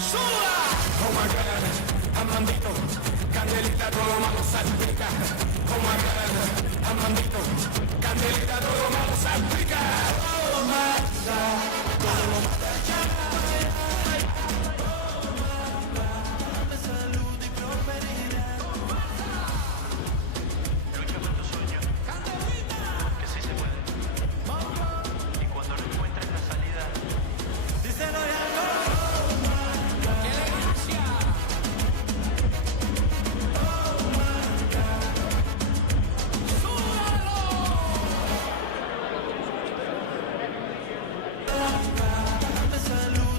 ¡Suda! Oh my God, Amandito, Candelita, todo malo salpica. Oh my God, Amandito, Candelita, todo malo salpica. Oh my God, todo lo mata. Dame salud y prosperidad. Lucha por tu sueño, que sí se puede. Y cuando no encuentres la salida, Díselo ya. Salud.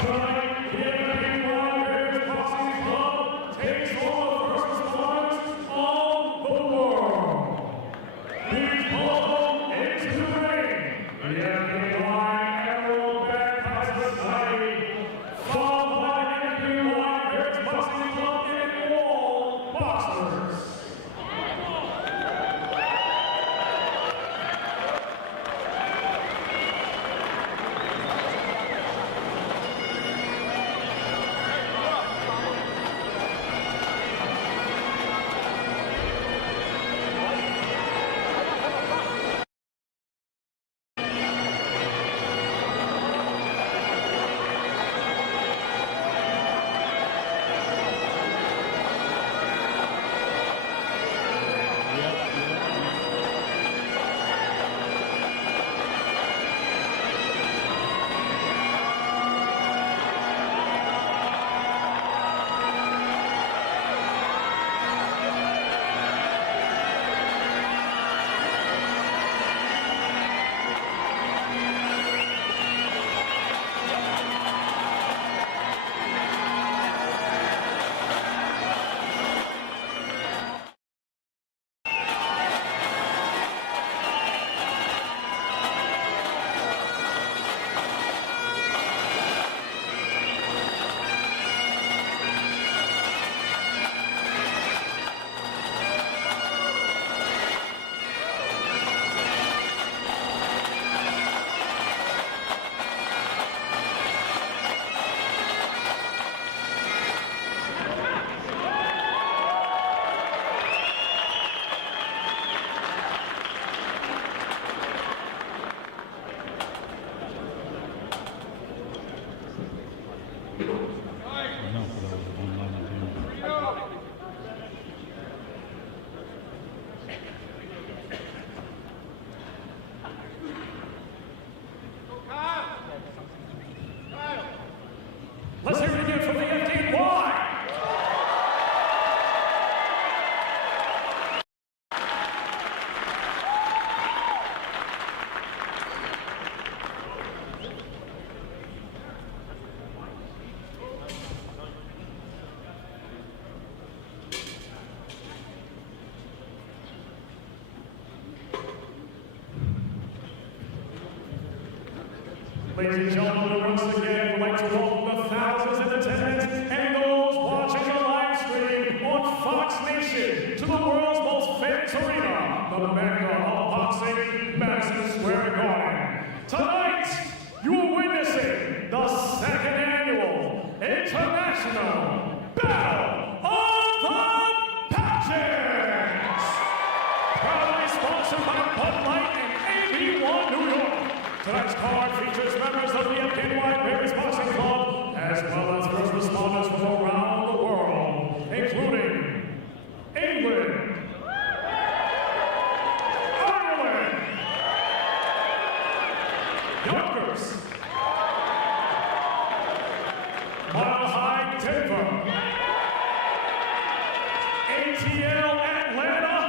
Tonight, the American Warriors Boxing Club takes on the first responders of the world. Please welcome into the ring the American Arrow Back Society, followed by the American Warriors Boxing Club and all boxers. Let's hear it again from the FDY. Ladies and gentlemen, once again, we'd like to welcome the thousands in attendance and those watching the live stream on Fox Nation to the world's most famous arena, the Mecca of Boxing, Madison Square Garden. Tonight, you are witnessing the second annual International Battle of the Pageants, proudly sponsored by Bud Light and AB1 New York. Tonight's card features members of the NY Paris Boxing Club, as well as first responders from around the world, including England, Ireland, Yonkers, Mile High Denver, ATL Atlanta,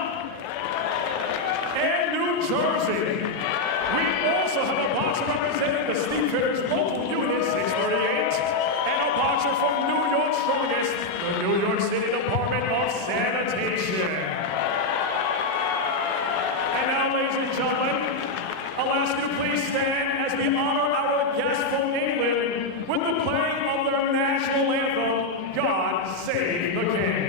and New Jersey. We also have a boxer representing the Steelers Multiple Unit 638 and a boxer from New York Strongest, the New York City Department of Sanitation. And now, ladies and gentlemen, I'll ask you to please stand as we honor our guests from England with the playing of their national anthem, God Save the King.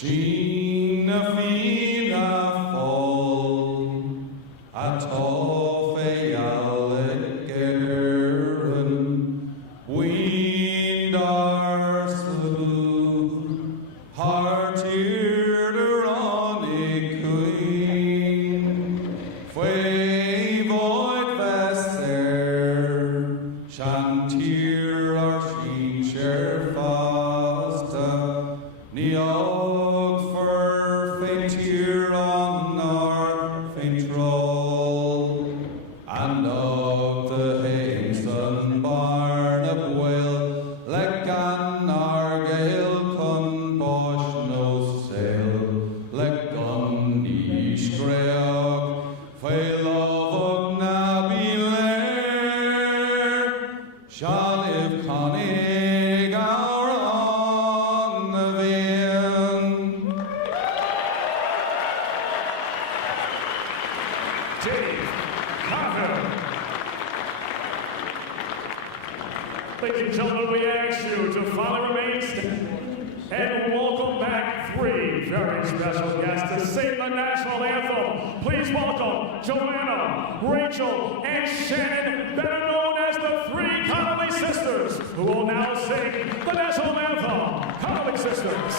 Gina fina fall at all feyalekeren wind our slew heartier ironic queen fey void vesser shantir our sheen share fasta Neog for faintier on our faint roll, and of the Hainson barn of Will, like an argyle con bosh no sail, like gun nish greog, fail of nabi lair, shall if conig our on the vein. Dave Carter. Ladies and gentlemen, we ask you to finally remain standing and welcome back three very special guests to sing the national anthem. Please welcome Joanna, Rachel, and Shannon, better known as the three Connolly sisters, who will now sing the national anthem. Connolly sisters.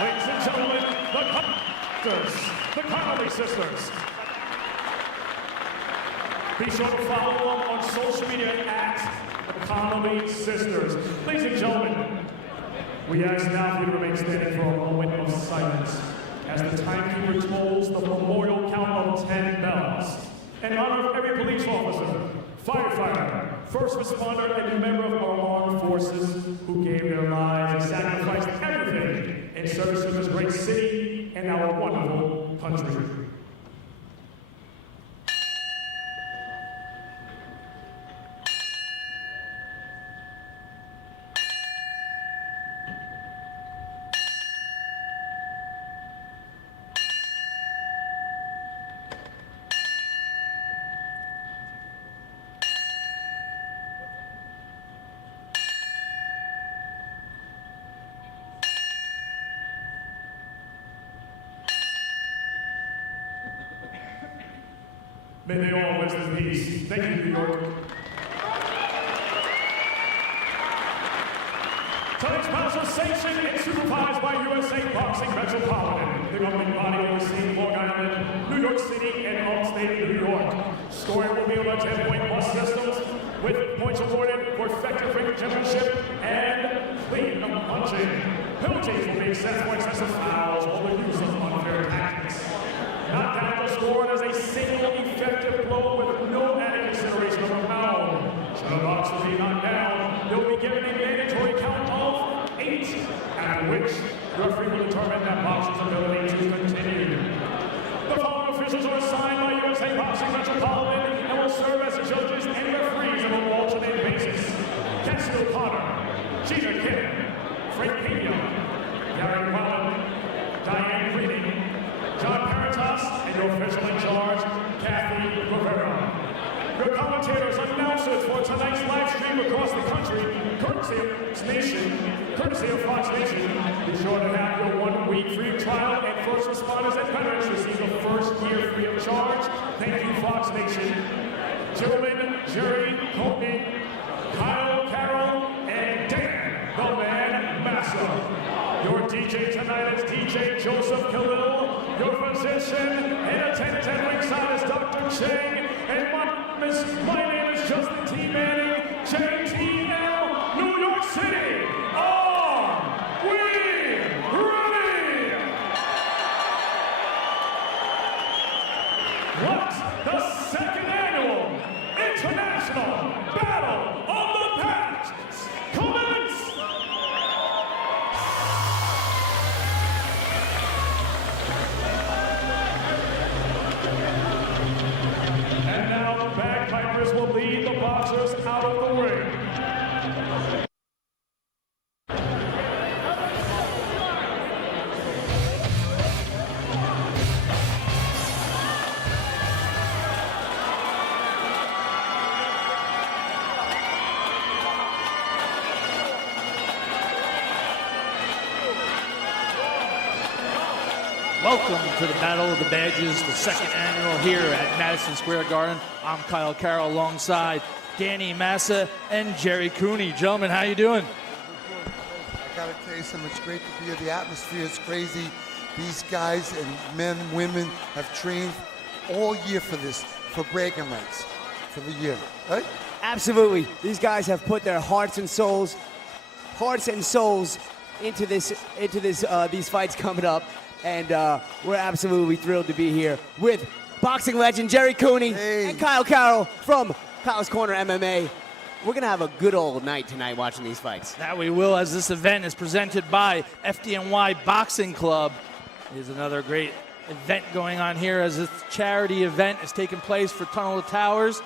Ladies and gentlemen, the Connolly sisters. Be sure to follow them on social media at the Connolly sisters. Ladies and gentlemen, we ask now for you to remain standing for a moment of silence as the timekeeper tolls the memorial count of 10 bells in honor of every police officer, firefighter, first responder, and member of our armed forces who gave their lives and sacrificed everything in service of this great city and our wonderful country. May they all rest in peace. Thank you, New York. Tonight's bout was sanctioned and supervised by USA Boxing Metropolitan, the governing body overseeing Long Island, New York City, and upstate New York. Scoring will be on a 10-point plus systems, with points awarded for effective ring championship and clean punching. Penalties will be assessed for excessive fouls or the use of unfair tactics. Knockdown is scored as a single effective blow with no added consideration of a foul. Should a boxer be knocked down, he'll be given a mandatory count The referee will determine that boxer's ability to continue. The following officials are assigned by USA Boxing Metropolitan and will serve as judges and referees on an alternate basis. Cassie O'Connor, Gina Kim, Frank Pena, Gary Wallen, Diane Greening, John Peritas, and your official in charge, Kathy Rivera. Your commentators, announcers for tonight's live stream across the country, courtesy of Fox Nation. Be sure to have your 1 week free trial, and first responders and veterans receive the first year free of charge. Thank you, Fox Nation. Gentlemen, Jerry, Courtney, Kyle, Carroll, and Dan, the man, Massa. Your DJ tonight is DJ Joseph Khalil. Your physician and attendant at ringside is Dr. Cheng. And my name is Justin T. Manning, JTL, New York City. Are we ready? Let the second annual International Battle of the Pageants commence. And now the bagpipers will lead the boxers out of the ring. Welcome to the Battle of the Badges, the second annual here at Madison Square Garden. I'm Kyle Carroll alongside Danny Massa and Jerry Cooney. Gentlemen, how you doing? I gotta tell you something, it's great to be here. The atmosphere is crazy. These guys and men, women have trained all year for this, for bragging rights, for the year, right? Absolutely. These guys have put their hearts and souls into these fights coming up. And we're absolutely thrilled to be here with boxing legend Jerry Cooney and Kyle Carroll from Kyle's Corner MMA. We're going to have a good old night tonight watching these fights. That we will, as this event is presented by FDNY Boxing Club. It is another great event going on here as this charity event is taking place for Tunnel of Towers.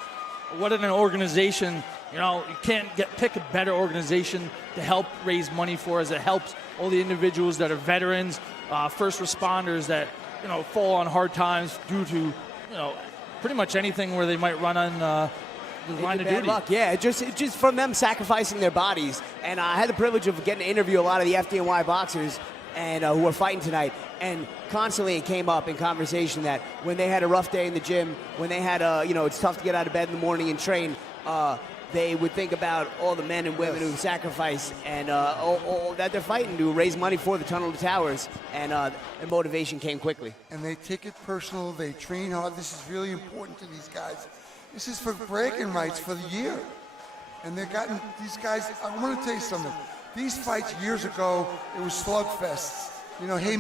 What an organization. You know, you can't pick a better organization to help raise money for, as it helps all the individuals that are veterans, first responders that, you know, fall on hard times due to, you know, pretty much anything where they might run on the line of duty. Luck. Yeah, just from them sacrificing their bodies. And I had the privilege of getting to interview a lot of the FDNY boxers and who are fighting tonight. And constantly it came up in conversation that when they had a rough day in the gym, when they had it's tough to get out of bed in the morning and train, they would think about all the men and women who sacrifice and all that they're fighting to raise money for the Tunnel to Towers, and motivation came quickly. And they take it personal, they train hard. This is really important to these guys. This is for bragging rights for the year. And they've gotten, these guys, I want to tell you something. These fights years ago, it was slugfests. You know, Hail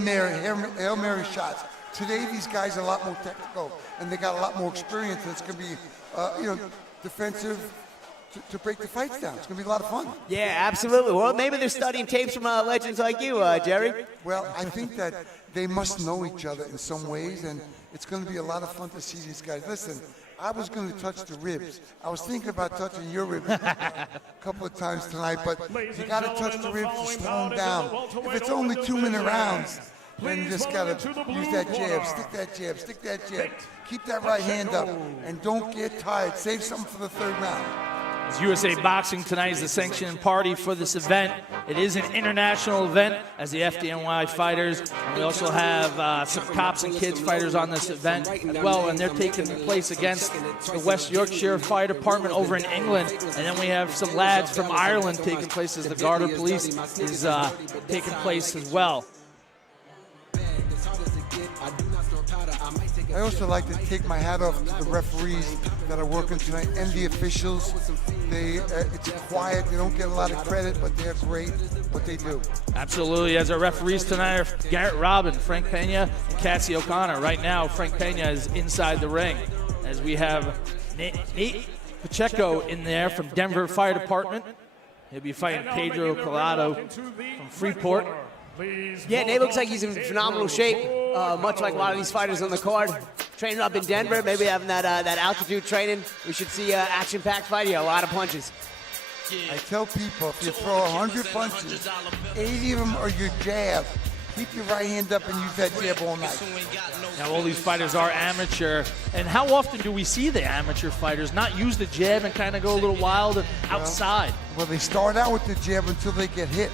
Mary shots. Today, these guys are a lot more technical, and they got a lot more experience, and it's going to be, defensive, to break the fights down. It's going to be a lot of fun. Yeah, absolutely. Well, maybe they're studying tapes from legends like you, Jerry. Well, I think that they must know each other in some ways, and it's going to be a lot of fun to see these guys. Listen, I was going to touch the ribs. I was thinking about touching your ribs a couple of times tonight, but you got to touch the ribs to slow them down. If it's only 2-minute rounds, then you just got to use that jab, stick that jab, stick that jab. Keep that right hand up, and don't get tired. Save something for the third round. As USA Boxing tonight is the sanctioning party for this event. It is an international event as the FDNY fighters. And we also have some cops and kids fighters on this event as well, and they're taking place against the West Yorkshire Fire Department over in England. And then we have some lads from Ireland taking place as the Garda Police is taking place as well. I also like to take my hat off to the referees that are working tonight and the officials. It's quiet, they don't get a lot of credit, but they're great what they do. Absolutely. As our referees tonight are Garrett Robin, Frank Pena, and Cassie O'Connor. Right now, Frank Pena is inside the ring as we have Nate Pacheco in there from Denver Fire Department. He'll be fighting Pedro Collado from Freeport. Please. Yeah, Nate looks like he's in phenomenal shape, much like a lot of these fighters on the card. Training up in Denver, maybe having that altitude training. We should see an action-packed fight here, a lot of punches. I tell people, if you throw 100 punches, 80 of them are your jab. Keep your right hand up and use that jab all night. Now, all these fighters are amateur. And how often do we see the amateur fighters not use the jab and kind of go a little wild and outside? Well, they start out with the jab until they get hit.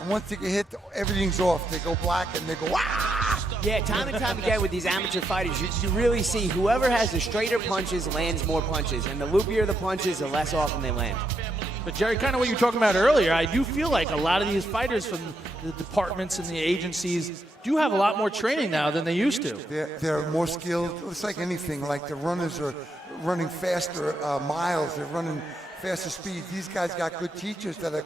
And once they get hit, everything's off. They go black and they go, ah! Yeah, time and time again with these amateur fighters, you really see whoever has the straighter punches lands more punches. And the loopier the punches, the less often they land. But Jerry, kind of what you were talking about earlier, I do feel like a lot of these fighters from the departments and the agencies do have a lot more training now than they used to. They're more skilled. It's like anything. Like the runners are running faster miles. They're running faster speeds. These guys got good teachers that are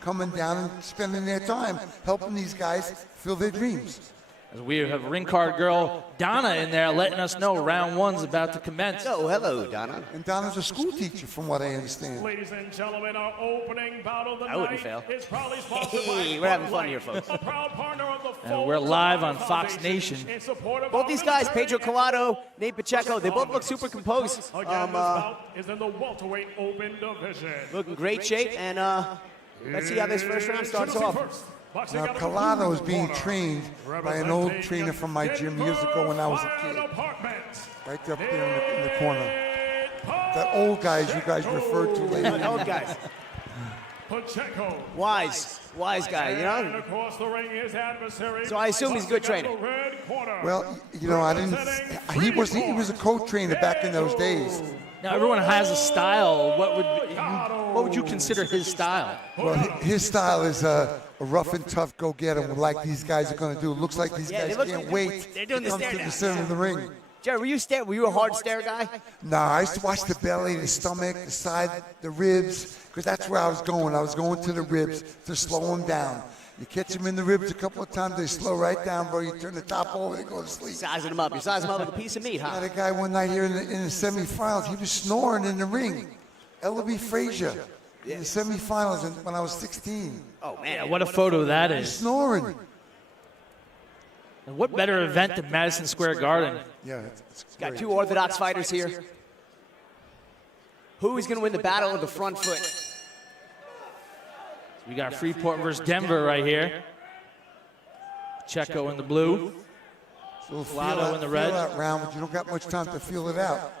coming down and spending their time helping these guys fill their dreams. As we have ring card girl Donna in there letting us know round one's about to commence. Oh, hello, Donna. And Donna's a school teacher, from what I understand. Ladies and gentlemen, our opening battle of the I wouldn't night fail. is proudly sponsored Hey, by we're having Bud fun Light, here, folks. a proud partner of the And we're live on Fox Nation. in support of Both our these guys, military Pedro Collado, Nate Pacheco, they both look super composed. Again, this bout is in the welterweight open division. Looking great shape, and let's see how this first round starts off. Now, Collado is being trained by an old trainer from my gym years ago when I was a kid. Right up there in the corner. That old guy, as you guys referred to later. Old guys. Pacheco. Wise guy, you And know? across the ring, his adversary. So I assume he's a good trainer. Well, you know, I didn't. He was a co-trainer back in those days. Now everyone has a style. What would you consider his style? Well, his style is a rough and tough go-getter, like these guys are going to do. It looks like these Yeah, guys they can't look- wait they're doing to the come stare to the down. center of the ring. Jerry, were you a hard stare guy? No, I used to watch the belly, the stomach, the side, the ribs, because that's where I was going. I was going to the ribs to slow them down. You catch them in the ribs a couple of times, they slow right down, bro. You turn the top over, they go to sleep. Sizing them up. You're sizing them up like a piece of meat, I had huh? a guy one night here in the semifinals. He was snoring in the ring. L.B. Frazier in the semifinals when I was 16. Oh, man. Yeah, what a photo that is. Snoring. And what better event than Madison Square Garden? Yeah, it's Got great. two orthodox fighters here. Who is going to win the battle of the front foot? We got Freeport versus Denver right here. Pacheco in the blue. So Collado in the red. Feel that round, but you don't got much time to feel it out.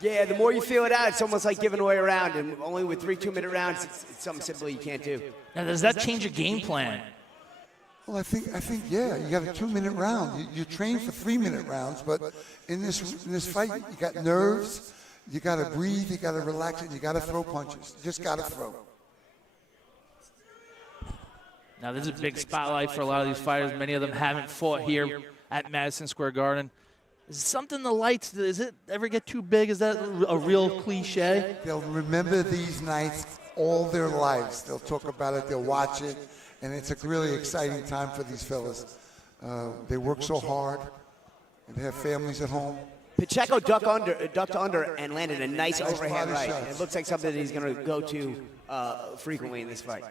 Yeah, the more you feel it out, it's almost like giving away a round. And only with 3 2-minute rounds, it's something simple you can't do. Now, does that change your game plan? Well, I think, yeah, you got a 2-minute round. You train for 3-minute rounds, but in this fight, you got nerves, you got to breathe, you got to relax, and you got to throw punches. You just got to throw. Now, this is a big spotlight for a lot of these fighters. Many of them haven't fought here at Madison Square Garden. Is something the lights, does it ever get too big? Is that a real cliche? They'll remember these nights all their lives. They'll talk about it, they'll watch it, and it's a really exciting time for these fellas. They work so hard, and they have families at home. Pacheco ducked under and landed a nice overhand body right. shots. It looks like something that he's going to go to frequently in this fight.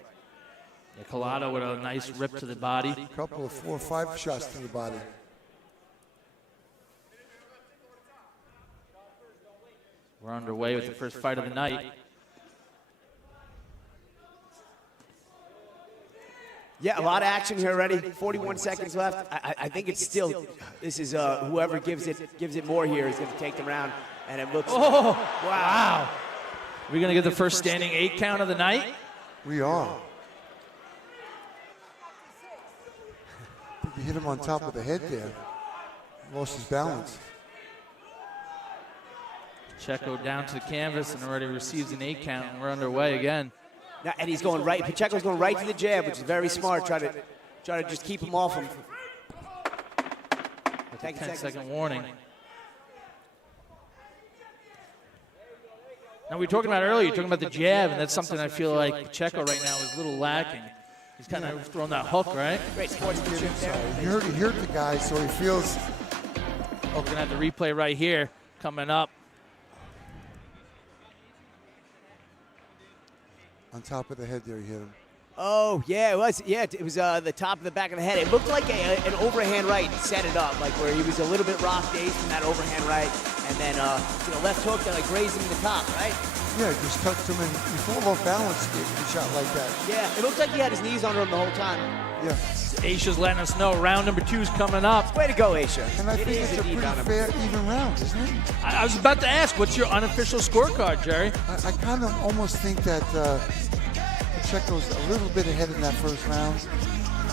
Yeah, Collado with a nice rip to the body. A couple of 4 or 5 shots to the body. We're underway with the first fight of the night. Yeah, a lot of action here already. 41 seconds left. I think it's still, this is whoever gives it more here is going to take the round. And it looks, Oh, wow. We're going to get the first standing 8 count of the night. We are. I think you hit him on top of the head there. Lost his balance. Pacheco down to the canvas and already receives an 8 count, and we're underway again. now, and he's going right. Pacheco's going right to the jab, which is very smart. Try to just keep him off him. With a 10-second warning. Now, we were talking about earlier, you're talking about the jab, and that's something I feel like Pacheco right now is a little lacking. He's kind of throwing that hook, right? Great sportsmanship there. He hurt the guy, so he feels. We're going to have the replay right here coming up. On top of the head there, he hit him. Oh, yeah, it was. Yeah, it was the top of the back of the head. It looked like an overhand right set it up, like where he was a little bit rock-dazed from that overhand right, and then left hook that like grazed him in the top, right? Yeah, just touched him and you fall off balance getting a shot like that. Yeah, it looked like he had his knees under him the whole time. Yeah. Aisha's letting us know round number 2 is coming up. Way to go, Aisha. And I think it's a pretty fair, even round, isn't it? I was about to ask, what's your unofficial scorecard, Jerry? I kind of almost think that Pacheco's a little bit ahead in that first round,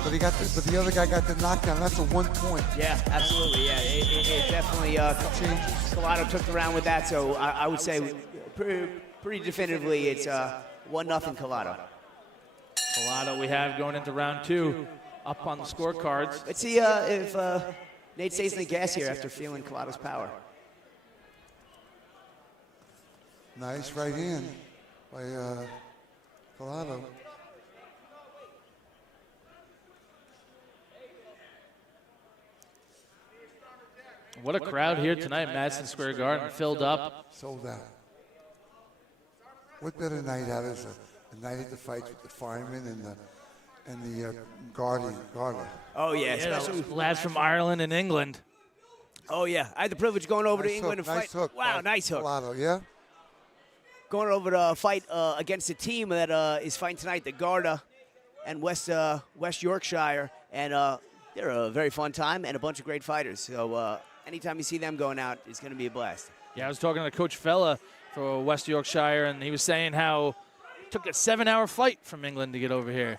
but the other guy got the knockdown. That's a 1 point. Yeah, absolutely. Yeah, it definitely Collado took the round with that. So I would say pretty definitively it's 1-0 Collado. Collado we have going into round 2 up on the scorecards. Let's see if Nate stays in the gas here after feeling Collado's power. Nice right hand by Collado. What a crowd here tonight, Madison Square Garden, filled up. Sold out. What better night out is a night at the fights with the firemen and the guardian. Oh, yeah, Yeah, especially. lads from Ireland and England. Oh, yeah. I had the privilege of going over to Nice England hook, and nice fight. hook Wow, by nice hook. Collado, yeah? Going over to fight against a team that is fighting tonight, the Garda and West Yorkshire. And they're a very fun time and a bunch of great fighters. So anytime you see them going out, it's going to be a blast. Yeah, I was talking to Coach Fella for West Yorkshire, and he was saying how it took a 7-hour flight from England to get over here.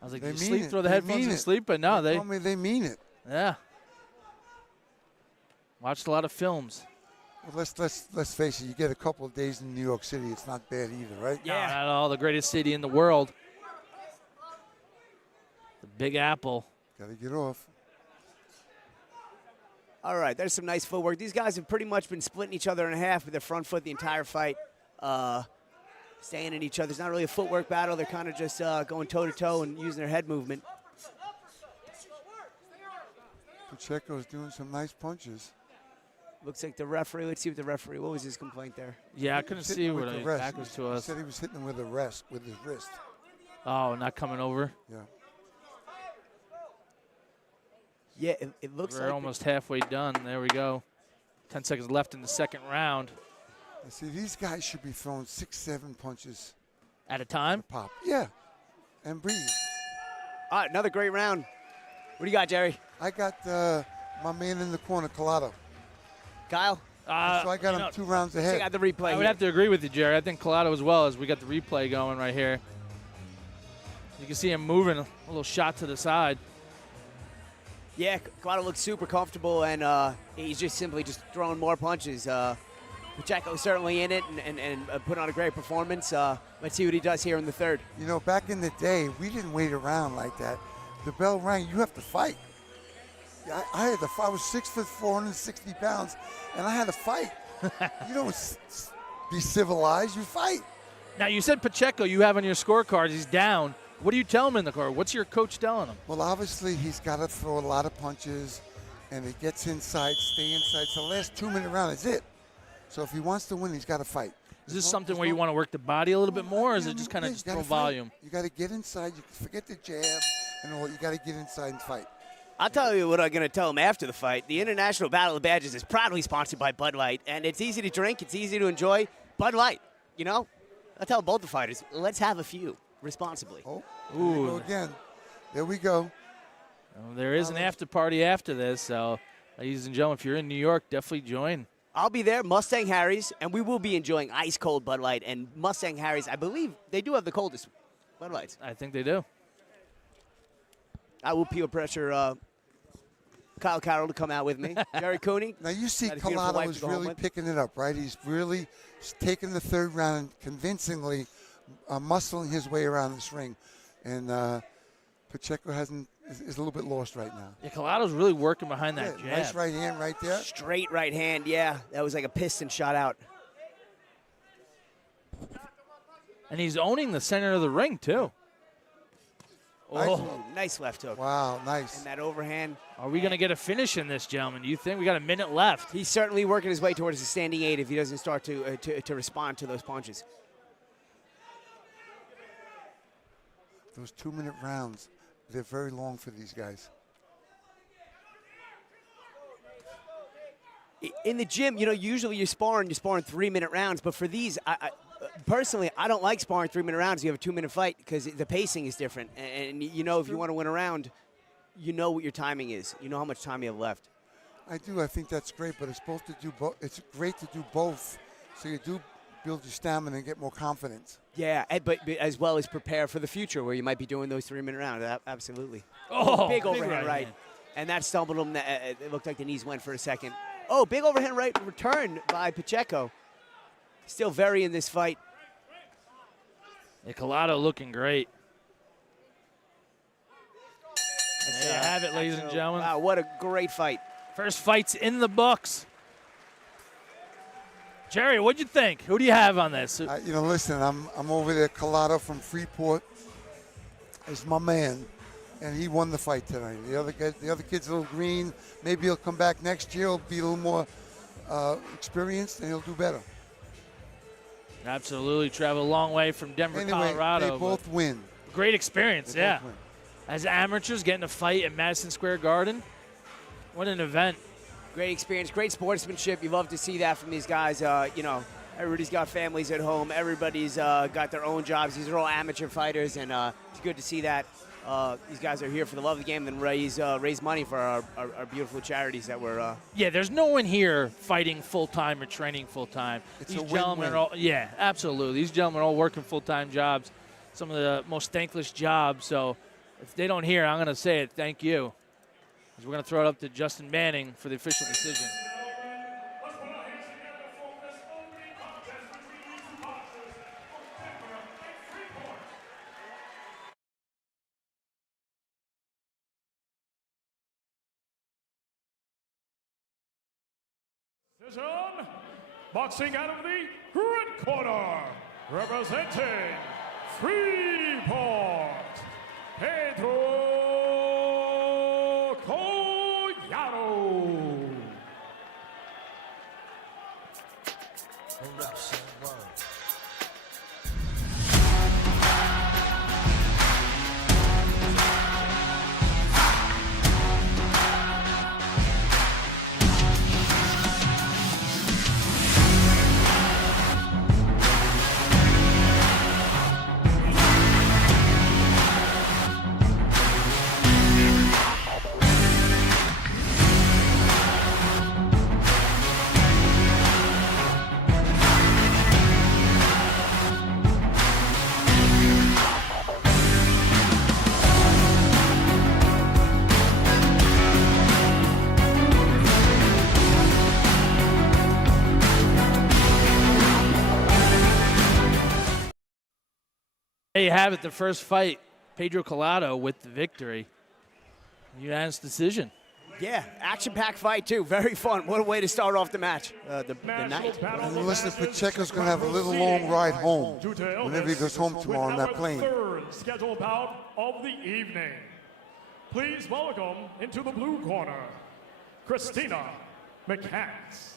I was like, They "Did you mean sleep? it. Throw the They headphones mean and it. sleep?" But no, They told me they mean it. yeah. Watched a lot of films. Well, let's face it. You get a couple of days in New York City, it's not bad either, right? Yeah, not all the greatest city in the world. The Big Apple. Got to get off. All right, there's some nice footwork. These guys have pretty much been splitting each other in half with their front foot the entire fight, staying in each other. It's not really a footwork battle. They're kind of just going toe-to-toe and using their head movement. Pacheco's doing some nice punches. Looks like the referee. Let's see what the referee. What was his complaint there? Yeah, I couldn't see what he back was to He us. said he was hitting him with his wrist. Oh, not coming over. Yeah. Yeah, it looks We're like almost halfway done. There we go. 10 seconds left in the second round. You see, these guys should be throwing 6-7 punches At a time? pop. Yeah. And breathe. All right, another great round. What do you got, Jerry? I got my man in the corner, Collado. Kyle? So I got him 2 rounds ahead. Check out the replay. I would have to agree with you, Jerry. I think Collado as well, as we got the replay going right here. You can see him moving a little shot to the side. Yeah, Collado looks super comfortable, and he's just simply just throwing more punches. Pacheco's certainly in it and put on a great performance. Let's see what he does here in the third. You know, back in the day, we didn't wait around like that. The bell rang, you have to fight. I had to fight. I was 6 foot 460 pounds, and I had to fight. You don't be civilized, you fight. Now, you said Pacheco, you have on your scorecards, he's down. What do you tell him in the car? What's your coach telling him? Well, obviously, he's got to throw a lot of punches, and he gets inside, stay inside. So the last 2-minute round is it. So if he wants to win, he's got to fight. Is this something where you want to work the body a little bit more, or is it just kind of just throw volume? You got to get inside. You forget the jab and all. You got to get inside and fight. I'll tell you what I'm going to tell him after the fight. The International Battle of Badges is proudly sponsored by Bud Light, and it's easy to drink. It's easy to enjoy. Bud Light, you know? I'll tell both the fighters, let's have a few responsibly. Oh, there we go again. There we go. Well, there is an after party after this, so ladies and gentlemen, if you're in New York, definitely join. I'll be there, Mustang Harry's, and we will be enjoying ice-cold Bud Light. And Mustang Harry's, I believe they do have the coldest Bud Lights. I think they do. I will peer pressure Kyle Carroll to come out with me. Jerry Cooney. Now you see got a beautiful Collado wife is to go home really with. picking it up, right? He's really taking the third round and convincingly muscling his way around this ring. And Pacheco is a little bit lost right now. Yeah, Collado's really working behind that jab. Nice right hand right there. Straight right hand, yeah. That was like a piston shot out. And he's owning the center of the ring, too. Nice. Oh, nice left hook. Wow, nice. And that overhand. Are we going to get a finish in this, gentlemen? Do you think? We got a minute left. He's certainly working his way towards a standing 8 if he doesn't start to respond to those punches. those 2-minute rounds, they're very long for these guys. In the gym, you know, usually you're sparring 3-minute rounds, but for these, personally, I don't like sparring 3-minute rounds. You have a 2-minute fight because the pacing is different. And you know, if you want to win a round, you know what your timing is. You know how much time you have left. I do. I think that's great, but it's supposed to do both. It's great to do both, so you do build your stamina and get more confidence. Yeah, but as well as prepare for the future where you might be doing those 3-minute rounds. Absolutely. Oh, big overhand right. And that stumbled him. It looked like the knees went for a second. Oh, big overhand right return by Pacheco. Still very in this fight. Yeah, Collado looking great. There you have it, ladies and gentlemen. Wow, what a great fight. First fight's in the books. Jerry, what'd you think? Who do you have on this? You know, listen, I'm over there. Collado from Freeport is my man, and he won the fight tonight. The other kid's a little green. Maybe he'll come back next year. He'll be a little more experienced, and he'll do better. Absolutely, travel a long way from Denver, Anyway, Colorado. they both win. Great experience, They yeah. both win. As amateurs getting a fight at Madison Square Garden, what an event. Great experience, great sportsmanship. You love to see that from these guys. You know, everybody's got families at home. Everybody's got their own jobs. These are all amateur fighters, and it's good to see that. These guys are here for the love of the game and raise money for our beautiful charities that we're. Yeah, there's no one here fighting full-time or training full-time. It's These a gentlemen win-win. are all, yeah, absolutely. These gentlemen are all working full-time jobs, some of the most thankless jobs. So if they don't hear, I'm going to say it, thank you. Because we're going to throw it up to Justin Manning for the official decision. Decision. Boxing out of the red corner, representing Freeport, Pedro Collado. There you have it, the first fight. Pedro Collado with the victory. Unanimous decision. Yeah, action-packed fight too. Very fun. What a way to start off the match, the night. And listen, Pacheco's going to have a little long ride home whenever he goes home tomorrow on that plane. Third scheduled bout of the evening. Please welcome into the blue corner, Christina McGrath.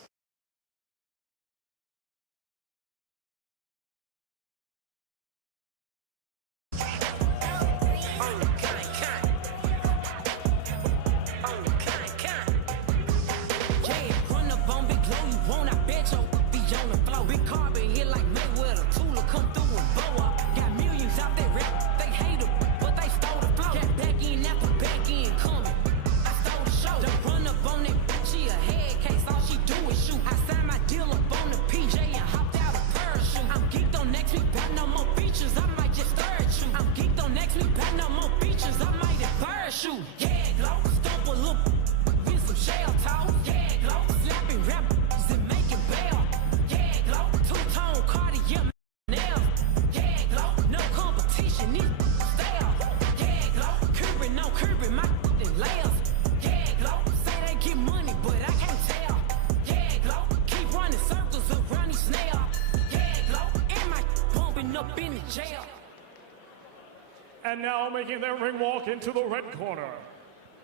And now making their ring walk into the red corner,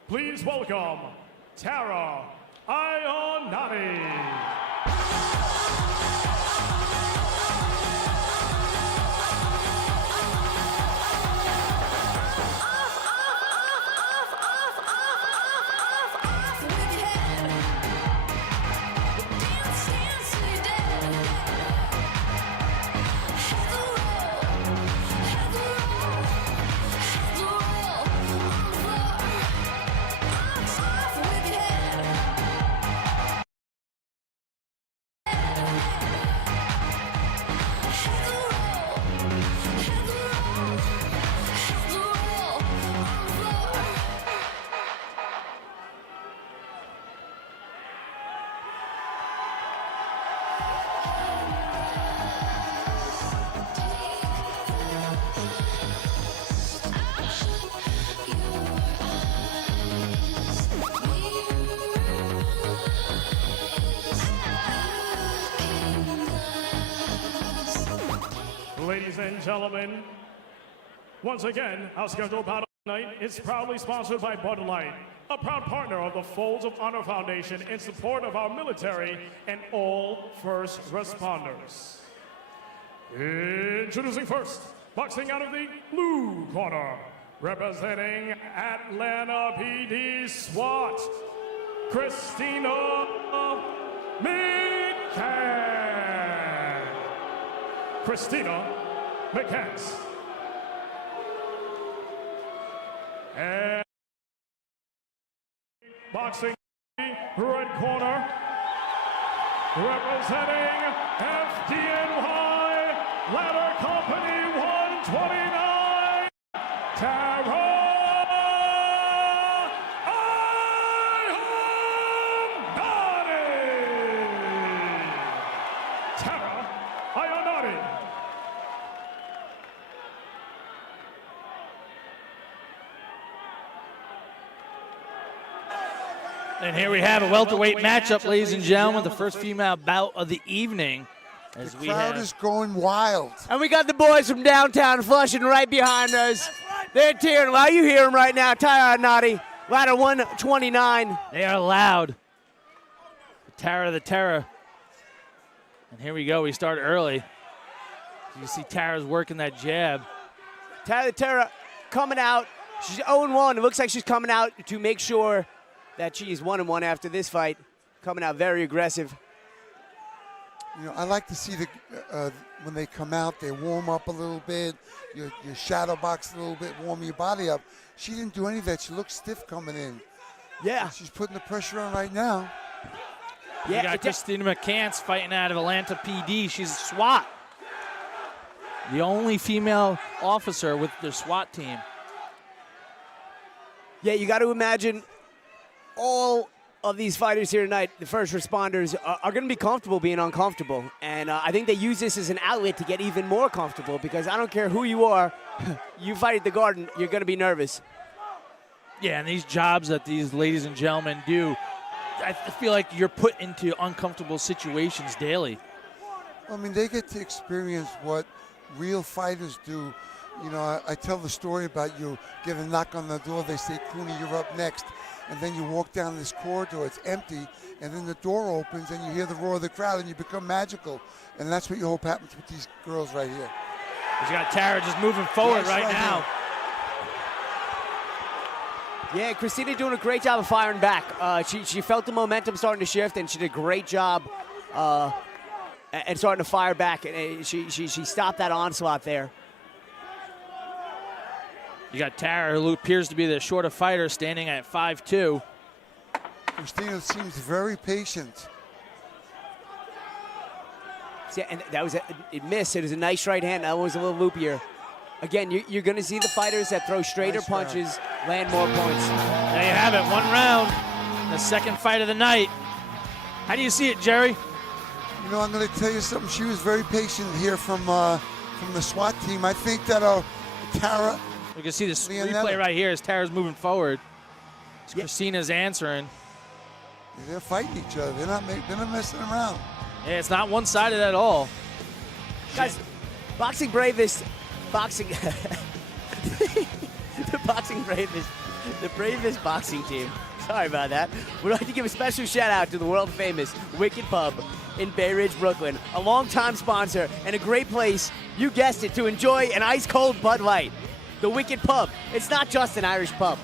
please welcome Tara Anati. Ladies and gentlemen, once again, our scheduled battle tonight is proudly sponsored by Bud Light, a proud partner of the Folds of Honor Foundation in support of our military and all first responders. Introducing first, boxing out of the blue corner, representing Atlanta PD SWAT, Christina McCann. Christina McCann. And boxing red corner, representing FDNY Ladder Company 129, Tara Anati. And here we have a welterweight matchup, ladies and gentlemen, the first female bout of the evening. As The crowd is going wild. And we got the boys from downtown Flushing right behind us. They're tearing loud. You hear them right now. Tara Anati, ladder 129. They are loud. Tara the Terror. And here we go. We start early. You see Tara's working that jab. Tara the Terror coming out. She's 0-1. It looks like she's coming out to make sure that she's 1-1 after this fight. Coming out very aggressive. You know, I like to see when they come out, they warm up a little bit. You shadow box a little bit, warm your body up. She didn't do any of that. She looked stiff coming in. Yeah. And she's putting the pressure on right now. Yeah, you got Christina McCants fighting out of Atlanta PD. She's a SWAT. The only female officer with the SWAT team. Yeah, you got to imagine all of these fighters here tonight, the first responders, are going to be comfortable being uncomfortable. And I think they use this as an outlet to get even more comfortable, because I don't care who you are, you fight at the Garden, you're going to be nervous. Yeah, and these jobs that these ladies and gentlemen do, I feel like you're put into uncomfortable situations daily. I mean, they get to experience what real fighters do. You know, I tell the story about you get a knock on the door, they say, Cooney, you're up next. And then you walk down this corridor, it's empty, and then the door opens and you hear the roar of the crowd and you become magical. And that's what you hope happens with these girls right here. You got Tara just moving forward right now. Yeah, Christina doing a great job of firing back. She felt the momentum starting to shift, and she did a great job and starting to fire back. And she stopped that onslaught there. You got Tara, who appears to be the shorter fighter, standing at 5'2". Christina seems very patient. Yeah, and that was it missed. It was a nice right hand. That one was a little loopier. Again, you're going to see the fighters that throw straighter punches land more points. There you have it, 1 round, the second fight of the night. How do you see it, Jerry? You know, I'm going to tell you something. She was very patient here from the SWAT team. I think that Tara... You can see this replay right here as Tara's moving forward. Yeah. Christina's answering. They're fighting each other. They're not messing around. Yeah, it's not one-sided at all. Guys, boxing bravest boxing the bravest boxing team. Sorry about that. We'd like to give a special shout out to the world famous Wicked Pub in Bay Ridge, Brooklyn, a longtime sponsor and a great place, you guessed it, to enjoy an ice cold Bud Light. The Wicked Pub. It's not just an Irish pub.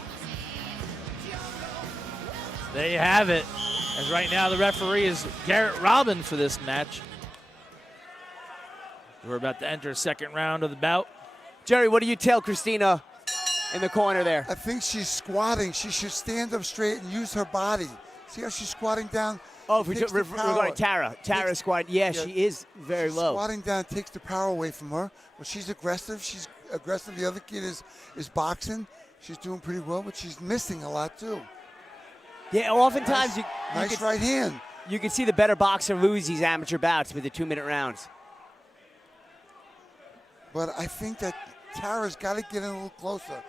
There you have it. As right now the referee is Garrett Robin for this match. We're about to enter second round of the bout. Jerry, what do you tell Christina in the corner there? I think she's squatting. She should stand up straight and use her body. See how she's squatting down? Oh, regarding Tara. Tara squatting. Yeah, she is very low. Squatting down takes the power away from her. But she's aggressive. She's aggressive. The other kid is boxing. She's doing pretty well, but she's missing a lot too. Yeah, oftentimes nice right hand. You can see the better boxer lose these amateur bouts with the 2-minute rounds. But I think that Tara's got to get in a little closer.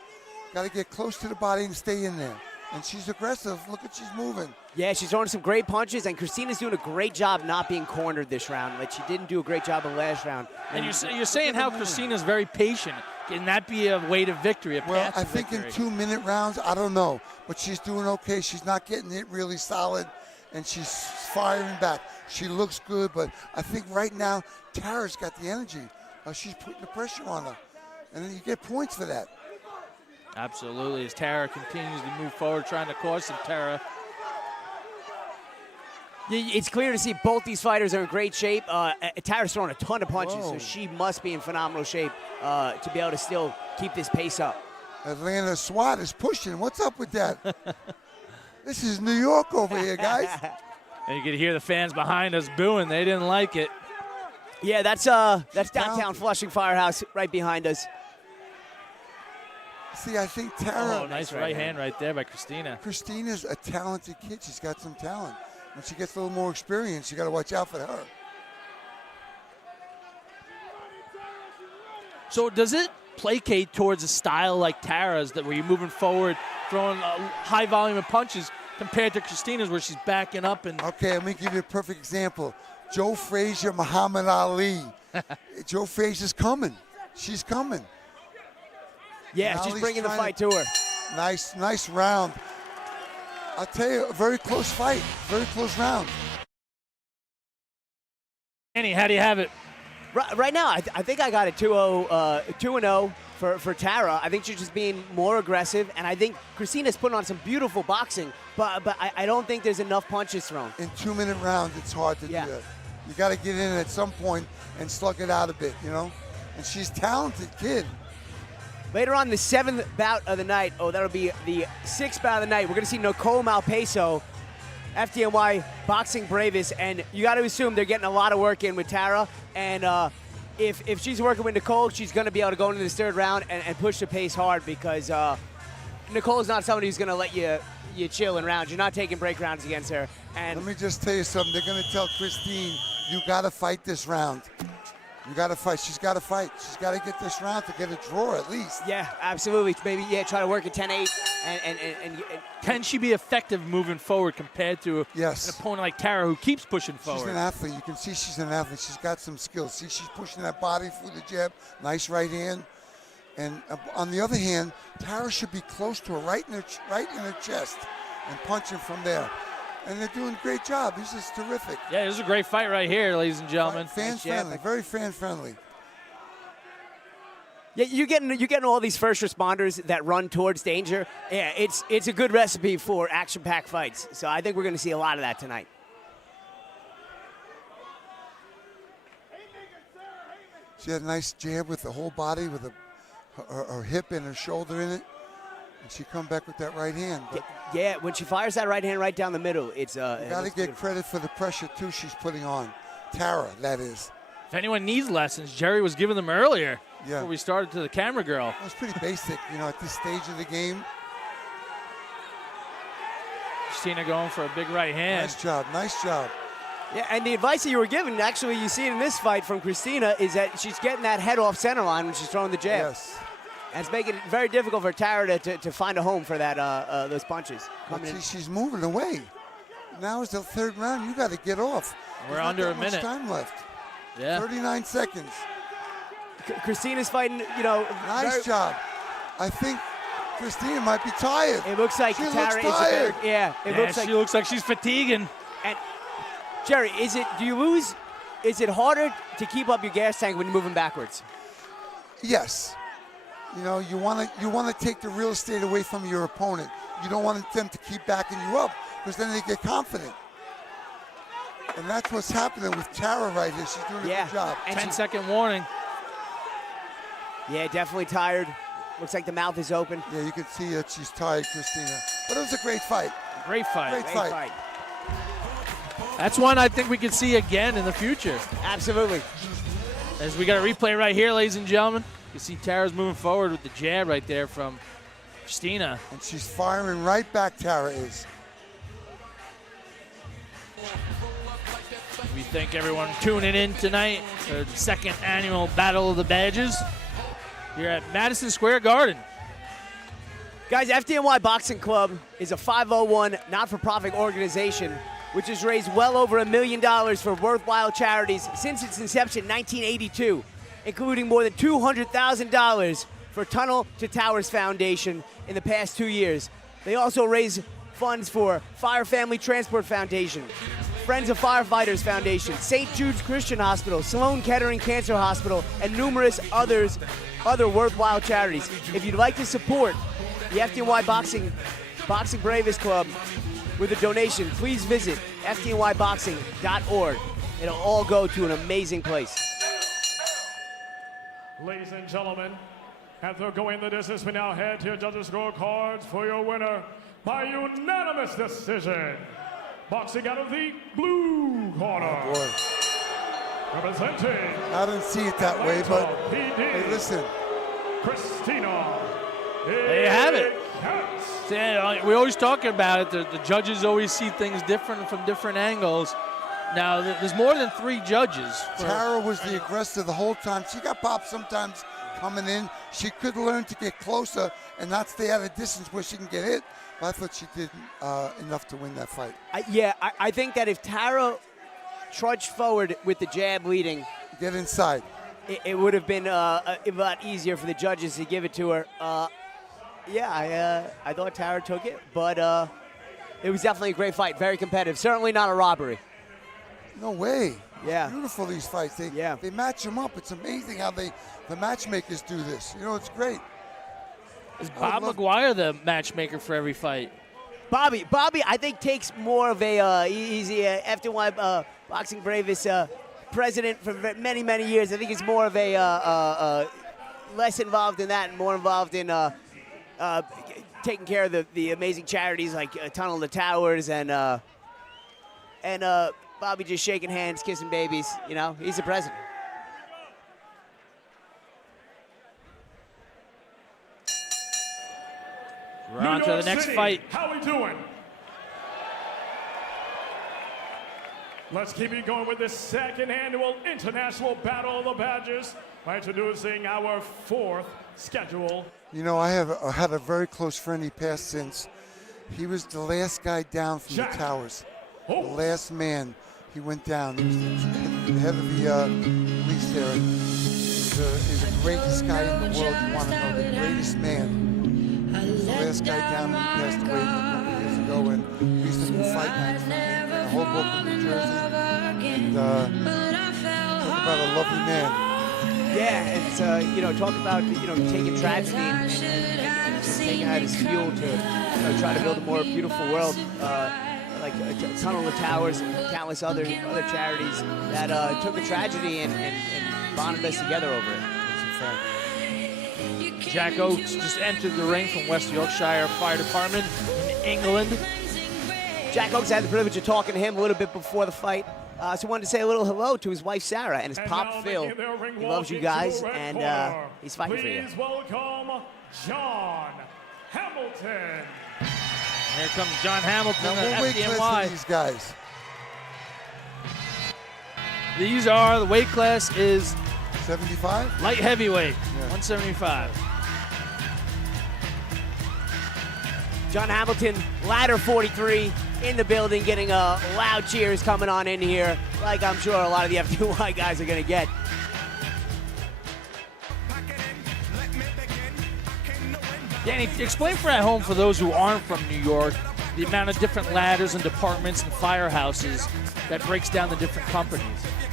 Got to get close to the body and stay in there. And she's aggressive. Look at she's moving. Yeah, she's throwing some great punches, and Christina's doing a great job not being cornered this round. Like she didn't do a great job in the last round. And you're saying how Christina's very patient. Can that be a way to victory? Well, I think in 2-minute rounds, I don't know. But she's doing okay. She's not getting hit really solid, and she's firing back. She looks good, but I think right now, Tara's got the energy. She's putting the pressure on her. And then you get points for that. Absolutely, as Tara continues to move forward, trying to cause some Tara. It's clear to see both these fighters are in great shape. Tara's throwing a ton of punches, Whoa. so she must be in phenomenal shape to be able to still keep this pace up. Atlanta SWAT is pushing. What's up with that? This is New York over here, guys. And you could hear the fans behind us booing. They didn't like it. Yeah, that's downtown Flushing Firehouse right behind us. See, I think Tara. Oh, nice right hand right there by Christina. Christina's a talented kid. She's got some talent. When she gets a little more experience, you got to watch out for her. So does it placate towards a style like Tara's, that where you're moving forward, throwing a high volume of punches, compared to Christina's where she's backing up and... Okay, let me give you a perfect example. Joe Frazier, Muhammad Ali. Joe Frazier's coming. She's coming. Yeah, she's bringing the fight to her. Nice round. I'll tell you, a very close fight, very close round. Annie, how do you have it? Right now, I think I got it 2-0 for Tara. I think she's just being more aggressive, and I think Christina's putting on some beautiful boxing, but I don't think there's enough punches thrown. In 2-minute rounds, it's hard to do that. You got to get in at some point and slug it out a bit, you know? And she's a talented kid. Later on, the 7th bout of the night, that'll be the 6th bout of the night, we're going to see Nicole Malpeso, FDNY Boxing Bravest, and you got to assume they're getting a lot of work in with Tara, and if she's working with Nicole, she's going to be able to go into this 3rd round and push the pace hard, because Nicole's not somebody who's going to let you chill in rounds. You're not taking break rounds against her. And let me just tell you something. They're going to tell Christine, you got to fight this round. You got to fight. She's got to fight. She's got to get this round to get a draw at least. Yeah, absolutely. Maybe, try to work at 10-8. And can she be effective moving forward compared to an opponent like Tara who keeps pushing forward? She's an athlete. You can see she's an athlete. She's got some skills. See, she's pushing that body through the jab. Nice right hand. And on the other hand, Tara should be close to her, right in her chest, and punching from there. And they're doing a great job. This is terrific. Yeah, this is a great fight right here, ladies and gentlemen. Fan-friendly, very fan-friendly. Yeah, you're getting all these first responders that run towards danger. Yeah, it's a good recipe for action-packed fights. So I think we're going to see a lot of that tonight. She had a nice jab with the whole body, with her hip and her shoulder in it. And she come back with that right hand. Yeah, when she fires that right hand right down the middle, it's you got to get credit for the pressure, too, she's putting on. Tara, that is. If anyone needs lessons, Jerry was giving them earlier before we started to the camera girl. It was pretty basic, at this stage of the game. Christina going for a big right hand. Nice job. Yeah, and the advice that you were given, actually, you see it in this fight from Christina, is that she's getting that head off center line when she's throwing the jab. Yes. And it's making it very difficult for Tara to find a home for that those punches. She's moving away. Now is the 3rd round. You got to get off. We're under a minute. Much time left. Yeah. 39 seconds. Christina's fighting, Nice job. I think Christina might be tired. It looks like she Tara looks tired. She looks like she's fatiguing. And Jerry, do you lose? Is it harder to keep up your gas tank when you're moving backwards? Yes. You want to take the real estate away from your opponent. You don't want them to keep backing you up, because then they get confident. And that's what's happening with Tara right here. She's doing a good job. 10-second warning. Yeah, definitely tired. Looks like the mouth is open. Yeah, you can see that she's tired, Christina. But it was a great fight. Great fight. Great fight. That's one I think we could see again in the future. Absolutely. As we got a replay right here, ladies and gentlemen. You see Tara's moving forward with the jab right there from Christina. And she's firing right back, Tara is. We thank everyone tuning in tonight for the 2nd annual Battle of the Badges here at Madison Square Garden. Guys, FDNY Boxing Club is a 501 not-for-profit organization which has raised well over $1 million for worthwhile charities since its inception in 1982, including more than $200,000 for Tunnel to Towers Foundation in the past 2 years. They also raise funds for Fire Family Transport Foundation, Friends of Firefighters Foundation, St. Jude's Christian Hospital, Sloan Kettering Cancer Hospital, and numerous other worthwhile charities. If you'd like to support the FDNY Boxing Bravest Club with a donation, please visit fdnyboxing.org. It'll all go to an amazing place. Ladies and gentlemen, after going the distance, we now head to your judges' scorecards for your winner by unanimous decision. Boxing out of the blue corner. Oh, boy. Representing. I didn't see it that way, but hey, listen. Christina. There you have it. We always talk about it. The judges always see things different from different angles. Now, there's more than 3 judges. Tara was the aggressor the whole time. She got popped sometimes coming in. She could learn to get closer and not stay at a distance where she can get hit. But I thought she did enough to win that fight. I think that if Tara trudged forward with the jab leading, get inside, it would have been a lot easier for the judges to give it to her. I thought Tara took it, but it was definitely a great fight. Very competitive. Certainly not a robbery. No way. Yeah. Beautiful, these fights. They match them up. It's amazing how the matchmakers do this. You know, it's great. Is Bob McGuire the matchmaker for every fight? Bobby, I think takes more of a he's the FDNY Boxing Bravest president for many, many years. I think he's more of a less involved in that and more involved in taking care of the amazing charities like Tunnel to Towers and Bobby just shaking hands, kissing babies. You know, he's the president. We're on to the next fight. How we doing? Let's keep it going with the second annual International Battle of the Badges by introducing our 4th schedule. You know, I had a very close friend. He passed since. He was the last guy down from the towers. The last man. He went down. He was the head of the police there. He's the greatest guy in the world. You want to know the greatest man. He was the last guy down and he passed away a couple years ago. And we used to do fight nights in Hoboken, New Jersey. And talk about a lovely man. Yeah, it's talk about taking tragedy and taking out his fuel to try to build a more beautiful world. Like Tunnel to Towers and countless other charities that took a tragedy and bonded us together over it. Jack Oates just entered the ring from West Yorkshire Fire Department in England. Jack Oates had the privilege of talking to him a little bit before the fight. So I wanted to say a little hello to his wife, Sarah, and his pop, Phil. He loves you guys, and he's fighting for you. Please welcome John Hamilton. Here comes John Hamilton Now, what weight class are these guys? The weight class is 75? Light heavyweight, 175. John Hamilton, ladder 43, in the building, getting loud cheers coming on in here, like I'm sure a lot of the FDNY guys are going to get. Danny, explain for at home, for those who aren't from New York, the amount of different ladders and departments and firehouses that breaks down the different companies.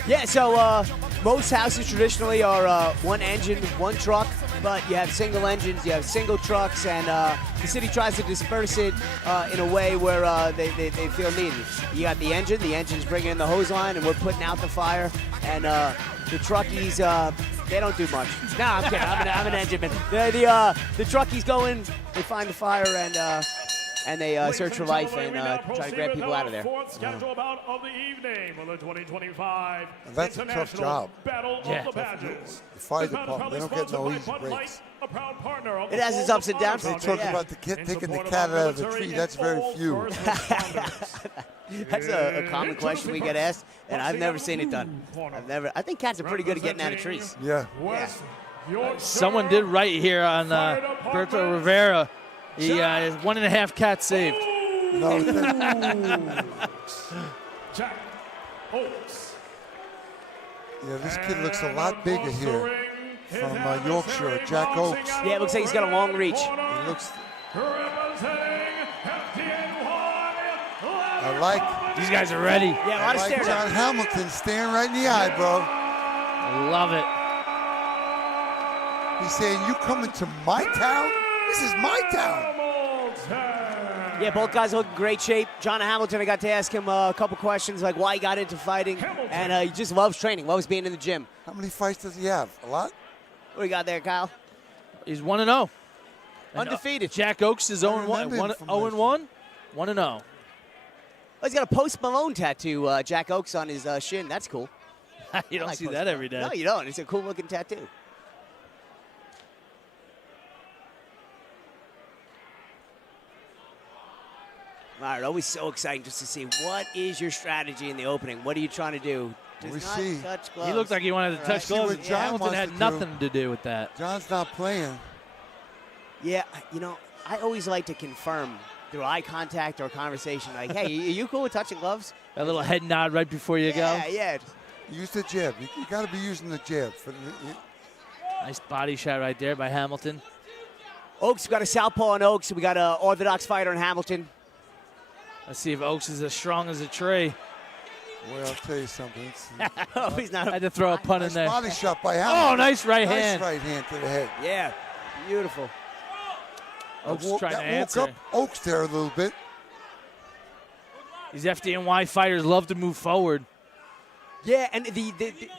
Yeah, so most houses traditionally are one engine, one truck, but you have single engines, you have single trucks, and the city tries to disperse it in a way where they feel needed. You got the engine's bringing in the hose line, and we're putting out the fire, and the truckies, they don't do much. No, I'm kidding. I'm an engineman. The truckies go in, they find the fire, and they search for life and try to grab people out of there. Schedule bout of the evening for the 2025 That's a tough job. Battle of the Badges. The fire department, they don't get no easy breaks. It has its ups and downs. They talk about the kid taking the cat out of the tree. That's very few. That's a common question we get asked, and I've never seen it done. I think cats are pretty good at getting out of trees. Yeah. Someone did write here on Berto Rivera. He 1.5 cats saved. No, Jack Oaks. yeah, this kid looks a lot bigger here from Yorkshire, Jack Oaks. Yeah, it looks like he's got a long reach. He looks. Representing I like. These guys are ready. Yeah, a lot I of like stare John down. Hamilton staring right in the eye, bro. I love it. He's saying, "You coming to my town? This is my town." Yeah, both guys look in great shape. John Hamilton, I got to ask him a couple questions, like why he got into fighting. And he just loves training, loves being in the gym. How many fights does he have? A lot. What do you got there, Kyle? He's 1-0. Undefeated. Jack Oaks is 0-1. remember him from 0-1. 1-0. Oh, he's got a Post Malone tattoo, Jack Oaks, on his shin. That's cool. You don't I like see Post that Malone. every day. No, you don't. It's a cool looking tattoo. All right, always so exciting just to see what is your strategy in the opening. What are you trying to do? Does We not see. touch gloves. He looked like he wanted to touch see what gloves. John Hamilton wants had to do. nothing to do with that. John's not playing. Yeah, you know, I always like to confirm through eye contact or conversation, like, hey, are you cool with touching gloves? That little head nod right before you Yeah, go. yeah. Use the jab. You got to be using the jab. Nice body shot right there by Hamilton. Oaks, we got a southpaw on Oaks. We got an orthodox fighter in Hamilton. Let's see if Oaks is as strong as a tree. Well, I'll tell you something. It's Oh, he's not. I had to throw a pun in nice there. body shot by Hamilton. Oh, nice right Nice hand. right hand to the head. Yeah, beautiful. Oaks Woke- trying to that answer. woke up Oaks there a little bit. These FDNY fighters love to move forward. Yeah, and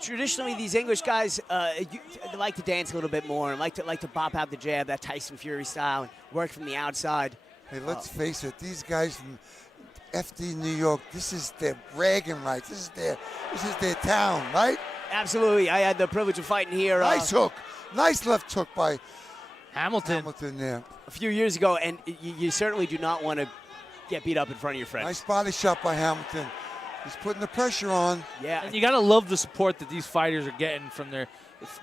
traditionally these English guys they like to dance a little bit more and like to pop out the jab, that Tyson Fury style, and work from the outside. Hey, let's face it. These guys from FD New York, this is their bragging rights. This is their town, right? Absolutely, I had the privilege of fighting here Nice hook. Nice left hook by Hamilton. Hamilton there. a few years ago, and you certainly do not want to get beat up in front of your friends. Nice body shot by Hamilton. He's putting the pressure on. Yeah, And you got to love the support that these fighters are getting from their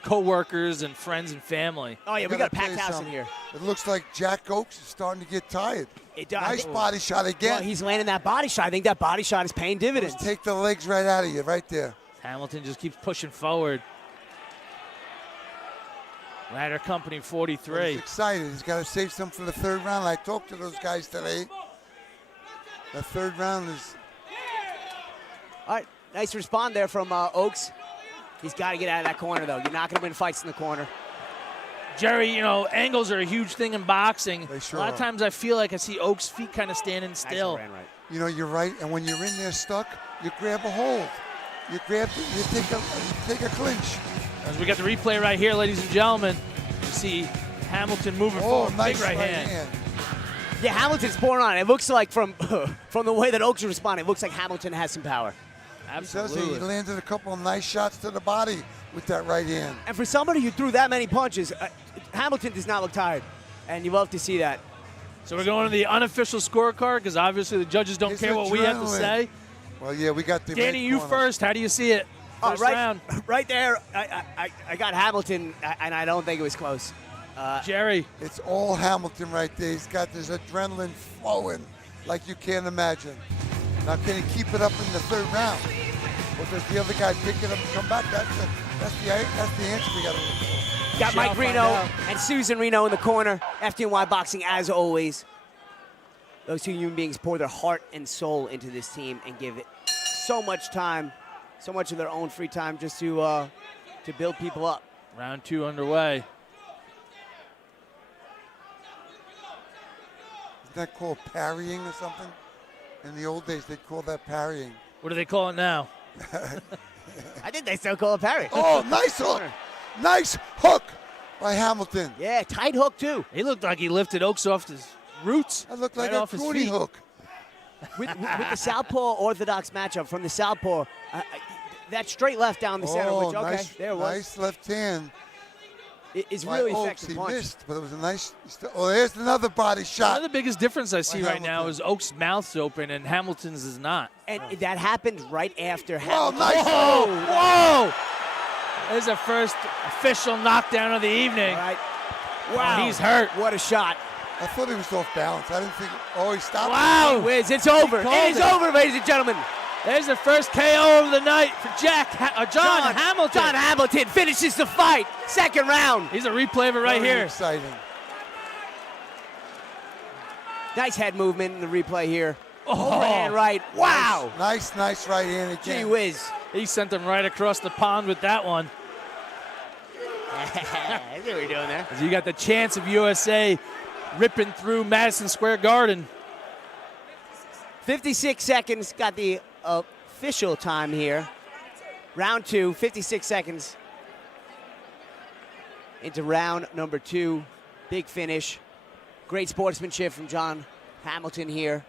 co-workers and friends and family. oh yeah, we Gotta got a packed tell you house in something. here. It looks like Jack Oaks is starting to get tired. It does. Nice body shot again. Well, he's landing that body shot. I think that body shot is paying dividends. Just take the legs right out of you, right there. Hamilton just keeps pushing forward. Ladder Company He's 43. excited. He's got to save some for the third round. I talked to those guys today. The third round is. All right, nice respond there from Oaks. He's got to get out of that corner, though. You're not going to win fights in the corner. Jerry, you know, angles are a huge thing in boxing. They sure a lot of are. times I feel like I see Oaks' feet kind of standing still. Nice, ran right. You know, you're right. And when you're in there stuck, you grab a hold. You take a clinch. As we got the replay right here, ladies and gentlemen, you see Hamilton moving Oh, forward. nice Big right hand. hand. Yeah, Hamilton's pouring on. It looks like from the way that Oaks is responding, it looks like Hamilton has some power. Absolutely. He landed a couple of nice shots to the body with that right hand. And for somebody who threw that many punches, Hamilton does not look tired. And you love to see that. So we're going to the unofficial scorecard because obviously the judges don't His care what we have to adrenaline. say. Well, yeah, we got the Danny, red you corner. first. How do you see it? First round. Right there, I got Hamilton, and I don't think it was close. Jerry. It's all Hamilton right there. He's got this adrenaline flowing like you can't imagine. Now, can he keep it up in the third round? Or does the other guy pick it up and come back? That's the answer we got to look for. Got Shall Mike find Reno out. and Susan Reno in the corner. FDNY Boxing, as always. Those two human beings pour their heart and soul into this team and give it so much time, so much of their own free time just to build people up. Round 2 underway. Isn't that called parrying or something? In the old days, they'd call that parrying. What do they call it now? I think they still call it parry. Oh, nice hook. Nice hook by Hamilton. Yeah, tight hook, too. He looked like he lifted Oaks off his roots. That looked like right a off his Cooney feet. hook. With the southpaw orthodox matchup from the southpaw, that straight left down the center, Oh, which, okay, nice, there it was. nice left hand. Is by really Oaks. effective He punch. missed, but it was a nice. Oh, there's another body One shot. of the biggest difference I see right now Hamilton. is Oaks' mouth's open and Hamilton's is not. And that happened right after Oh, Hamilton. nice. Whoa! There's the first official knockdown of the evening. All right. Wow. He's hurt. What a shot. I thought he was off balance. I didn't think. Oh, he stopped. Wow, Wiz, it's over. called It is it. over, ladies and gentlemen. There's the first KO of the night for John Hamilton. John Hamilton finishes the fight. Second round. He's a replay of it right Very here. Exciting. Nice head movement in the replay here. Oh. Overhand right. Wow. Nice right hand again. Gee whiz. He sent him right across the pond with that one. That's what we're doing there. As you got the chance of USA ripping through Madison Square Garden. 56 seconds. Got the official time here. Round 2, 56 seconds. Into round number 2. Big finish. Great sportsmanship from John Hamilton here.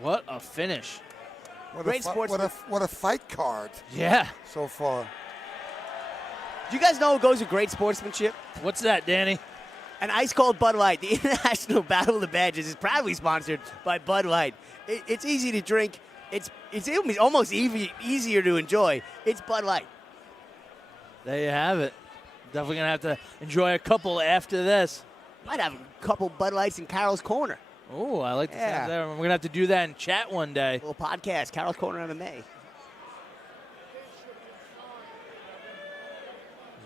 What a finish. What a fight card Yeah. so far. Do you guys know what goes with great sportsmanship? What's that, Danny? An ice cold Bud Light. The International Battle of the Badges is proudly sponsored by Bud Light. It's easy to drink. It's almost easier to enjoy. It's Bud Light. There you have it. Definitely going to have to enjoy a couple after this. Might have a couple Bud Lights in Carol's Corner. Oh, I like the Yeah. sound there. We're going to have to do that in chat one day. Little podcast, Carol's Corner MMA.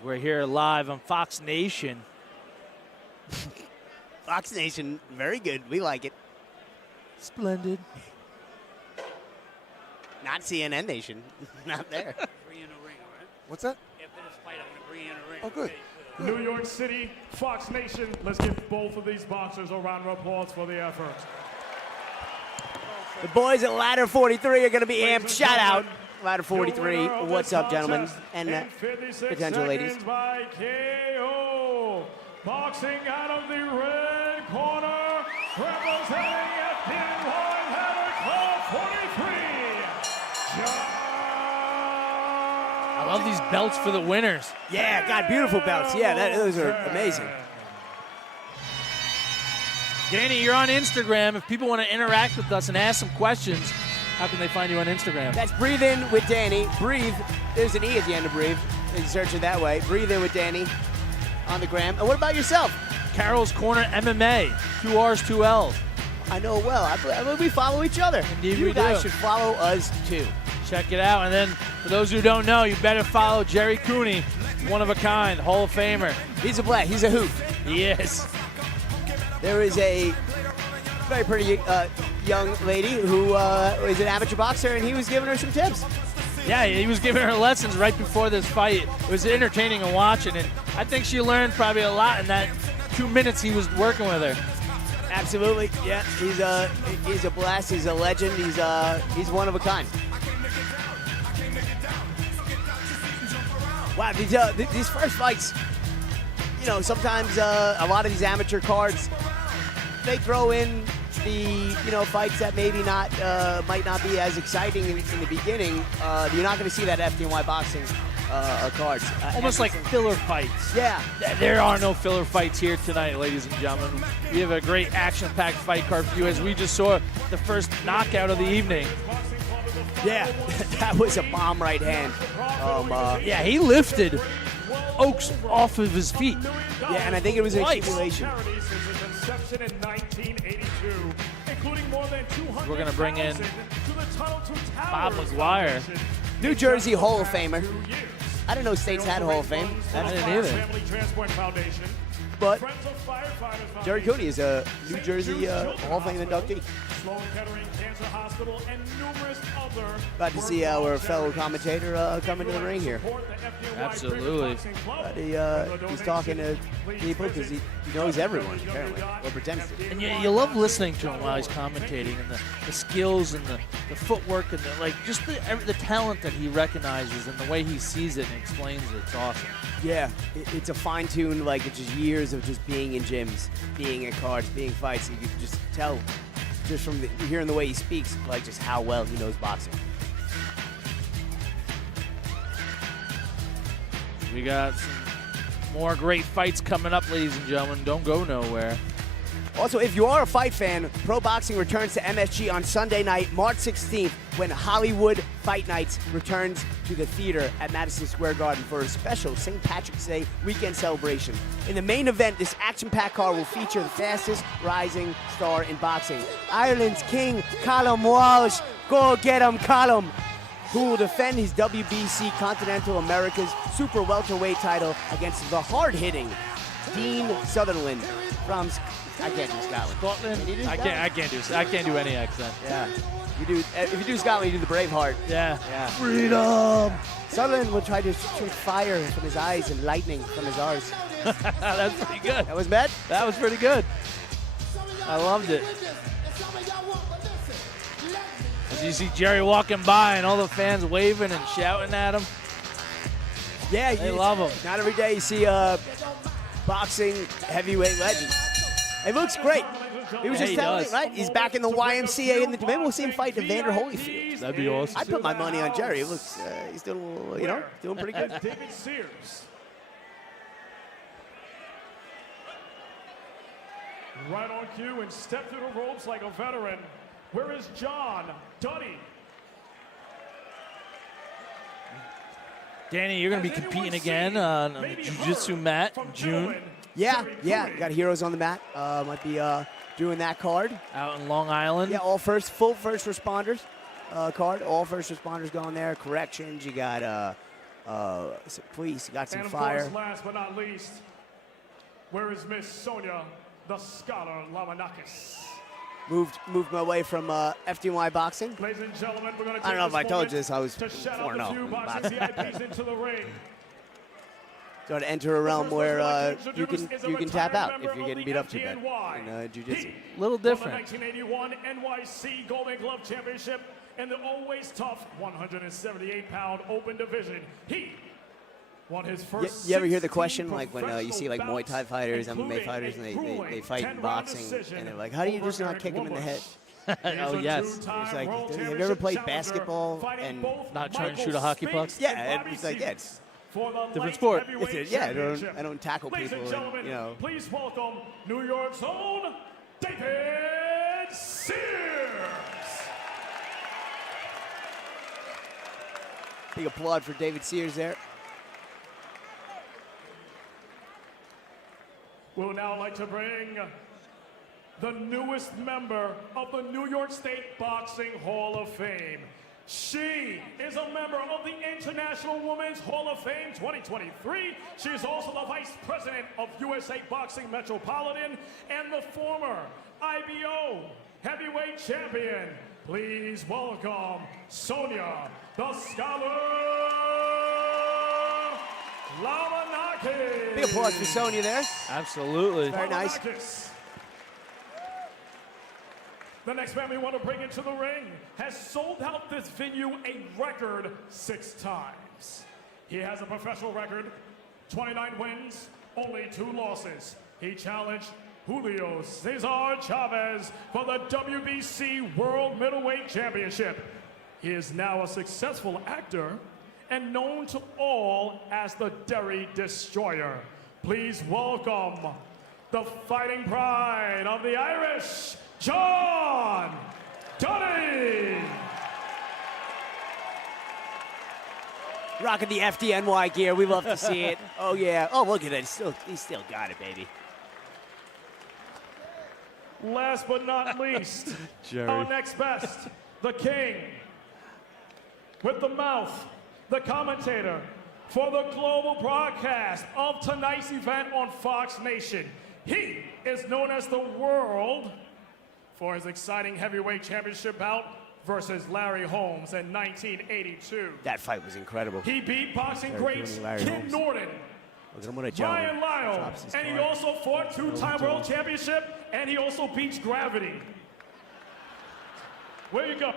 We're here live on Fox Nation. Fox Nation, very good. We like it. Splendid. Not CNN Nation. Not there. What's that? Oh, good. New York City, Fox Nation, let's give both of these boxers a round of applause for the effort. The boys at Ladder 43 are going to be Ladies amped. and Shout out, gentlemen, Ladder 43. the winner of What's this up, gentlemen? contest And in 56 potential ladies. seconds by KO. Boxing out of the red corner, representing FDNY Ladder Club 43. I love these belts for the winners. Yeah, God, beautiful belts. Yeah, those are amazing. Danny, you're on Instagram. If people want to interact with us and ask some questions, how can they find you on Instagram? That's Breathe In with Danny. Breathe. There's an E at the end of Breathe. You can search it that way. Breathe In with Danny on the gram. And what about yourself? Carol's Corner MMA. 2 R's, 2 L's. I know it well. I mean, we follow each other. Indeed you we guys do. should follow us too. Check it out. And then for those who don't know, you better follow Jerry Cooney, one of a kind, Hall of Famer. He's a black. He's a hoot. He is. There is a very pretty young lady who is an amateur boxer, and he was giving her some tips. Yeah, he was giving her lessons right before this fight. It was entertaining and watching, and I think she learned probably a lot in that 2 minutes he was working with her. Absolutely, yeah. He's a blast. He's a legend. He's one of a kind. Wow, these first fights, you know, sometimes a lot of these amateur cards, they throw in the fights that maybe might not be as exciting in the beginning. You're not going to see that FDNY boxing cards. Almost like filler fights. Yeah. There are no filler fights here tonight, ladies and gentlemen. We have a great action-packed fight card for you, as we just saw the first knockout of the evening. Yeah, that was a bomb right hand. Yeah, he lifted Oaks off of his feet. Yeah, and I think it was an Twice. accumulation. We're going to bring in Bob McGuire. New Jersey Hall of Famer. I didn't know states had Hall of Fame. I didn't either. But Jerry Cooney is a New Jersey Hall of Fame inductee. Glad to see our fellow commentator come into the ring here. Absolutely. He's talking to people because he knows everyone, apparently, or pretends to. And you love listening to him while he's commentating, and the skills and the footwork and just the talent that he recognizes and the way he sees it and explains it. It's awesome. Yeah, it's a fine-tuned, like, it's just years of just being in gyms, being in cards, being fights. You can just tell, just from hearing the way he speaks, like, just how well he knows boxing. We got some more great fights coming up, ladies and gentlemen. Don't go nowhere. Also, if you are a fight fan, Pro Boxing returns to MSG on Sunday night, March 16th, when Hollywood Fight Nights returns to the theater at Madison Square Garden for a special St. Patrick's Day weekend celebration. In the main event, this action-packed card will feature the fastest rising star in boxing, Ireland's King, Callum Walsh. Go get him, Callum, who will defend his WBC Continental America's Super Welterweight title against the hard-hitting Dean Sutherland from, I can't do Scotland. Scotland? Can you do I can't do any accent. Yeah. You do. If you do Scotland, you do the Braveheart. Yeah. Yeah. Freedom. Sutherland will try to shoot fire from his eyes and lightning from his arms. That's pretty good. That was bad? That was pretty good. I loved it. As you see Jerry walking by and all the fans waving and shouting at him. Yeah, They love him. Not every day you see a boxing heavyweight legend. It looks great. He was Yeah, just he telling me, does. right? He's back in the YMCA, and maybe we'll see him fight Evander Holyfield. That'd be awesome. I put my money on Jerry. It looks, he's doing, doing pretty good. David Sears. Right on cue and step through the ropes like a veteran. Where is John Dunny? Danny, you're going to be competing again on the Jiu-Jitsu mat in June. Yeah. Got Heroes on the mat. Might be doing that card. Out in Long Island. Yeah, full first responders card. All first responders going there. Corrections. You got some police. You got some And of fire. course, last but not least, where is Miss Sonia, the scholar Lamanakis? Moved my way from FDNY boxing. Ladies and gentlemen, we're going to take I don't know if I told moment you this. I was to shout 4-0 out the few in boxing boxing. VIPs into the ring. So to enter a realm where you can tap out if member you're of getting the beat up too bad FDNY. in jiu-jitsu. Little Won the different. 1981 NYC Golden Glove Championship in the always tough 178-pound open division. He won his first. You ever hear the question 16 like when you see like Muay Thai bouts, fighters, MMA including fighters, and a they grueling fight in 10-round boxing, decision and they're like, how do you just over not kick him in the head? Eric Oh, He is a yes. two-time It's like, world have you ever championship played challenger, basketball fighting and both not trying to Michael shoot a hockey puck? Spinks Yeah, and Bobby it's like, yeah, Seaman it's for the different light sport. heavyweight I championship. don't tackle Ladies people, and gentlemen, and, you know. please welcome New York's own David Sears. Big applaud for David Sears there. We'll now like to bring the newest member of the New York State Boxing Hall of Fame. She is a member of the International Women's Hall of Fame 2023. She is also the Vice President of USA Boxing Metropolitan and the former IBO Heavyweight Champion. Please welcome Sonia, the Scholar Lamanakis. Big applause for Sonia there. Absolutely. Very nice. The next man we want to bring into the ring has sold out this venue a record 6 times. He has a professional record, 29 wins, only 2 losses. He challenged Julio Cesar Chavez for the WBC World Middleweight Championship. He is now a successful actor and known to all as the Derry Destroyer. Please welcome the fighting pride of the Irish, John Dunny. Rocking the FDNY gear. We love to see it. Oh, yeah. Oh, look at it. He's still got it, baby. Last but not least, our next best, the king, with the mouth, the commentator for the global broadcast of tonight's event on Fox Nation. He is known as the World for his exciting heavyweight championship bout versus Larry Holmes in 1982. That fight was incredible. He beat boxing Larry greats Larry Kid Holmes. Norton, Look at him, what a gentleman. Ryan Lyle, Drops his and he card. also fought 2-time world championship, and he also beats Gravity. Where you going?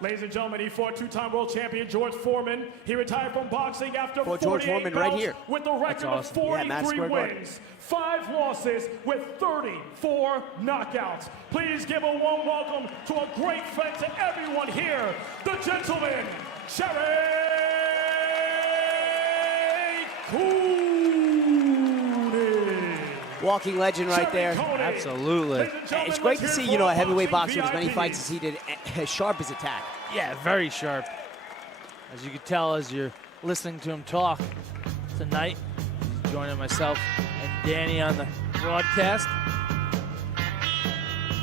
Ladies and gentlemen, he fought 2-time world champion George Foreman. He retired from boxing after Fought 48 George Foreman right bouts here. with a record of awesome. Yeah, Madison 43 Square Garden. wins, 5 losses with 34 knockouts. Please give a warm welcome to a great friend to everyone here, the gentleman, Jerry Cooney. walking legend right there. Absolutely. It's great to see, a heavyweight boxer with as many fights as he did, as sharp as attack. Yeah, very sharp. As you can tell as you're listening to him talk tonight, he's joining myself and Danny on the broadcast.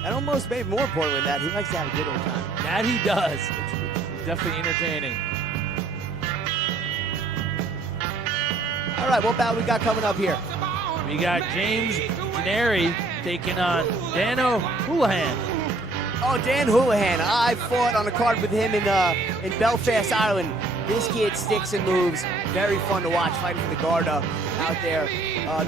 And almost maybe more importantly than that, he likes to have a good old time. That he does. It's definitely entertaining. All right, what bout we got coming up here? We got James Canary taking on Dano Hulahan. Oh, Dan Hulahan. I fought on a card with him in Belfast, Ireland. This kid sticks and moves. Very fun to watch, fighting for the Garda out there.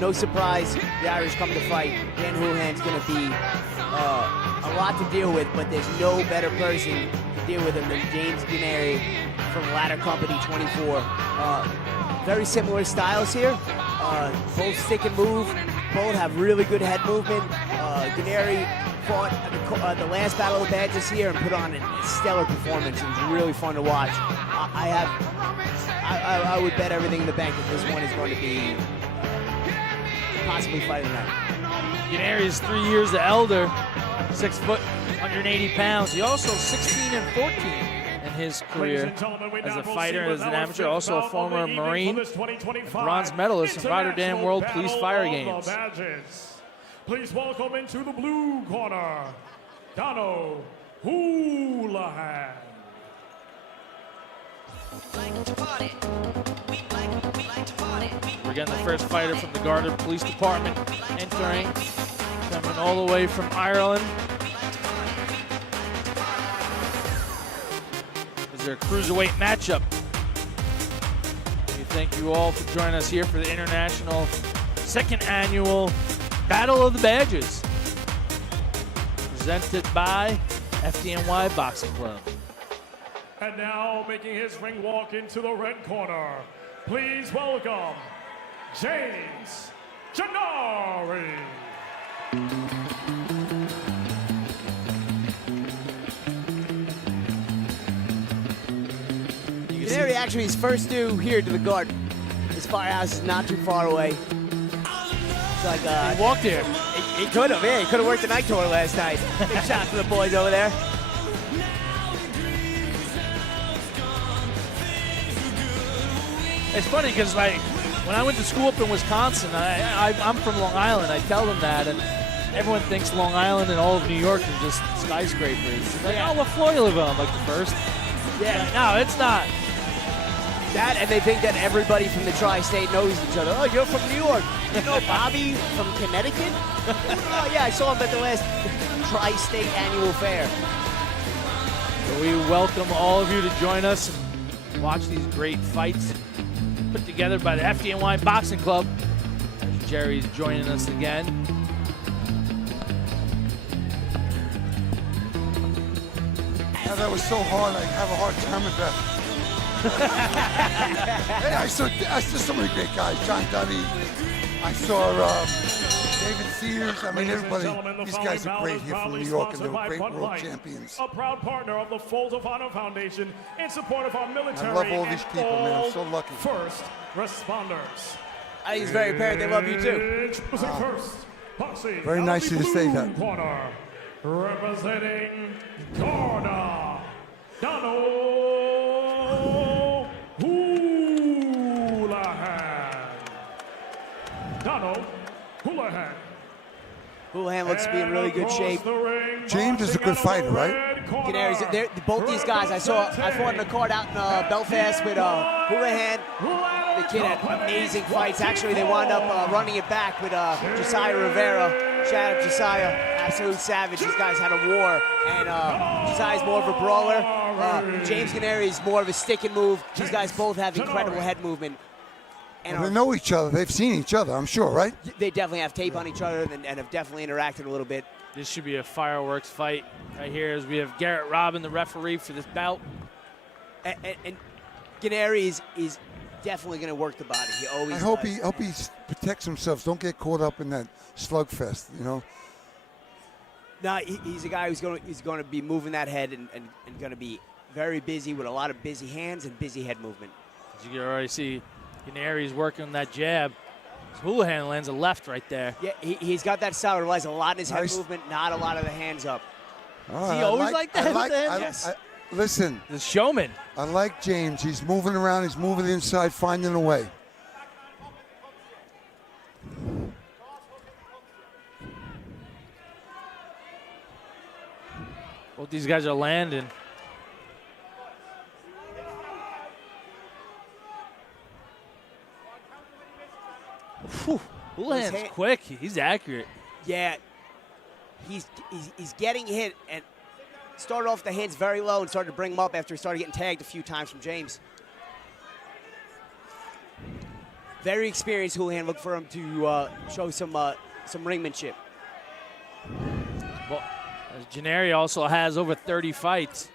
No surprise, the Irish come to fight. Dan Hulahan's going to be a lot to deal with, but there's no better person to deal with him than James Canary from Ladder Company 24. Very similar styles here. Both stick and move. Both have really good head movement. Canary fought at the last Battle of the Badges here and put on a stellar performance. It was really fun to watch. I would bet everything in the bank that this one is going to be possibly fighting night. Canary is 3 years the elder, 6 foot, 180 pounds. He also 16 and 14 in his career as a fighter and as an amateur. Also a former Marine, bronze medalist in Rotterdam World Police Fire Games. Please welcome into the blue corner, Dano Hulahan. We're getting the first fighter from the Garda Police Department entering, coming all the way from Ireland. Is there a cruiserweight matchup? We thank you all for joining us here for the international second annual Battle of the Badges, presented by FDNY Boxing Club. And now making his ring walk into the red corner, please welcome James Canary. Canary actually is first due here to the Garden. His firehouse is not too far away. It's like He walked here. He could have, yeah. He could have worked the night tour last night. Big shout to the boys over there. It's funny because when I went to school up in Wisconsin, I'm from Long Island. I tell them that, and everyone thinks Long Island and all of New York are just skyscrapers. It's like, oh, what floor you live on? Like the first? Yeah. No, it's not. That, and they think that everybody from the tri-state knows each other. Oh, you're from New York. You know Bobby from Connecticut? Oh, yeah, I saw him at the last tri-state annual fair. So we welcome all of you to join us and watch these great fights put together by the FDNY Boxing Club. Jerry's joining us again. Yeah, that was so hard. I have a hard time with that. Hey, I saw so many great guys. John Duddy. I saw David Sears. I mean, everybody. These guys are great here from New York, and they were great world champions. A proud partner of the Folds of Honor Foundation in support of our military. I love all these people, man. I'm so lucky. First responders. I think it's very apparent they love you too. First, boxing Very nice of you to say that. Corner, representing Garda, Dano Hulahan. Dano Hulahan. Hulahan looks to be in really good shape. James is a good fighter, right? Canaries, both these guys, I fought in a card out in Belfast with Hulahan. The kid had amazing fights. Actually, they wound up running it back with Josiah Rivera. Shout out Josiah, absolute savage. These guys had a war, and Josiah's more of a brawler. James Canary is more of a stick and move. These guys both have incredible head movement. And Well, they know each other. They've seen each other, I'm sure, right? they definitely have tape on each other and have definitely interacted a little bit. This should be a fireworks fight right here as we have Garrett Robin, the referee for this bout. And Canary is definitely going to work the body. He always I hope does. he protects himself. Don't get caught up in that slugfest, you know? No, he's a guy who's going to be moving that head and going to be very busy with a lot of busy hands and busy head movement. As you can already see, Canary's working on that jab. Hulahan lands a left right there. Yeah, he's got that style. Relies a lot in his head Nice. movement, not a lot of the hands up. All he I always like that with the hands? Yes. Listen, The showman. I like James. He's moving around. He's moving inside, finding a way. Both these guys are landing. Whew. Hulahan's hand- quick. He's accurate. Yeah, he's getting hit and started off the hands very low and started to bring him up after he started getting tagged a few times from James. Very experienced Hulahan. Look for him to show some ringmanship. Well, Canary also has over 30 fights.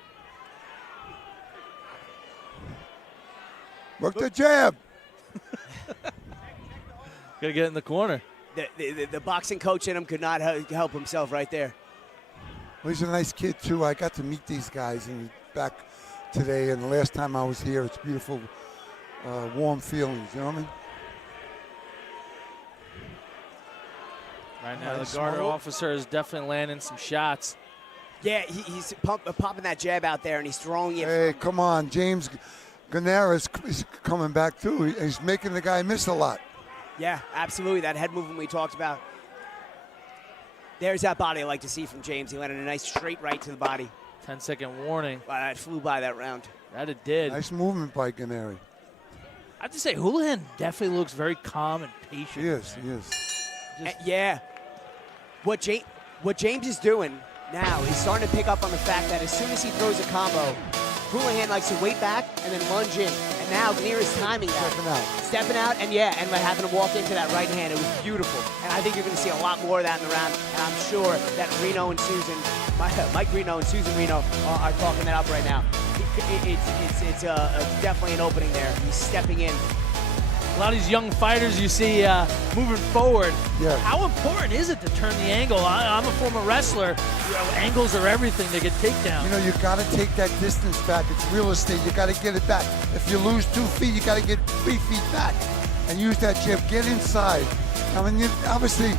Work the jab. Gotta get in the corner. The boxing coach in him could not help himself right there. Well, he's a nice kid, too. I got to meet these guys back today, and the last time I was here, it's beautiful, warm feelings, you know what I mean? Right now, Nice the guard move. officer is definitely landing some shots. Yeah, he's popping that jab out there, and he's throwing it. Hey, come on. James Canary is coming back, too. He's making the guy miss a lot. Yeah, absolutely. That head movement we talked about. There's that body I like to see from James. He landed a nice straight right to the body. 10-second warning. Wow, that flew by that round. That it did. Nice movement by Canary. I have to say, Hulahan definitely looks very calm and patient. He is. Yeah. What James is doing now is starting to pick up on the fact that as soon as he throws a combo, Hulahan likes to wait back and then lunge in. And now Canary is timing that. Stepping out, and having him walk into that right hand. It was beautiful. And I think you're going to see a lot more of that in the round. And I'm sure that Reno and Susan, Mike Reno and Susan Reno are talking that up right now. It's definitely an opening there. He's stepping in. A lot of these young fighters you see moving forward. Yeah. How important is it to turn the angle? I'm a former wrestler. You know, angles are everything to get takedown. You know, you got to take that distance back. It's real estate. You got to get it back. If you lose 2 feet, you got to get 3 feet back and use that jab. Get inside. I mean, obviously,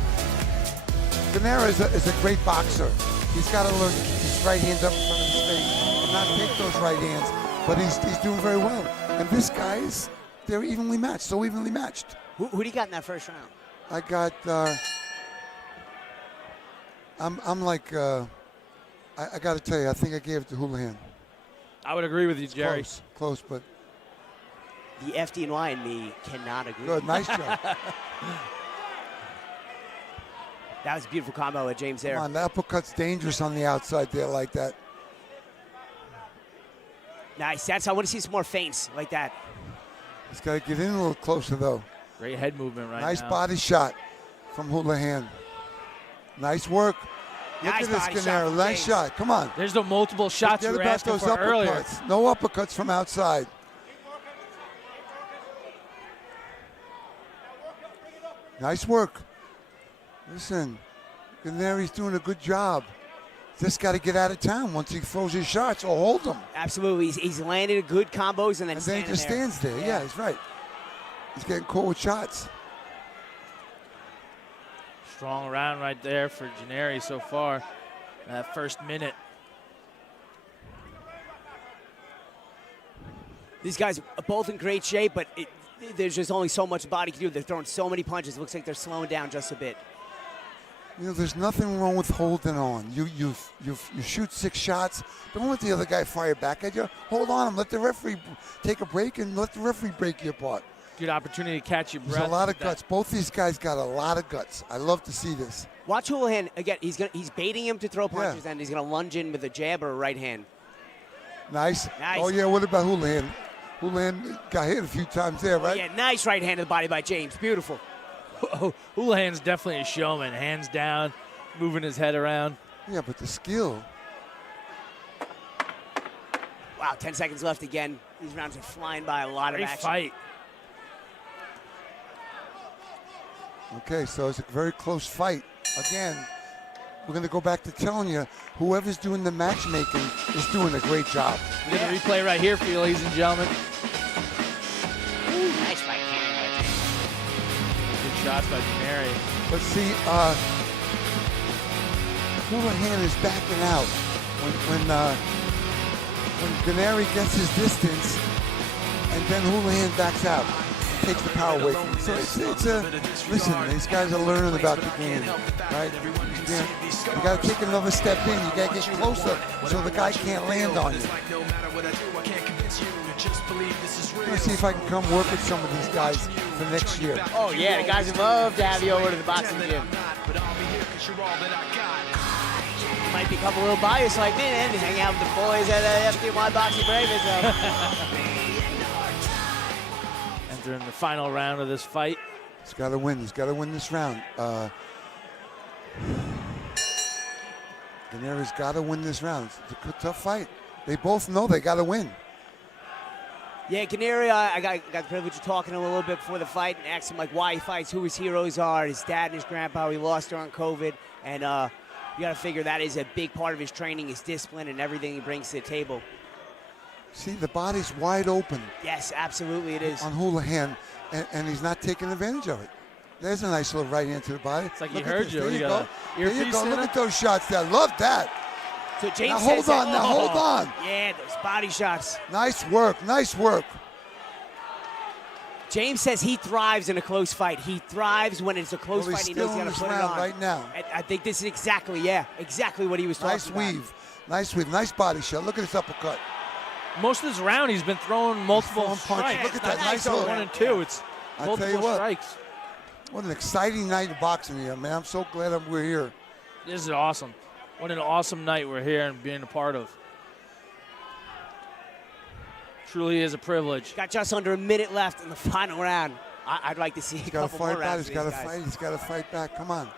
Canary is a great boxer. He's got to learn to keep his right hands up in front of his face and not take those right hands. But he's doing very well. And this guy's, they're evenly matched, so evenly matched. Who do you got in that first round? I got, I'm like, I got to tell you, I think I gave it to Hulahan. I would agree with you, Jerry. Close, but The FDNY and me cannot agree. good. Nice job. That was a beautiful combo with James there. Come on, the uppercut's dangerous on the outside there like that. Nice. I want to see some more feints like that. He's got to get in a little closer, though. Great head movement right Nice now. body shot from Hulahan. Nice work. Look Nice at this, body shot Canary. from Nice James. shot. Come on. There's the multiple shots Forget you were about asking those for earlier. uppercuts. No uppercuts from outside. Nice work. Listen, Canary's doing a good job. Just got to get out of town once he throws his shots or hold them. Absolutely. He's landed good combos and then And then he just stands there. Yeah, he's right. He's getting caught with shots. Strong round right there for Canary so far. That first minute. These guys are both in great shape, but there's just only so much body can do. They're throwing so many punches. It looks like they're slowing down just a bit. You know, there's nothing wrong with holding on. You shoot 6 shots. Don't let the other guy fire back at you. Hold on him. Let the referee take a break and let the referee break you apart. Good opportunity to catch your breath. There's a lot of with that. guts. Both these guys got a lot of guts. I love to see this. Watch Hulahan again. He's baiting him to throw punches, and he's going to lunge in with a jab or a right hand. Nice. Nice. Oh, yeah, what about Hulahan? Hulahan got hit a few times there, right? Yeah, nice right hand to the body by James. Beautiful. Hulahan's definitely a showman. Hands down, moving his head around. Yeah, but the skill. Wow, 10 seconds left again. These rounds are flying by. A lot Great of action. fight. Okay, so it's a very close fight. Again, we're going to go back to telling you, whoever's doing the matchmaking is doing a great job. We get a replay right here for you, ladies and gentlemen. Nice right hand by James. Good shots by Canary. But see, Hulahan is backing out when Canary gets his distance, and then Hulahan backs out, takes the power away from him. So it's a listen. These guys are learning about the game, right? You got to take another step in. You got to get closer so the guy can't land on you. I'm gonna see if I can come work with some of these guys for next year. Oh yeah, the guys would love to have you over to the boxing gym. Might become a little biased like me, and hang out with the boys at FDNY Boxing Bravers. Entering the final round of this fight. He's got to win. He's got to win this round. Canary's got to win this round. It's a good, tough fight. They both know they got to win. Yeah, Canary, I got the privilege of talking to him a little bit before the fight and asked him like why he fights, who his heroes are, his dad and his grandpa. He lost during COVID, and you got to figure that is a big part of his training, his discipline, and everything he brings to the table. See, the body's wide open. Yes, absolutely it is. On Hulahan, and he's not taking advantage of it. There's a nice little right hand to the body. It's like Look he at heard this. you. There you got go. a There you earpiece go. in Look it? at those shots there. Love that. So James Now says hold on. Now hold on. Yeah, those body shots. Nice work. Nice work. James says he thrives in a close fight. He thrives when it's a close Well, fight. he's He knows still he in got to this put it round on right now. I think this is exactly what he was talking Nice about. weave. Nice weave. Nice body shot. Look at this uppercut. Most of this round, he's been throwing multiple throwing punches. strikes. Look at that. Not Nice just hook. 1 and 2. It's I tell you multiple what. strikes. What an exciting night of boxing here, man. I'm so glad we're here. This is awesome. What an awesome night we're here and being a part of. Truly is a privilege. Got just under a minute left in the final round. I'd like to see a He's got to couple more fight back. rounds. He's got to fight. He's got to fight back. Come on.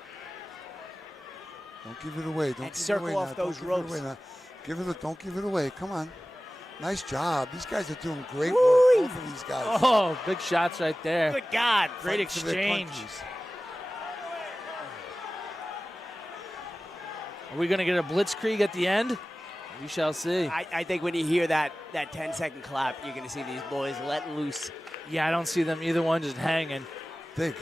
Don't give it away. Don't And give circle it away off now. those Don't ropes. Give it away now. Don't give it away. Come on. Nice job. These guys are doing great Woo-wee. work. Both of these guys. Oh, big shots right there. Good God. Great Fighting for their exchange. countries. Are we going to get a blitzkrieg at the end? We shall see. I think when you hear that 10-second clap, you're going to see these boys let loose. Yeah, I don't see them either one just hanging. Dig.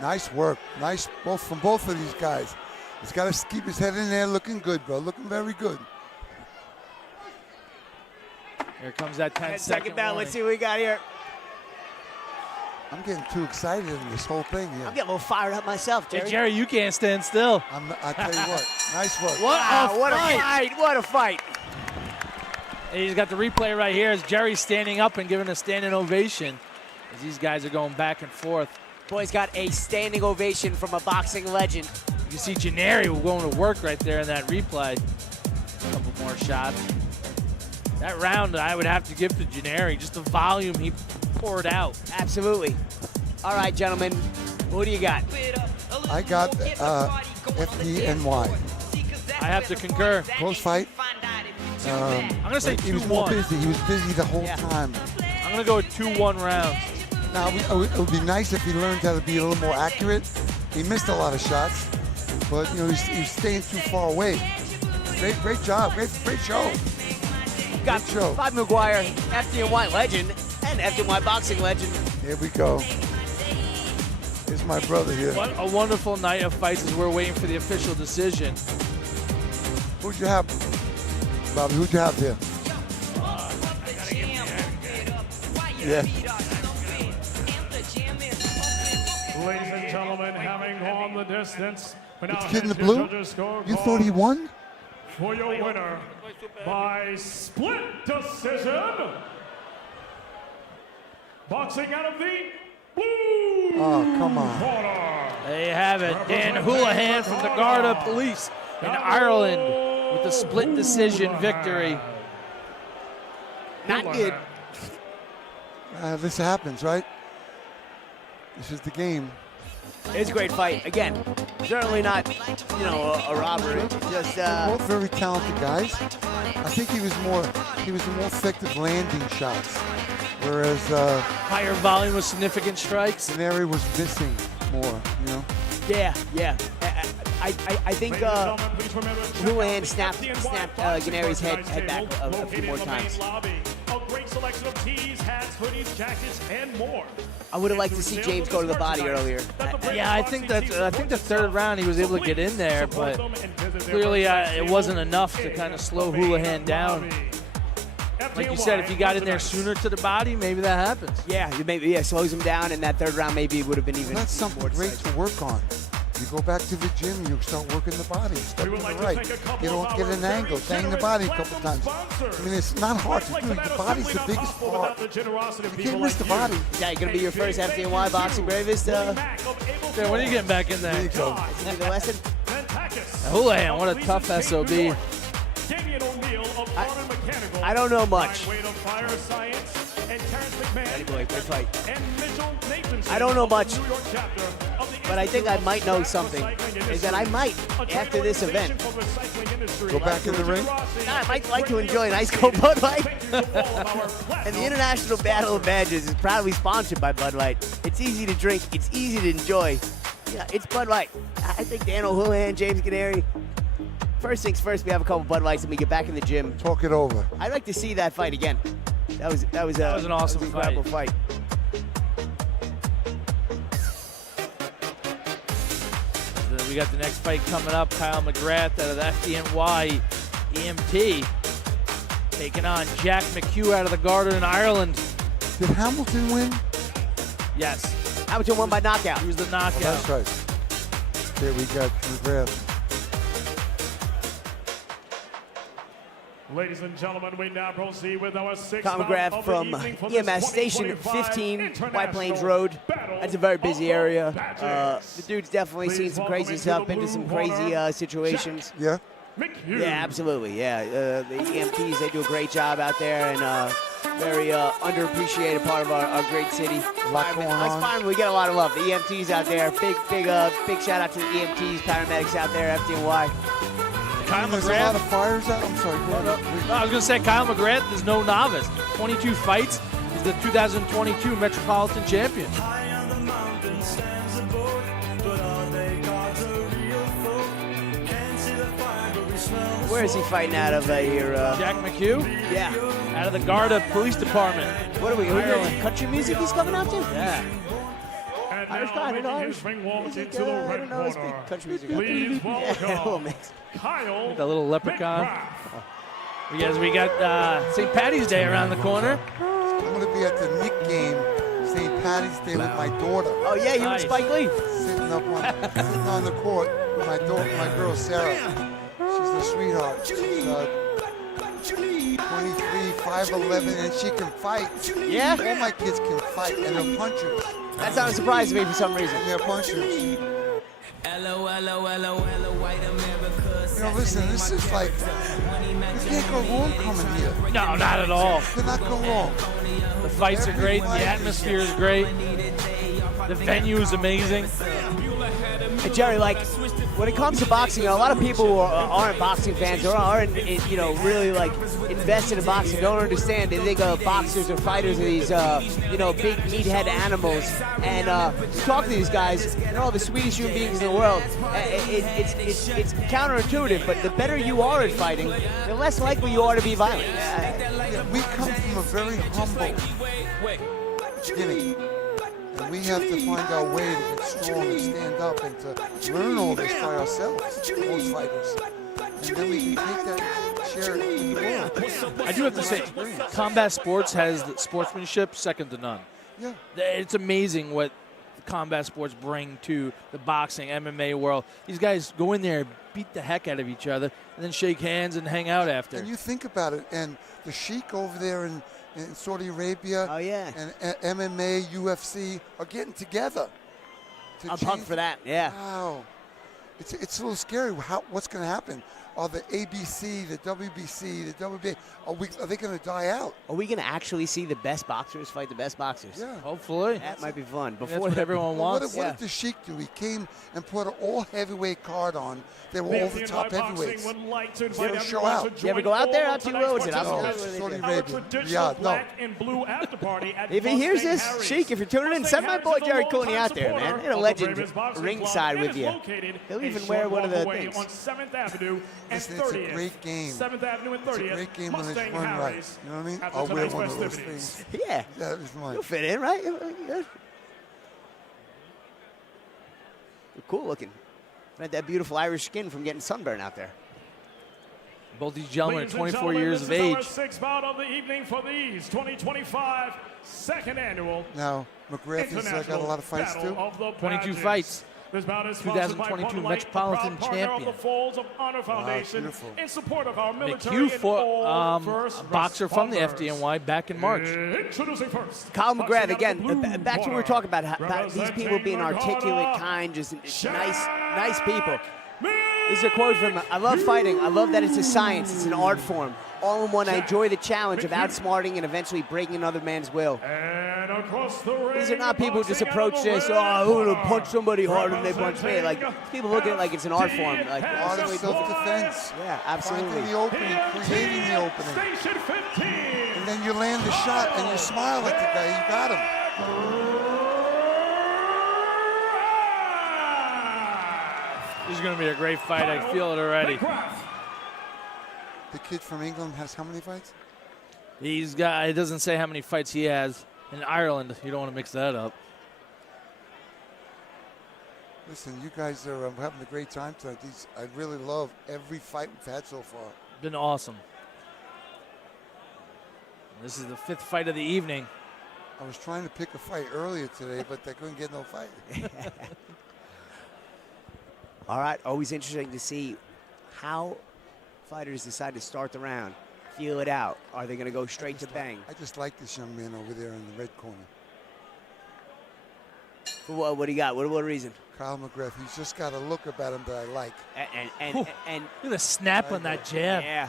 Nice work. Nice from both of these guys. He's got to keep his head in there looking good, bro. Looking very good. Here comes that 10-second down. Let's see what we got here. I'm getting too excited in this whole thing here. I'm getting a little fired up myself, Jerry. Hey, Jerry, you can't stand still. I tell you what. Nice work. What a fight. What a fight. And he's got the replay right here as Jerry's standing up and giving a standing ovation as these guys are going back and forth. Boys got a standing ovation from a boxing legend. You can see Canary going to work right there in that replay. A couple more shots. That round I would have to give to Canary, just the volume he poured out. Absolutely. All right, gentlemen, who do you got? I got FDNY. I have to concur. Close fight. I'm going to say He was more 2-1. busy. He was busy the whole time. I'm going to go with 2-1 rounds. Now, it would be nice if he learned how to be a little more accurate. He missed a lot of shots, but he's staying too far away. Great job. Great show. Got Great show. Bob McGuire, FDNY legend, and FDNY boxing legend. Here we go. Here's my brother here. What a wonderful night of fights as we're waiting for the official decision. Who'd you have, Bobby? Who'd you have here? Yeah. Ladies and gentlemen, having gone the distance, we now Kid in the head to blue? judges' scorecard You thought he won? for your winner by split decision. Boxing out of the blue Oh, come on. corner. There you have it. Dan Hulahan from the Garda Police in Ireland with the split decision victory. Not good. This happens, right? This is the game. It's a great fight. Again, certainly not, a robbery. Just Both very talented guys. I think he was more effective landing shots, whereas Higher volume with significant strikes. Canary was missing more. yeah. I think Hulahan snapped Canary's head back a few more times. a great selection of tees, hats, hoodies, jackets, and more. I would have liked to see James go to the body earlier. Yeah, I think the third round he was able to get in there, but clearly it wasn't enough to kind of slow Hulahan down. Like you said, if you got in there sooner to the body, maybe that happens. Yeah, slows him down, and that third round maybe would have been even. That's something great to work on. You go back to the gym, you start working the body, step to the right. You don't get an angle, bang the body a couple times. I mean, it's not hard to do. Your body's the biggest part. You can't miss the body. Is that going to be your first FDNY boxing bravest? Yeah, when are you getting back in there? There you go. The lesson? Hulahan, what a tough SOB. I don't know much. I don't know much, but I think I might know something. Is that I might, after this event, Go back in the ring. I might like to enjoy an ice cold Bud Light. And the International Battle of Badges is proudly sponsored by Bud Light. It's easy to drink. It's easy to enjoy. Yeah, it's Bud Light. I think Daniel Hulahan, James Canary. First things first, we have a couple Bud Lights and we get back in the gym. Talk it over. I'd like to see that fight again. That was an awesome incredible fight. We got the next fight coming up. Kyle McGrath out of the FDNY EMT taking on Jack McHugh out of the Garter in Ireland. Did Hamilton win? Yes. Hamilton won by knockout. He was the knockout. Oh, that's right. There we got McGrath. Ladies and gentlemen, we now proceed with our sixth Kyle bout McGrath of the from evening for this EMS Station 2025 15, White Plains Road. That's a very busy area. The dude's definitely seen some crazy stuff, been to some crazy situations. Yeah? McHugh. Yeah, absolutely. Yeah, the EMTs, they do a great job out there, and very underappreciated part of our great city. A lot going on. Firemen, we get a lot of love. The EMTs out there, big shout out to the EMTs, paramedics out there, FDNY. Kyle There's a lot of fires out. I'm sorry. Go ahead. No, I was going to say Kyle McGrath is no novice. 22 fights. He's the 2022 Metropolitan Champion. Where is he fighting out of here? Jack McHugh? Yeah. Out of the Garda Police Department. What are we? Country music he's coming out to? Yeah. And Irish guy, I don't know Irish. ring walks Music, into the I red don't know, corner. country music. Please welcome mix. Kyle The little leprechaun. McGrath. Yes, we got St. Patty's Day around the corner. I'm going to be at the Nick game, St. Patty's Day, with my daughter. Oh yeah, you Nice. and Spike Lee. Sitting on the court with my daughter, my girl Sarah. She's a sweetheart. She's 23, 5'11", and she can fight. Yeah? All my kids can fight, and they're punchers. That's not a surprise to me for some reason. And they're punchers. You know, listen, this is like, you can't go wrong coming here. No, not at all. You cannot go wrong. The fights are great. The atmosphere is great. The venue is amazing. And Jerry, like, when it comes to boxing, a lot of people who aren't boxing fans or aren't, really like invested in boxing don't understand. They think boxers or fighters are these, big meathead animals. And you talk to these guys, they're all the sweetest human beings in the world. It's counterintuitive, but the better you are at fighting, the less likely you are to be violent. Yeah, we come from a very humble beginning. And we have to find our way to get strong and stand up and to learn all this by ourselves, most fighters. And then we can take that, share it in the world. I do have to say, combat sports has the sportsmanship second to none. Yeah. It's amazing what combat sports bring to the boxing, MMA world. These guys go in there, beat the heck out of each other, and then shake hands and hang out after. And you think about it, and the Sheik over there in Saudi Arabia, Oh, yeah. and MMA, UFC are getting together. I'm pumped for that, yeah. Wow. It's a little scary. What's going to happen? Are the ABC, the WBC, the WBA, are they going to die out? Are we going to actually see the best boxers fight the best boxers? Yeah. Hopefully. That might be fun. That's what everyone What wants. did the Sheik do? He came and put an all-heavyweight card on. They were all the top heavyweights. They show out. You ever go out there? Out to where was it? No, Saudi Arabia. Yeah, no. If he hears this, Sheik, if you're tuning in, send my boy Jerry Cooney out there, man. Get a legend ringside with you. He'll even wear one of the things. On 7th Avenue and Listen, it's a 30th. great game. 7th Avenue and It's 30th. a great game when it's Mustang run right. Harry's You know what I mean? after I'll wear tonight's one of those festivities. things. Yeah. That is mine. You'll fit in, right? Yeah. You're cool looking. Had that beautiful Irish skin from getting sunburn out there. Both these gentlemen are Ladies and 24 gentlemen, years of this is age. our sixth bout of the evening for these 2025 second annual Now, McGrath has got a lot of fights Battle too. of the 22 Badges. fights. This bout is sponsored by 2022 Bud Light, Metropolitan the proud partner champion. of the Folds of Honor Foundation, beautiful. in support of our military McHugh and fought all a first boxer from the responders. FDNY back in March. Introducing first, Kyle boxing McGrath, out of again, the blue back to what we were talking about these people being representing articulate, McGowan, kind, just nice people. This is a quote from him. I love fighting. I love that it's a science. It's an art form. All in one, I enjoy the challenge of outsmarting and eventually breaking another man's will. And across the ring, These are not people who just boxing out of approach the this, red I'm going to punch corner, somebody harder than they punch me. Like, people look at it like it's an art form. Like, Art of self-defense. yeah, Finding absolutely. the opening, creating the opening. Station 15. And then you land the shot and you smile at the guy. You got him. This is going to be a great fight. I feel it already. McGrath. The kid from England has how many fights? He's got. It doesn't say how many fights he has in Ireland. You don't want to mix that up. Listen, you guys are having a great time tonight. I really love every fight we've had so far. Been awesome. This is the 5th fight of the evening. I was trying to pick a fight earlier today, but I couldn't get no fight. All right, always interesting to see how fighters decide to start the round, feel it out. Are they going to go straight to bang? I just like this young man over there in the red corner. For what do you got? What reason? Kyle McGrath. He's just got a look about him that I like. And Look at the snap on that jab. yeah,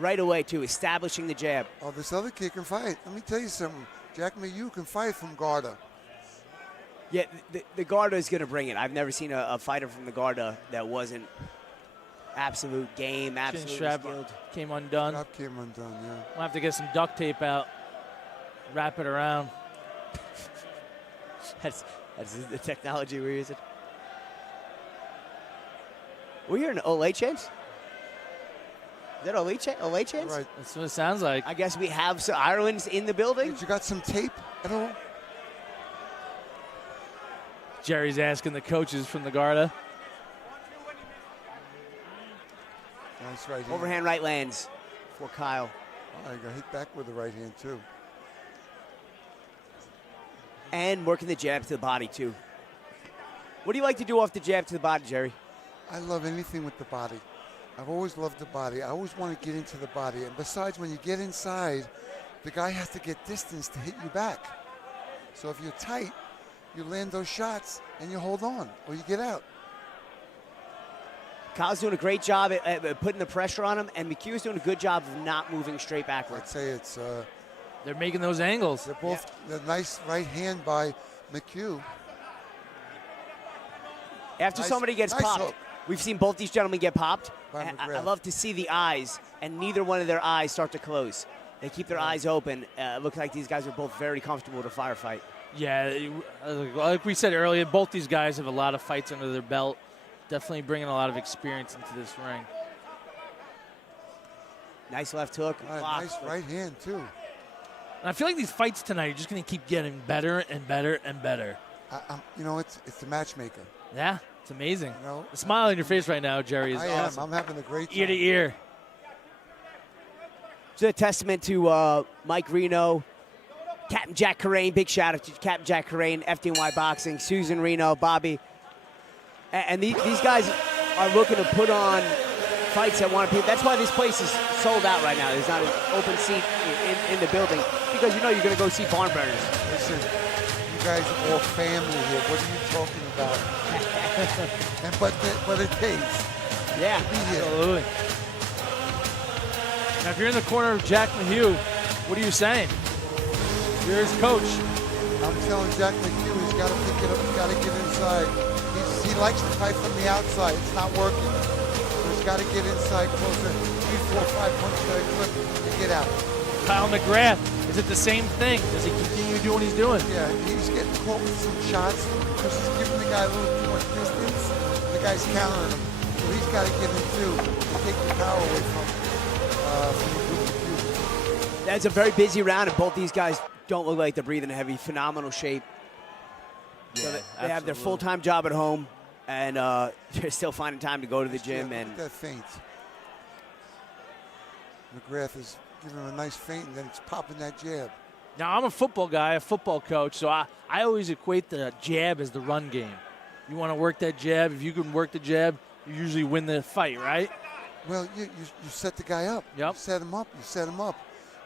right away too, establishing the jab. Oh, this other kid can fight. Let me tell you something. Jack McHugh can fight from Garda. Yeah, the Garda is going to bring it. I've never seen a fighter from the Garda that wasn't absolute game, Chin absolutely strap skilled. came undone. Strap came undone, yeah. We'll have to get some duct tape out, wrap it around. That's the technology we're using. We're hearing Olay chants? Is that Olay chants? Right. That's what it sounds like. I guess we have some Ireland's in the building. Did you got some tape at all? Jerry's asking the coaches from the Garda. Nice right hand. Overhand right lands for Kyle. Oh, I got hit back with the right hand, too. And working the jab to the body, too. What do you like to do off the jab to the body, Jerry? I love anything with the body. I've always loved the body. I always want to get into the body. And besides, when you get inside, the guy has to get distance to hit you back. So if you're tight, you land those shots and you hold on or you get out. Kyle's doing a great job at putting the pressure on him, and McHugh's doing a good job of not moving straight I'd backwards. say it's They're making those angles. they're both the nice right hand by McHugh. After Nice- somebody gets nice popped, hook. we've seen both these gentlemen get popped. By And I McGrath. love to see the eyes, and neither one of their eyes start to close. They keep their eyes open. It looks like these guys are both very comfortable with a firefight. Yeah, like we said earlier, both these guys have a lot of fights under their belt. Definitely bringing a lot of experience into this ring. Nice left hook. blocked. Nice right hand, too. And I feel like these fights tonight are just going to keep getting better and better and better. You know, it's the matchmaker. Yeah, it's amazing. You know, The smile on your face right now, Jerry, is I am. awesome. I'm having a great time. Ear to ear. It's a testament to Mike Reno, Captain Jack Carrain. Big shout out to Captain Jack Carrain, FDNY Boxing, Susan Reno, Bobby. And these guys are looking to put on fights that want to be. That's why this place is sold out right now. There's not an open seat in the building because you know you're going to go see barn burners. Listen, you guys are all family here. What are you talking about? but it pays. Yeah. Be here. Absolutely. Now, if you're in the corner of Jack McHugh, what are you saying? You're his coach. I'm telling Jack McHugh he's got to pick it up. He's got to get inside. He likes to fight from the outside. It's not working. So he's got to get inside closer. 3, 4, 5 punches at a clip to get out. Kyle McGrath, is it the same thing? Does he continue doing what he's doing? Yeah, he's getting caught with some shots because he's giving the guy a little too much distance. The guy's countering him. So he's got to get him too to take the power away from McHugh. That's a very busy round, and both these guys don't look like they're breathing heavy. Phenomenal shape. So they have their full-time job at home, and they're still finding time to go to the gym. Look And at that feint. McGrath is giving him a nice feint, and then it's popping that jab. Now, I'm a football guy, a football coach, so I always equate the jab as the run game. You want to work that jab. If you can work the jab, you usually win the fight, right? Well, you set the guy up. Yep. You set him up,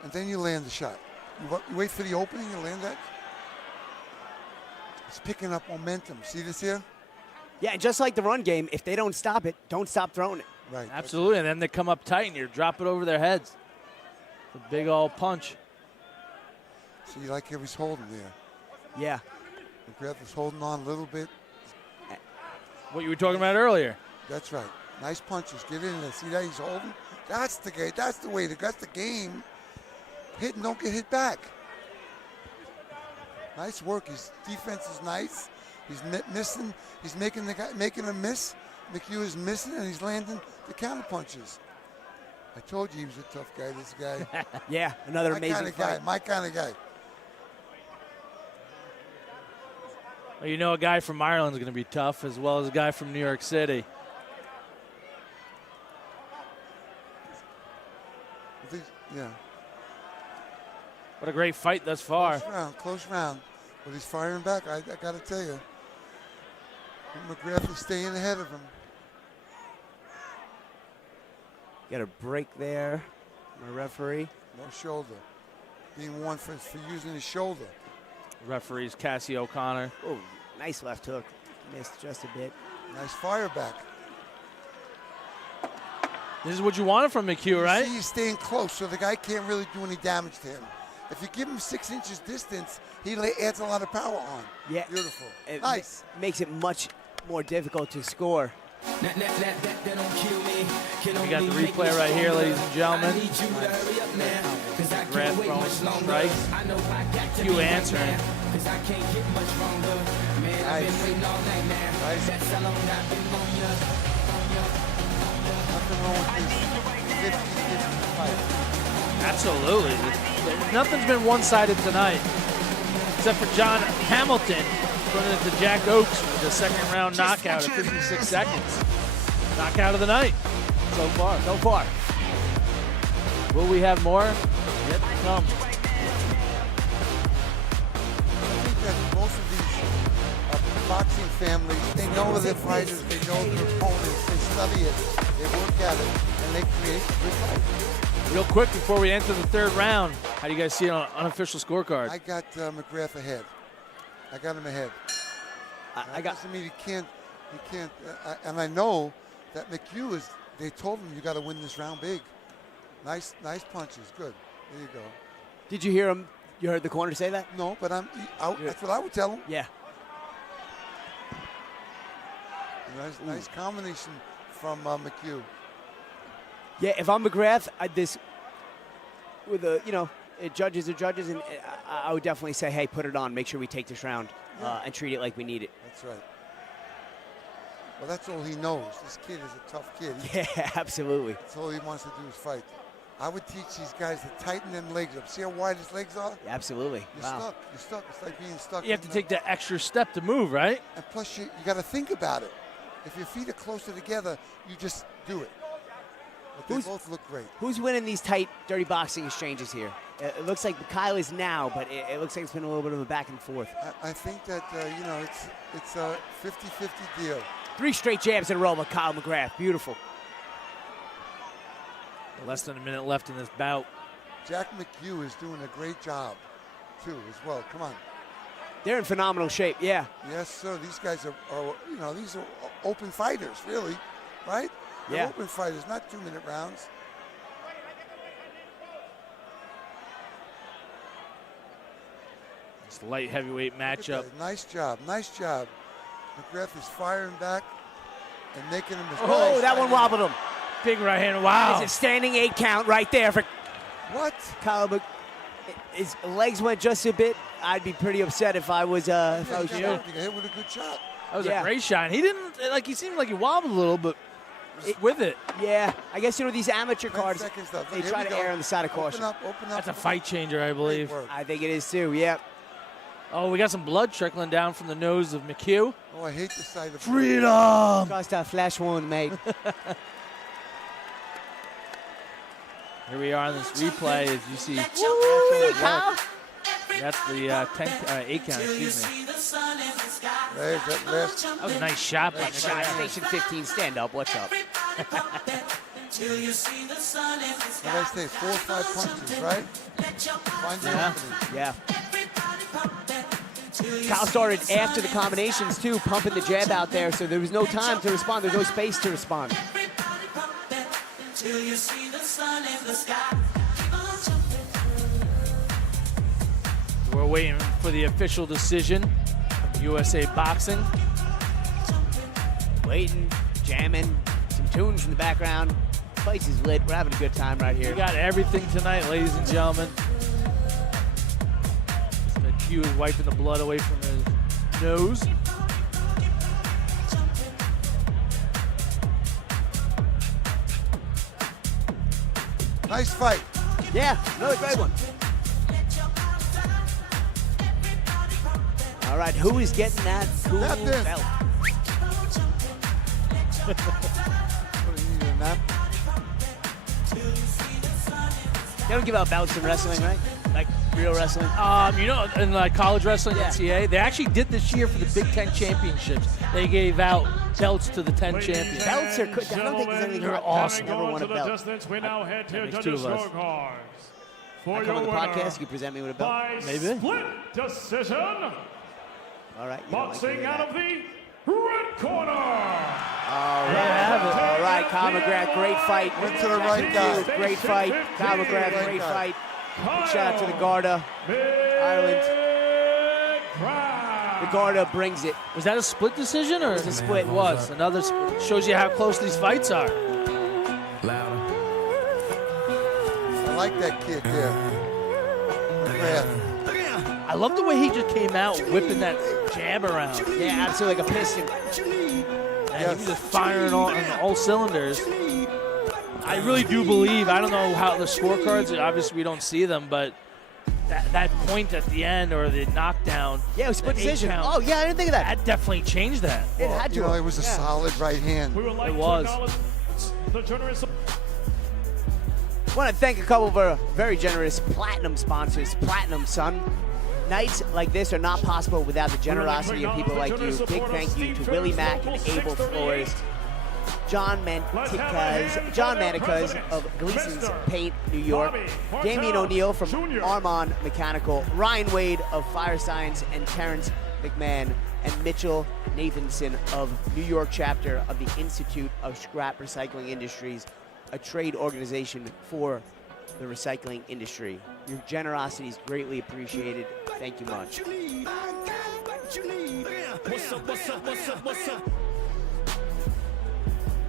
and then you land the shot. You wait for the opening, you land that. It's picking up momentum. See this here? yeah, and just like the run game, if they don't stop it, don't stop throwing it. Right. Absolutely, and then they come up tight and you drop it over their heads. It's a big old punch. So you like how he's holding there. Yeah. McGrath is holding on a little bit. What you were talking about earlier. That's right. Nice punches. Get in there. See that he's holding? That's the game. That's the way. That's the game. Hit and don't get hit back. Nice work. His defense is nice. He's missing. He's making him miss. McHugh is missing, and he's landing the counter punches. I told you he was a tough guy. This guy. Yeah, another amazing fight. My kind of guy. Well, you know a guy from Ireland is going to be tough, as well as a guy from New York City. Yeah. What a great fight thus far. Close round. But he's firing back. I got to tell you. McGrath is staying ahead of him. Got a break there. My referee. No shoulder. Being warned for using his shoulder. Referee's Cassie O'Connor. Oh, nice left hook. Missed just a bit. Nice fire back. This is what you wanted from McHugh, right? See, he's staying close, so the guy can't really do any damage to him. If you give him 6 inches distance, he adds a lot of power on. Yeah. Beautiful. It nice. Makes it much more difficult to score. We got the replay right here, ladies and gentlemen. McGrath throwing some strikes. McHugh answering. Nice. Nothing wrong with this 50-50 fight. Absolutely. Nothing's been one-sided tonight, except for John Hamilton running into Jack Oakes with a second-round knockout at 56 seconds. Knockout of the night so far. Will we have more? Yet to come. I think that most of these boxing families, they know their fighters, they know their opponents, they study it, they work at it, and they create a good fight. Real quick before we enter the third round, how do you guys see it on unofficial scorecard? I got McGrath ahead. I got him ahead. I got. Doesn't mean he can't. And I know that McHugh is. They told him you got to win this round big. Nice punches. Good. There you go. Did you hear him? You heard the corner say that? No, but that's what I would tell him. Yeah. Nice combination from McHugh. Yeah, if I'm McGrath, judges are judges, and I would definitely say, hey, put it on. Make sure we take this round and treat it like we need it. That's right. Well, that's all he knows. This kid is a tough kid. Yeah, absolutely. That's all he wants to do is fight. I would teach these guys to tighten them legs up. See how wide his legs are? Yeah, absolutely. You're stuck. It's like being stuck. You have to take that extra step to move, right? And plus, you got to think about it. If your feet are closer together, you just do it. But they both look great. Who's winning these tight, dirty boxing exchanges here? It looks like Kyle is now, but it looks like it's been a little bit of a back and forth. I think that, it's a 50-50 deal. 3 straight jabs in a row by Kyle McGrath. Beautiful. Less than a minute left in this bout. Jack McHugh is doing a great job, too, as well. Come on. They're in phenomenal shape, yeah. Yes, sir. These guys are these are open fighters, really, right? They're Yeah. open fighters, not 2-minute rounds. It's a light heavyweight matchup. Nice job. McGrath is firing back and making him. Oh, that one wobbled him. Big right hand. Wow. It's a standing 8 count right there for What? Kyle. His legs went just a bit. I'd be pretty upset if I was Oh, You got hit with a good shot. That was Yeah. a great shot. He didn't, he seemed like he wobbled a little, but with it. Yeah, I guess, these amateur 10 cards, seconds left. they Here try we to go. err on the side of caution. Open up. That's a fight changer, I believe. Great work. I think it is too, yeah. Oh, we got some blood trickling down from the nose of McHugh. Oh, I hate the sight of Freedom! Just a flash wound, mate. Here we are on this replay, as you see. Woo, Kyle. That's the 8 count, excuse me. There's that last. That was a nice shot by Shot, McGrath. Station 15, stand up. What's up? What did I say? 4 or 5 punches, right? Find your Yeah. opening. Yeah. Kyle started after the combinations, too, pumping the jab out there, so there was no time to respond. There's no space to respond. We're waiting for the official decision of USA Boxing. Waiting, jamming, some tunes in the background. Place is lit. We're having a good time right here. We got everything tonight, ladies and gentlemen. McHugh is wiping the blood away from his nose. Nice fight. Yeah, another great one. All right, who is getting that cool Tap in. belt? What do you need, a nap? They don't give out belts in wrestling, right? Like real wrestling. In college wrestling, Yeah. NCAA, they actually did this year for the Big Ten championships. They gave out belts to the 10 champions. Belts are good. I don't think there's anything They're wrong. awesome. Never won a belt. We now head to makes two judges' of us. scorecards. I For come your on the winner, podcast, you can present me with a belt. by Maybe. split decision, All right. you don't like boxing any of out that. of the red corner. All right, Kyle McGrath, great fight. Went to the right guy. Great fight. Kyle McGrath, Right great guy. fight. Big shout out to the Garda. Ireland. The Garda brings it. Was that a split decision or? It was a split. It was. Another split. Shows you how close these fights are. I like that kid there. McGrath. I love the way he just came out whipping that jab around. Yeah, absolutely like a piston. And he was just firing on all cylinders. I really do believe, I don't know how the scorecards, obviously we don't see them, but that point at the end or the knockdown. Yeah, it was split the decision. 8 count, Oh, yeah, I didn't think of that. that definitely changed that. It had to. You know, it was a Yeah. solid right hand. We would like It to was. acknowledge the generous I want to thank a couple of our very generous platinum sponsors. Platinum, son. Nights like this are not possible without the generosity of people like you. Big thank you to Willie Mack and Abel Flores. John Manicas of Gleason's Paint, New York. Damian O'Neill from Armand Mechanical. Ryan Wade of Fire Science and Terrence McMahon. And Mitchell Nathanson of New York chapter of the Institute of Scrap Recycling Industries, a trade organization for the recycling industry. Your generosity is greatly appreciated. Thank you much.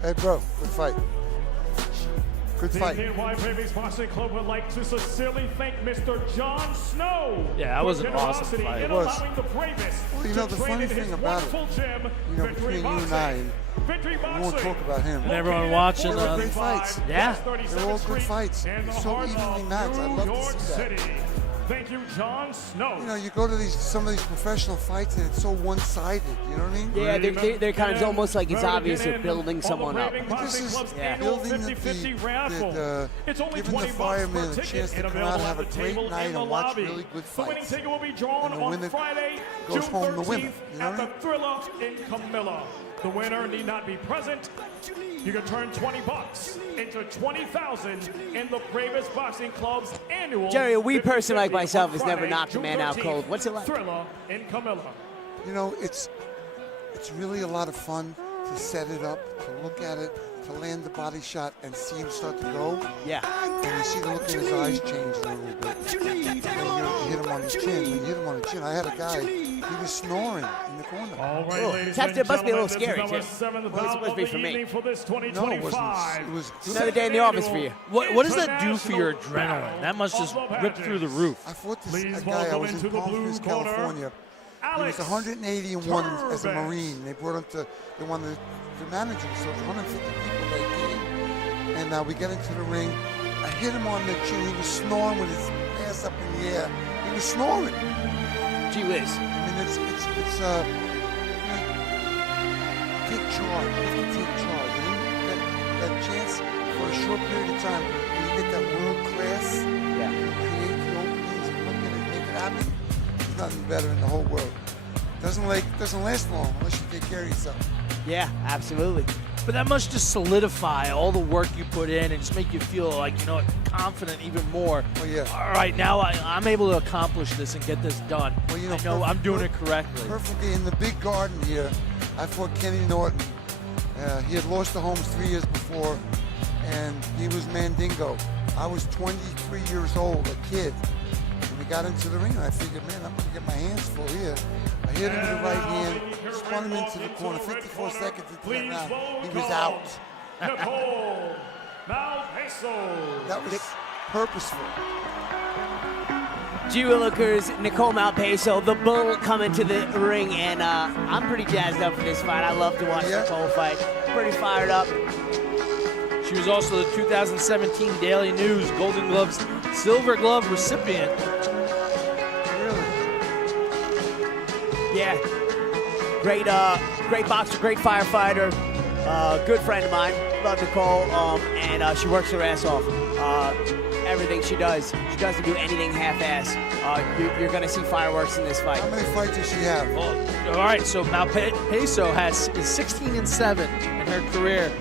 Hey, bro, good fight. Good The fight. NY Babies Boxing Club would like to sincerely thank Mr. John Snow. Yeah, that for was an awesome generosity fight. in It was. allowing the bravest Well, you to know, the train funny in his thing about it, wonderful gym, You know, Victory between you and Boxing. I, Victory we Boxing. won't talk about him. And everyone watching, They were great fights. Yeah. They're all good fights. In the So heart evenly of matched. I New love to York see that. City. Thank you, John Snow. You know, you go to some of these professional fights and it's so one-sided. You know what I mean? Yeah, they're kind of almost like it's obvious they're building someone up. But this is Yeah. building the It's only giving the 20 firemen bucks a per chance to ticket come and out and available have a at the great table night in the and watch lobby. really good The winning fights. ticket will be drawn And the on winner Friday, goes June home the 13th winner, you know at what I the Thriller in Camilla. The winner need not be present. You can turn 20 bucks into 20,000 in the Bravest Boxing Club's annual. Jerry, a wee person like 50/50 myself on has never Friday, knocked a June man out 13th, cold. What's it like? Thriller in Camilla. You know, it's really a lot of fun to set it up, to look at it, to land the body shot and see him start to go. Yeah. And you see the look in his eyes change a little bit. And you hit him on his chin. When you hit him on the chin, I had a guy, he was snoring in the corner. All right, Oh, ladies it and must be a little gentlemen, scary, this too. is our seventh Well, it's bout supposed to be of for the me. evening for this No, it 2025. wasn't. It was Another day in the office for you. What does that do for your adrenaline? That must just rip through the roof. I fought this Please a guy, I welcome was in into the Palm blue Springs, corner, California. He was 181 as a Marine. They brought him to, they wanted to manage him, so it was 150 people that came. And we get into the ring. I hit him on the chin. He was snoring with his ass up in the air. He was snoring. Gee whiz. I mean, it's take charge. You have to take charge. And that chance for a short period of time, when you get that world class, create the openings and look at it, make it happen. There's nothing better in the whole world. Doesn't last long unless you take care of yourself. Yeah, absolutely. But that must just solidify all the work you put in and just make you feel like, you know, confident even more. Oh, yeah. All right, now I'm able to accomplish this and get this done. Well, you know, I know I'm doing it correctly. Perfectly. In the big garden here, I fought Kenny Norton. He had lost to Holmes 3 years before, and he was Mandingo. I was 23 years old, a kid. And we got into the ring, and I figured, man, I'm going to get my hands full here. I hit him with the right hand, spun him into the corner. 54 seconds into that round, he was out. Nicole Malpeso. That was purposeful. G-Willikers, Nicole Malpeso, the Bull coming to the ring, and I'm pretty jazzed up for this fight. I love to watch Nicole fight. Pretty fired up. She was also the 2017 Daily News Golden Gloves Silver Glove recipient. Yeah, great boxer, great firefighter, good friend of mine. Love Nicole, and she works her ass off. Everything she doesn't do anything half-ass. You're gonna see fireworks in this fight. How many fights does she have? Well, all right, so Malpeso is 16-7 in her career.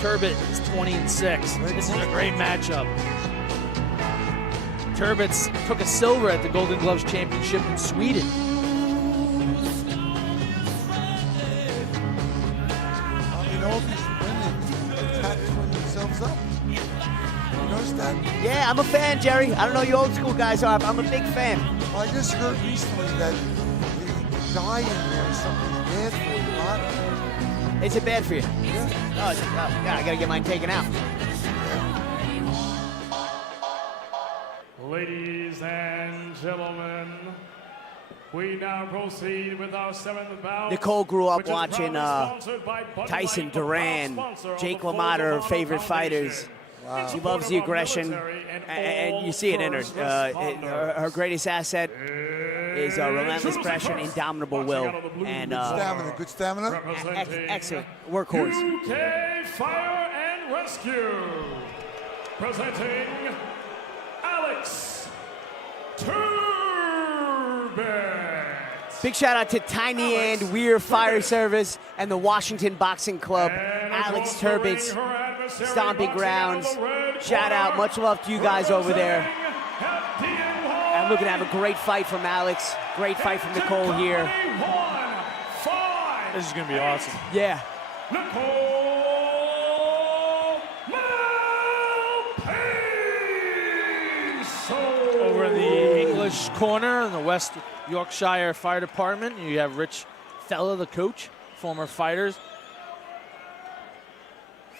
Turbot is 20-6. This is a great matchup. Turbot's took a silver at the Golden Gloves Championship in Sweden. All these women are tattooing themselves up. You notice that? Yeah, I'm a fan, Jerry. I don't know you old school guys are, but I'm a big fan. Well, I just heard recently that the dye in there is something bad for you, not. Is it bad for you? Yeah. Oh, yeah, I gotta get mine taken out. Ladies and gentlemen, we now proceed with our 7th bout. Nicole grew up which is watching proudly sponsored by Bud Tyson Light, the proud Duran, sponsor of Jake the Full LaMotta, her Bottle favorite Foundation. fighters. Wow. She loves the aggression, and you see it in her. Her greatest asset is relentless pressure and indomitable will. And Good stamina. Excellent workhorse. UK Fire and Rescue, presenting Alex Turbot. Big shout out to Tiny and Weir Fire Service and the Washington Boxing Club. Alex Turbot's stomping grounds. Shout out, much love to you guys over there. And looking to have a great fight from Alex. Great fight from Nicole here. This is going to be awesome. Yeah. Nicole Malpeso. Over in the English corner in the West Yorkshire Fire Department, you have Rich Fella, the coach, former fighters.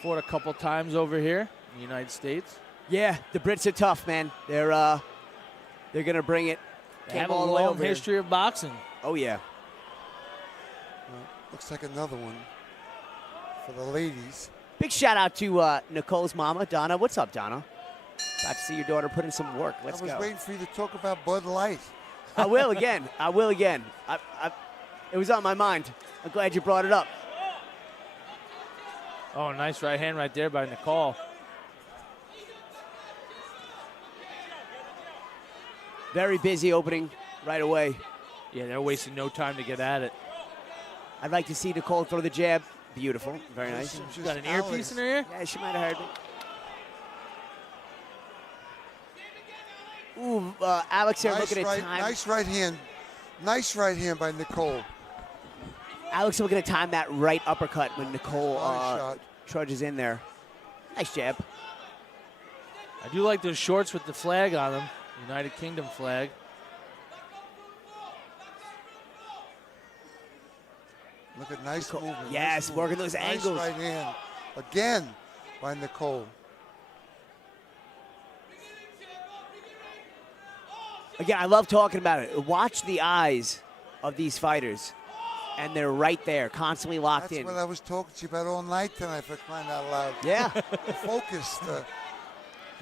Fought a couple times over here in the United States. Yeah, the Brits are tough, man. They're gonna bring it. They have a long history of boxing. Oh yeah. Well, looks like another one for the ladies. Big shout out to Nicole's mama, Donna. What's up, Donna? Glad to see your daughter put in some work. Let's go. I was waiting for you to talk about Bud Light. I will again. I will again. It was on my mind. I'm glad you brought it up. Oh, nice right hand right there by Nicole. Very busy opening right away. Yeah, they're wasting no time to get at it. I'd like to see Nicole throw the jab. Beautiful. Very nice. She's got an earpiece in her ear? Yeah, she might have heard me. Ooh, Alex here looking at time. Nice right hand. Nice right hand by Nicole. Alex looking to time that right uppercut when Nicole trudges in there. Nice jab. I do like those shorts with the flag on them. United Kingdom flag. Look at nice movement. Yes, nice working those nice angles. Right hand. Again by Nicole. Again, I love talking about it. Watch the eyes of these fighters, and they're right there, constantly locked in. That's what I was talking to you about all night tonight, for crying out loud. Yeah. The focus, the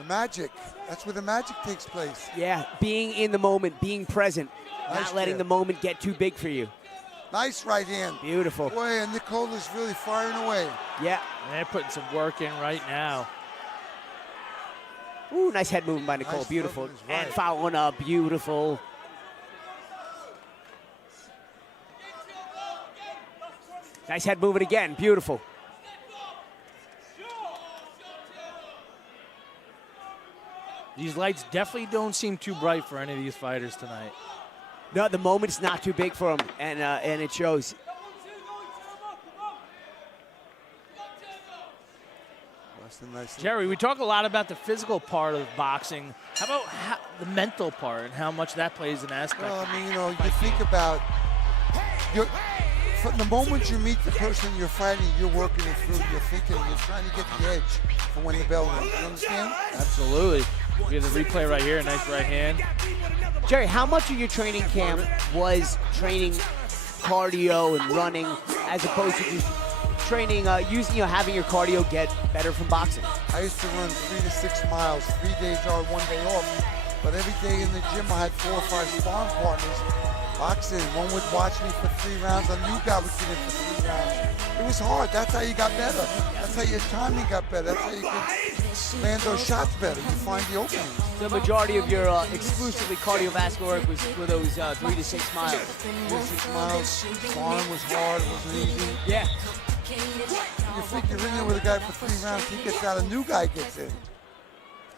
magic. That's where the magic takes place. Yeah, being in the moment, being present, Nice not letting jab. the moment get too big for you. Nice right hand. Beautiful. Boy, and Nicole is really firing away. Yeah. And they're putting some work in right now. Ooh, nice head movement by Nicole. Nice Beautiful. movement is right. And following up, beautiful. Nice head movement again. Beautiful. These lights definitely don't seem too bright for any of these fighters tonight. No, the moment's not too big for him, and it shows. That's a nice Jerry, we talk a lot about the physical part of boxing. How about the mental part and how much that plays an aspect? Well, I mean, you know, you think about from the moment you meet the person you're fighting, you're working it through, you're thinking, you're trying to get the edge for when the bell rings. You understand? Absolutely. We have the replay right here. Nice right hand. Jerry, how much of your training camp was training cardio and running as opposed to just training, having your cardio get better from boxing? I used to run 3 to 6 miles, 3 days on, 1 day off. But every day in the gym, I had 4 or 5 sparring partners. Boxing, one would watch me for 3 rounds. A new guy would get in for 3 rounds. It was hard. That's how you got better. That's how your timing got better. That's how you could land those shots better. You find the openings. The majority of your exclusively cardiovascular work were those 3 to 6 miles. 3 to 6 miles. Sparring was hard. It wasn't easy. Yeah. You think you're in there with a guy for 3 rounds, he gets out, a new guy gets in.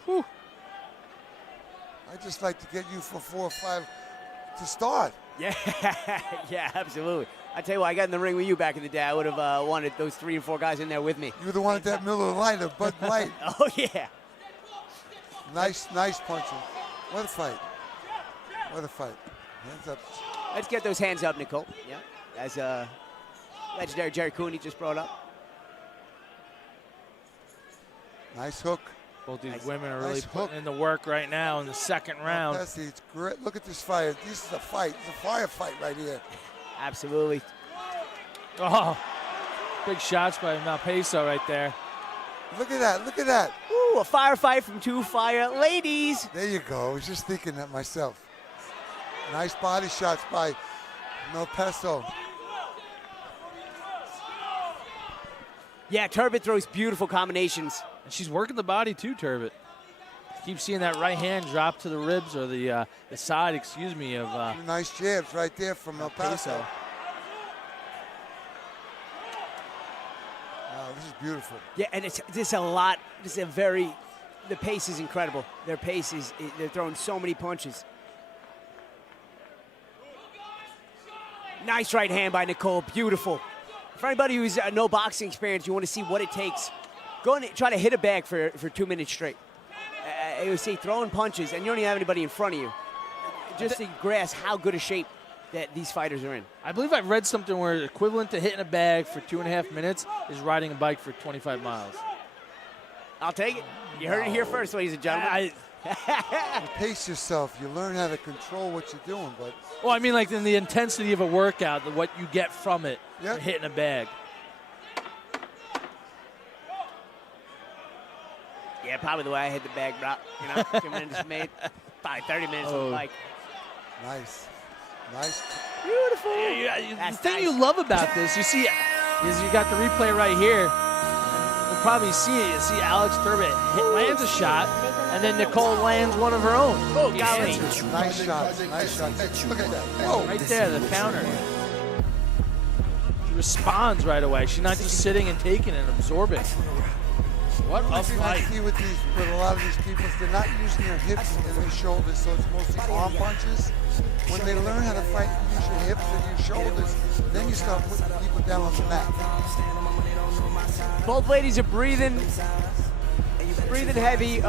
Whew. I just like to get you for 4 or 5 to start. Yeah, yeah, absolutely. I tell you what, I got in the ring with you back in the day. I would have wanted those 3 or 4 guys in there with me. You were the one at that Miller Lite, a Bud Light. Oh, yeah. Nice punching. What a fight. What a fight. Hands up. Let's get those hands up, Nicole. Yeah, as legendary Jerry Cooney just brought up. Nice hook. Both these Nice. women are really Nice putting hook. in the work right now in the second round. That's it's great. Look at this fight. This is a fight. It's a firefight right here. Absolutely. Oh, big shots by Malpeso right there. Look at that. Look at that. Ooh, a firefight from 2 fire ladies. There you go. I was just thinking that myself. Nice body shots by Malpeso. Yeah, Turbot throws beautiful combinations. And she's working the body too, Turbot. Keep seeing that right hand drop to the ribs or the side, excuse me, of Nice jabs right there from Malpeso. Peso. Wow, this is beautiful. Yeah, and it's a lot. This is a very, the pace is incredible. Their pace is, they're throwing so many punches. Nice right hand by Nicole, beautiful. For anybody who's no boxing experience, you want to see what it takes. Go and try to hit a bag for 2 minutes straight. You see throwing punches, and you don't even have anybody in front of you. Just to grasp how good a shape that these fighters are in. I believe I've read something where equivalent to hitting a bag for 2.5 minutes is riding a bike for 25 miles. I'll take it. You heard it here first, ladies and gentlemen. You pace yourself. You learn how to control what you're doing, but Well, I mean, like in the intensity of a workout, what you get from it, Yep. hitting a bag. Yeah, probably the way I hit the bag, bro. You know, 2 minutes made, probably 30 minutes on the bike. nice. Nice. Beautiful. The That's thing nice. you love about this, you see, is you got the replay right here. You'll probably see it. You see Alex Turbot lands a shot, and then Nicole lands one of her own. Oh, He golly. answers. Nice shots. Nice shots. Look at that. Whoa. Right there, the counter. She responds right away. She's not just sitting and taking it and absorbing. What a What I fight. see with a lot of these people is they're not using their hips and their shoulders, so it's mostly arm punches. When they learn how to fight, you use your hips and your shoulders, then you start putting people down on the mat. Both ladies are breathing heavy,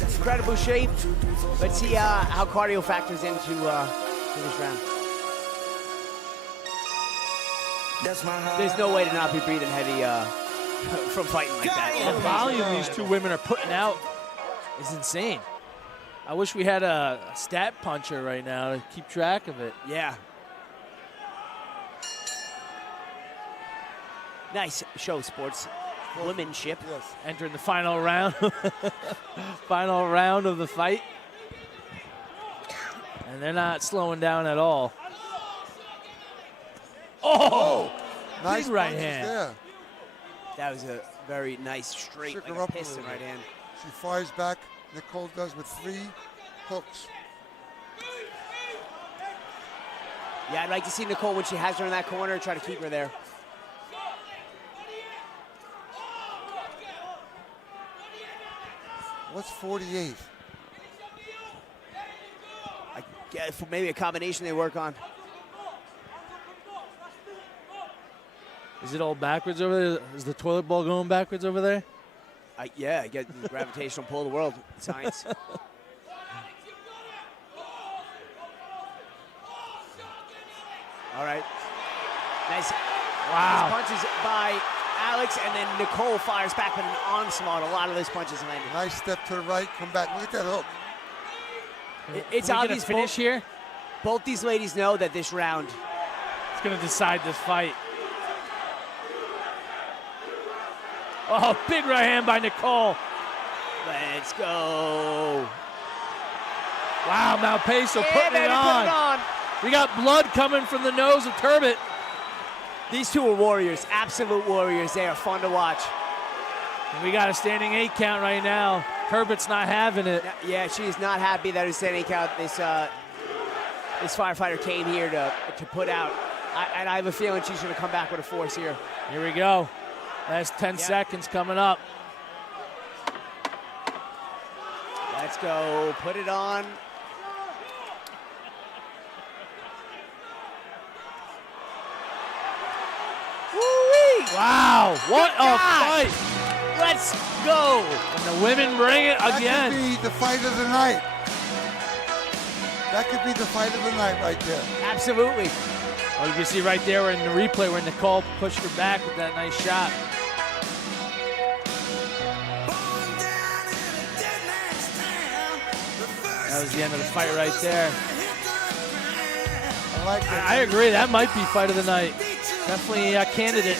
incredible shape. Let's see how cardio factors into this round. There's no way to not be breathing heavy from fighting like that. The volume these two women are putting out is insane. I wish we had a stat puncher right now to keep track of it. Yeah. Nice show, sports womanship. Yes. Entering the final round. Final round of the fight. And they're not slowing down at all. Oh! Nice Big right punches hand. there. That was a very nice straight, Shook like her a up a piston little right bit. hand. She fires back. Nicole does with 3 hooks. Yeah, I'd like to see Nicole when she has her in that corner try to keep her there. What's 48? I guess maybe a combination they work on. Is it all backwards over there? Is the toilet bowl going backwards over there? Yeah, I get the gravitational pull of the world. Science. All right. Nice. Wow. Nice punches by Alex, and then Nicole fires back with an onslaught. A lot of those punches landed. Nice step to the right. Come back. Look at that hook. It's Can we get a obvious finish here? both these ladies know that this round. It's going to decide this fight. Oh, big right hand by Nicole. Let's go. Wow, Malpeso putting baby, it on. put it on. We got blood coming from the nose of Turbot. These two are warriors, absolute warriors. They are fun to watch. And we got a standing 8 count right now. Turbot's not having it. Yeah, she is not happy that her standing count. This firefighter came here to put out. And I have a feeling she's going to come back with a force here. Here we go. Last 10 seconds coming up. Let's go. Put it on. Woo-wee! Wow, what a gosh. fight. Let's go. And the women bring it That again. could be the fight of the night. That could be the fight of the night right there. Absolutely. Oh, you can see right there in the replay where Nicole pushed her back with that nice shot. That was the end of the fight right there. I like that. I agree, that might be fight of the night. Definitely a candidate.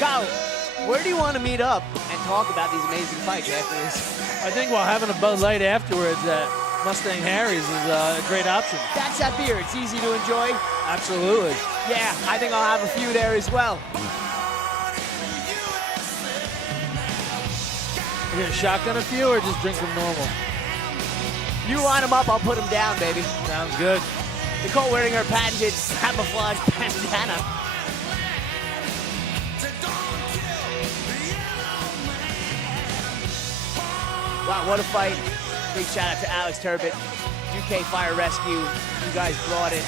Kyle, where do you want to meet up and talk about these amazing fights after this? I think while having a Bud Light afterwards at Mustang Harry's is a great option. That's that beer. It's easy to enjoy. Absolutely. Yeah, I think I'll have a few there as well. You gonna shotgun a few or just drink them normal? You line them up, I'll put them down, baby. Sounds good. Nicole wearing her patented camouflage bandana. Wow, what a fight. Big shout out to Alex Turbot, UK Fire Rescue. You guys brought it.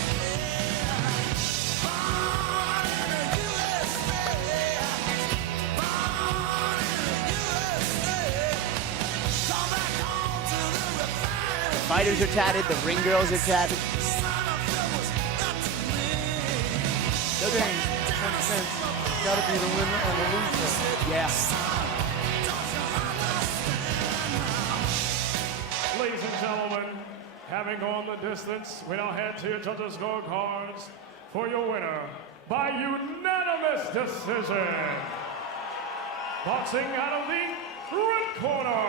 The fighters are tatted, the ring girls are tatted. Okay. Got to be the winner or the loser. Yeah. Ladies and gentlemen, having gone the distance, we now head to your judges' scorecards for your winner by unanimous decision. Boxing out of the red corner,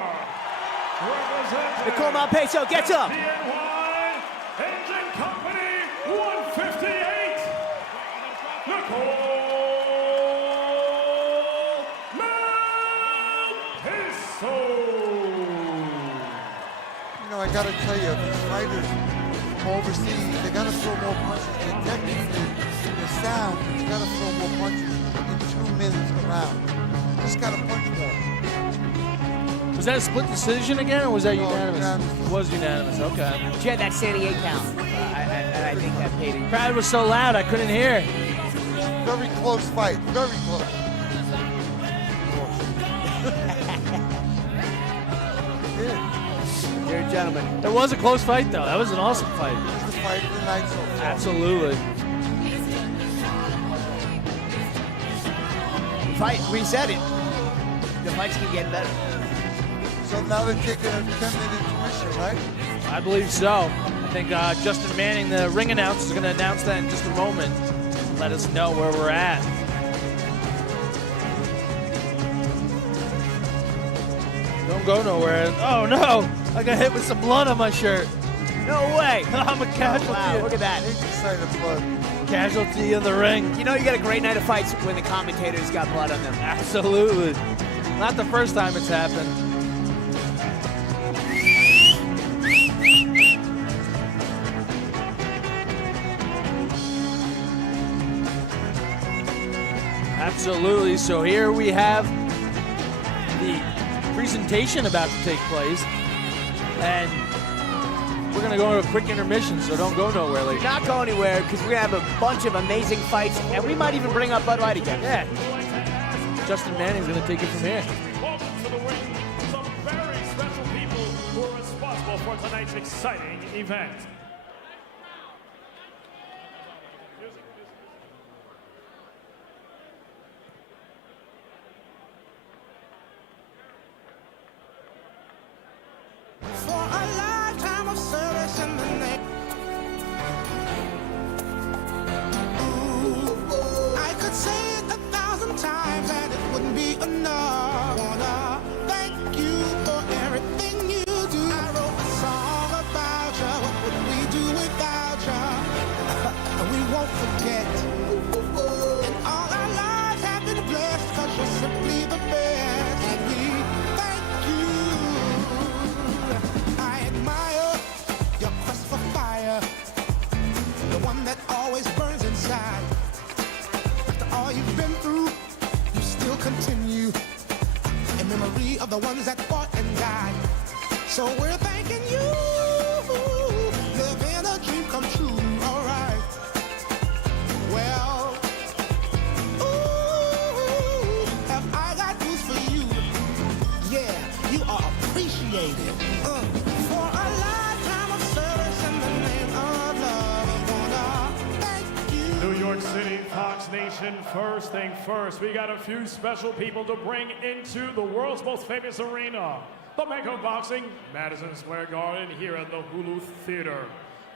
representing Nicole Malpeso gets up. FDNY Engine Company 158, Nicole Malpeso. You know, I got to tell you, these fighters from overseas, they got to throw more punches. And technically, the sound, you got to throw more punches in 2 minutes around. Just got to punch more. Was that a split decision again, or was that No, unanimous? unanimous. It was unanimous, okay. She had that standing 8 count, and I think that paid it. Crowd was so loud, I couldn't hear. Very close fight, very close. You're a gentleman. It was a close fight, though. That was an awesome fight. It's the fight of the night so far. Absolutely. Fight, reset it. The fights keep getting better. So now they're taking a 10-minute intermission, right? I believe so. I think Justin Manning, the ring announcer, is going to announce that in just a moment. let us know where we're at. Don't go nowhere. Oh no! I got hit with some blood on my shirt. No way. I'm a casualty. Wow, look at that. Inside the blood. Casualty of the ring. You know you got a great night of fights when the commentators got blood on them. Absolutely. Not the first time it's happened. Absolutely. So here we have the presentation about to take place. And we're going to go into a quick intermission, so don't go nowhere, ladies. Not go anywhere, because we're going to have a bunch of amazing fights, and we might even bring up Bud Light again. Yeah. Justin Manning's going to take it from here. Welcome to the ring, some very special people who are responsible for tonight's exciting event. For a lifetime of service in the name. I could say it 1,000 times and it wouldn't be enough. Wanna thank you for everything you do. I wrote a song about you. What would we do without you? We won't forget. And all our lives have been blessed 'cause you're simply the best. And we thank you. I admire your quest for fire, the one that always burns inside. After all you've been through, you still continue in memory of the ones that fought and died. So we're thanking you, living a dream come true. All right. Well, ooh, have I got news for you? Yeah, you are appreciated. For a lifetime of service in the name of love, I wanna thank you. New York City, Fox Nation, first thing first, we got a few special people to bring into the world's most famous arena, the McGowan Boxing, Madison Square Garden, here at the Hulu Theater.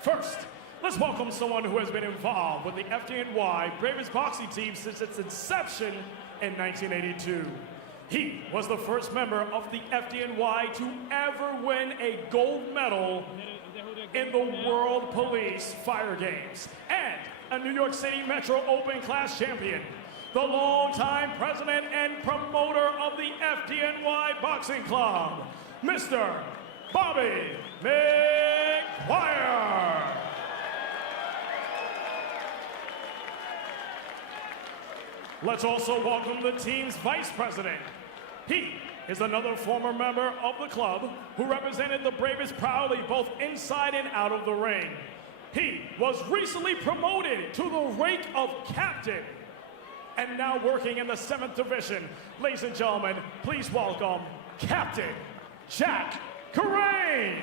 First, let's welcome someone who has been involved with the FDNY Bravest Boxing team since its inception in 1982. He was the first member of the FDNY to ever win a gold medal in the World Police Fire Games and a New York City Metro Open Class champion, the longtime president and promoter of the FDNY Boxing Club, Mr. Bobby McGuire. Let's also welcome the team's vice president. He is another former member of the club who represented the Bravest proudly both inside and out of the ring. He was recently promoted to the rank of captain and now working in the 7th division. Ladies and gentlemen, please welcome Captain Jack Canary.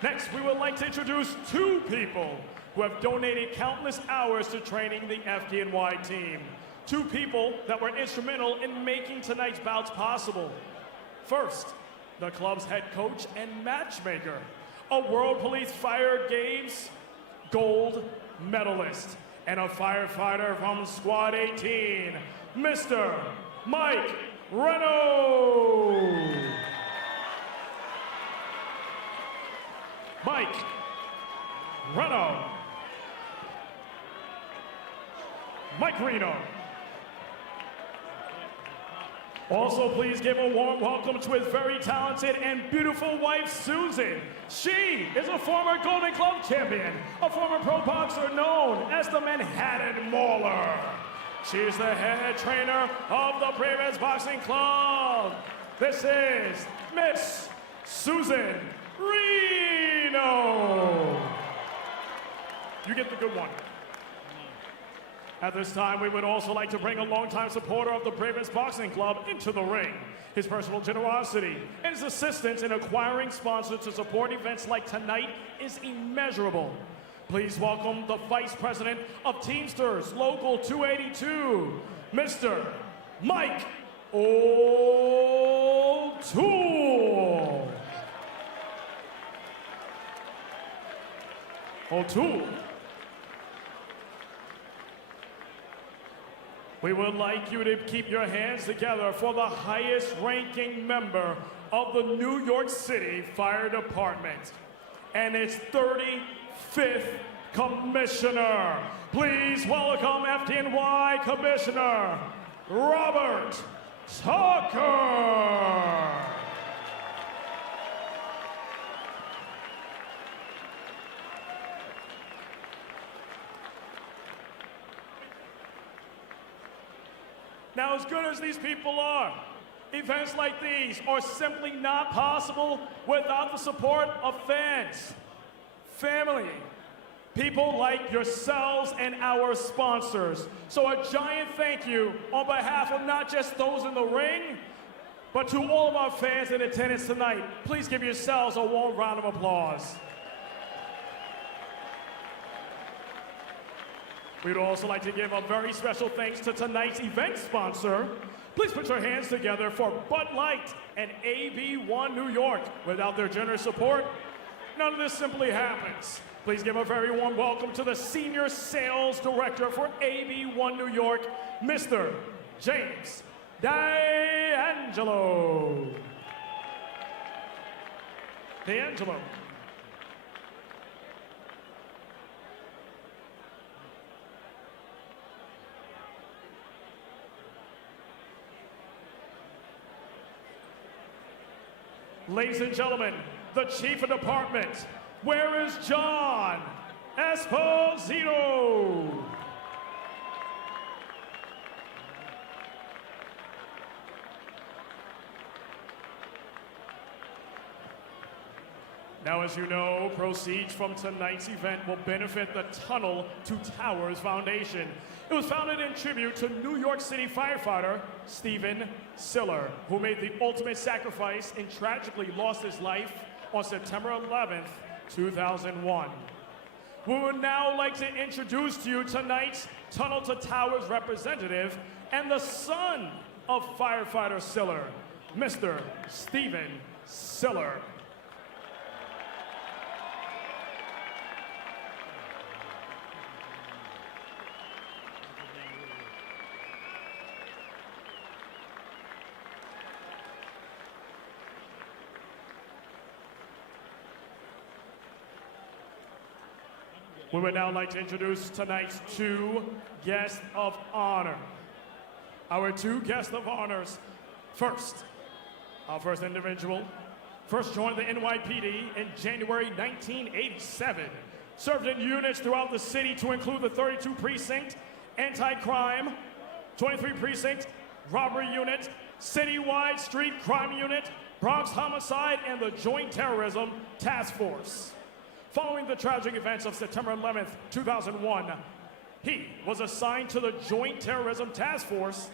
Next, we would like to introduce two people who have donated countless hours to training the FDNY team. Two people that were instrumental in making tonight's bouts possible. First, the club's head coach and matchmaker, a World Police Fire Games gold medalist, and a firefighter from Squad 18, Mr. Mike Reno. Mike Reno. Mike Reno. Also, please give a warm welcome to his very talented and beautiful wife, Susan. She is a former Golden Glove champion, a former pro boxer known as the Manhattan Mauler. She is the head trainer of the Bravest Boxing Club. This is Miss Susan Reno. You get the good one. At this time, we would also like to bring a longtime supporter of the Bravest Boxing Club into the ring. His personal generosity and his assistance in acquiring sponsors to support events like tonight is immeasurable. Please welcome the Vice President of Teamsters Local 282, Mr. Mike O'Toole. O'Toole. We would like you to keep your hands together for the highest ranking member of the New York City Fire Department and its 35th Commissioner. Please welcome FDNY Commissioner Robert Tucker. Now, as good as these people are, events like these are simply not possible without the support of fans, family, people like yourselves and our sponsors. So a giant thank you on behalf of not just those in the ring, but to all of our fans in attendance tonight. Please give yourselves a warm round of applause. We'd also like to give a very special thanks to tonight's event sponsor. Please put your hands together for Bud Light and AB1 New York. Without their generous support, none of this simply happens. Please give a very warm welcome to the Senior Sales Director for AB1 New York, Mr. James D'Angelo. D'Angelo. Ladies and gentlemen, the Chief of Department, where is John Esposito? Now, as you know, proceeds from tonight's event will benefit the Tunnel to Towers Foundation. It was founded in tribute to New York City firefighter Stephen Siller, who made the ultimate sacrifice and tragically lost his life on September 11th, 2001. We would now like to introduce to you tonight's Tunnel to Towers representative and the son of firefighter Siller, Mr. Stephen Siller. We would now like to introduce tonight's two guests of honor. Our two guests of honors. First, our first individual, first joined the NYPD in January 1987. Served in units throughout the city to include the 32 Precinct Anti-Crime, 23 Precinct Robbery Unit, Citywide Street Crime Unit, Bronx Homicide, and the Joint Terrorism Task Force. Following the tragic events of September 11th, 2001, he was assigned to the Joint Terrorism Task Force,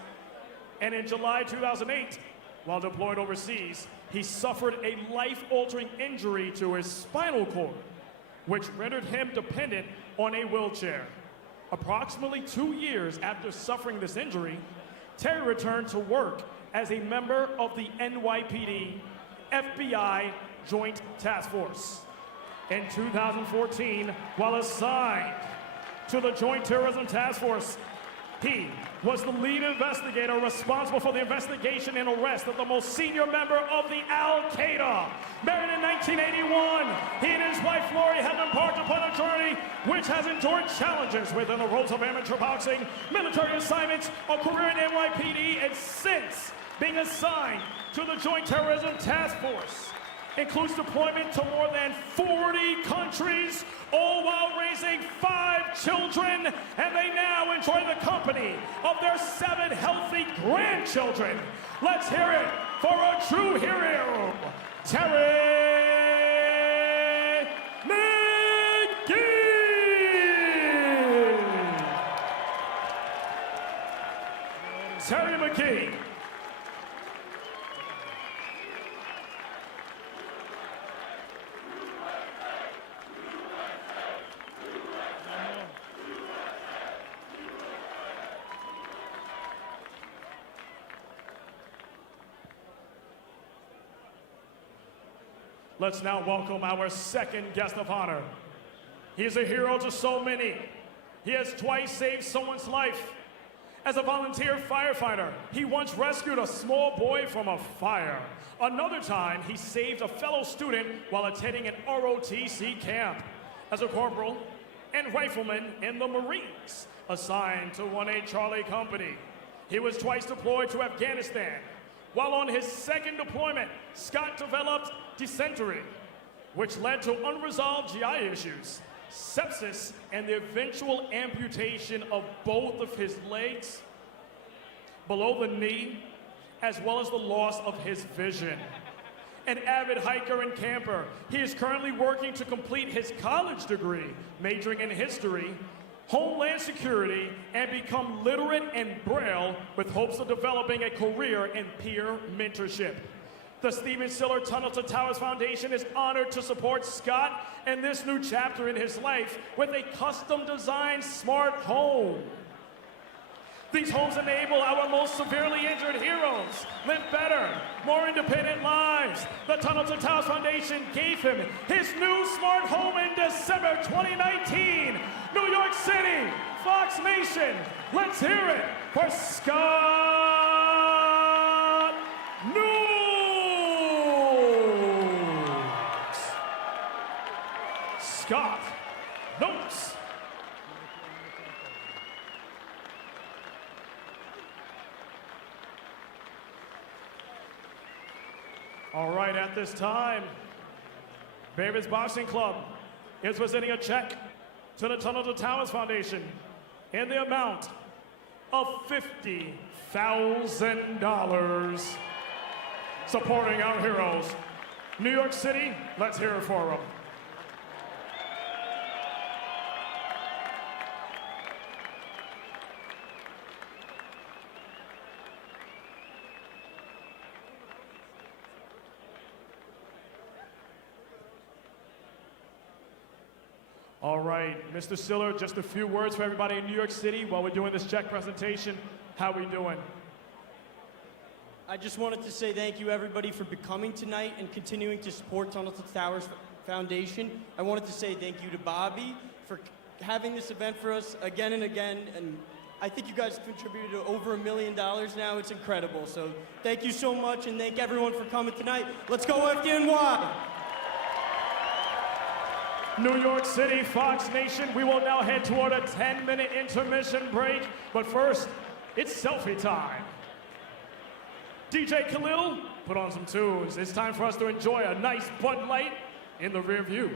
and in July 2008, while deployed overseas, he suffered a life-altering injury to his spinal cord, which rendered him dependent on a wheelchair. Approximately 2 years after suffering this injury, Terry returned to work as a member of the NYPD FBI Joint Task Force. In 2014, while assigned to the Joint Terrorism Task Force, he was the lead investigator responsible for the investigation and arrest of the most senior member of the Al-Qaeda. Married in 1981, he and his wife Fiori have embarked upon a journey which has endured challenges within the roles of amateur boxing, military assignments, a career in NYPD, and since being assigned to the Joint Terrorism Task Force. Includes deployment to more than 40 countries, all while raising 5 children, and they now enjoy the company of their 7 healthy grandchildren. Let's hear it for a true hero, Terry McGee. Terry McGee. Let's now welcome our second guest of honor. He is a hero to so many. He has twice saved someone's life. As a volunteer firefighter, he once rescued a small boy from a fire. Another time, he saved a fellow student while attending an ROTC camp. As a corporal and rifleman in the Marines, assigned to 1A Charlie Company. He was twice deployed to Afghanistan. While on his second deployment, Scott developed dysentery, which led to unresolved GI issues, sepsis, and the eventual amputation of both of his legs below the knee, as well as the loss of his vision. An avid hiker and camper, he is currently working to complete his college degree, majoring in history, Homeland Security, and become literate in Braille with hopes of developing a career in peer mentorship. The Stephen Siller Tunnel to Towers Foundation is honored to support Scott and this new chapter in his life with a custom-designed smart home. These homes enable our most severely injured heroes live better, more independent lives. The Tunnel to Towers Foundation gave him his new smart home in December 2019. New York City, Fox Nation, let's hear it for Scott Notes. Scott Notes. All right, at this time, David's Boxing Club is presenting a check to the Tunnel to Towers Foundation in the amount of $50,000, supporting our heroes. New York City, let's hear it for them. All right, Mr. Siller, just a few words for everybody in New York City while we're doing this check presentation. How we doing? I just wanted to say thank you, everybody, for coming tonight and continuing to support Tunnel to Towers Foundation. I wanted to say thank you to Bobby for having this event for us again and again. And I think you guys contributed to over $1 million now. It's incredible. So thank you so much, and thank everyone for coming tonight. Let's go FDNY! New York City, Fox Nation, we will now head toward a 10-minute intermission break. But first, it's selfie time. DJ Khalil, put on some tunes. It's time for us to enjoy a nice Bud Light in the rear view.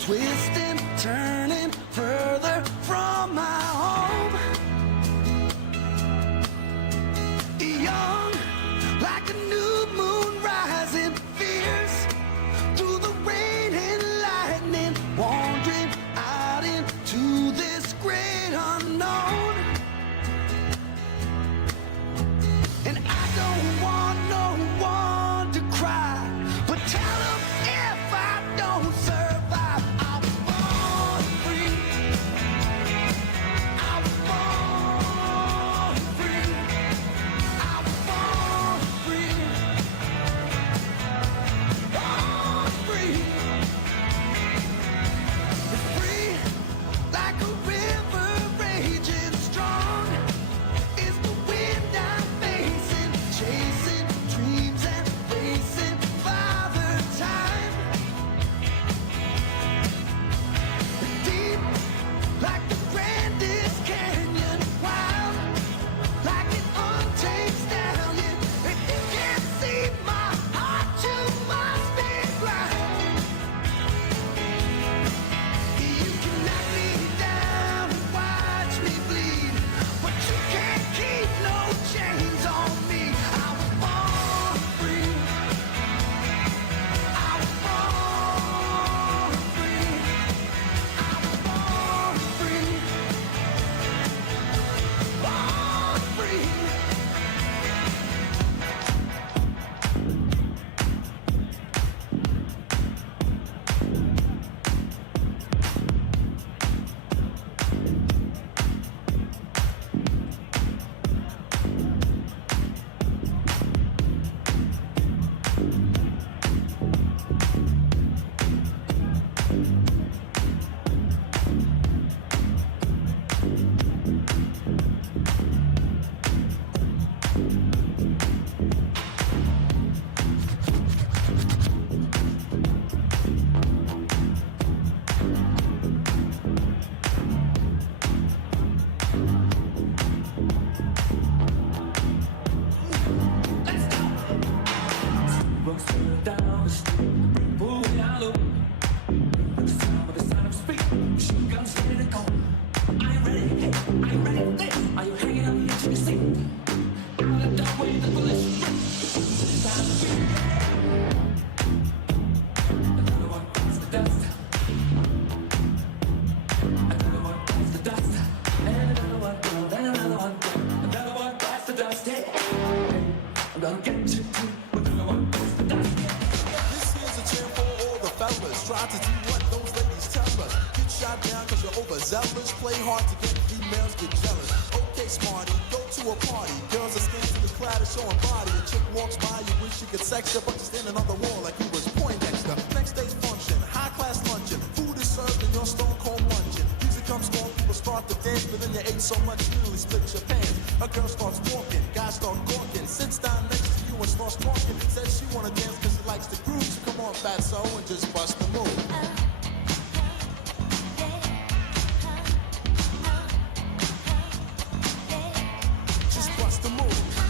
Twisting, turning further from my home. the street. Move down low. The sound of the sound of speed. Machine guns ready to go. Are you ready? Hey, are you ready? Hey, are you hanging out here to your seat? Out of the way, the bullets. Sound of speed. Another one bites the dust. Another one bites the dust. And another one down, and another one down. Another one bites the dust. Hey, I'm gonna get you too. Another one bites the dust. This here's a cheer for all the fellas. Try to do what those ladies tell us. Get shot down cause you're overzealous. Play hard to get females get jealous. Okay, smarty, go to a party. Girls are scantily clad and showing body. A chick walks by, you wish you could sex her, but you're standing on the wall like you was Poindexter. Next day's function, high class luncheon. Food is served and you're stone cold munching. Music comes on, people start to dance, but then you ate so much you nearly split your pants. A girl starts walking, guys start gawking. Sits down next to you and starts talking. Says she wanna dance cause she likes the groove. So come on, fatso, and just bust the move. Just bust the move.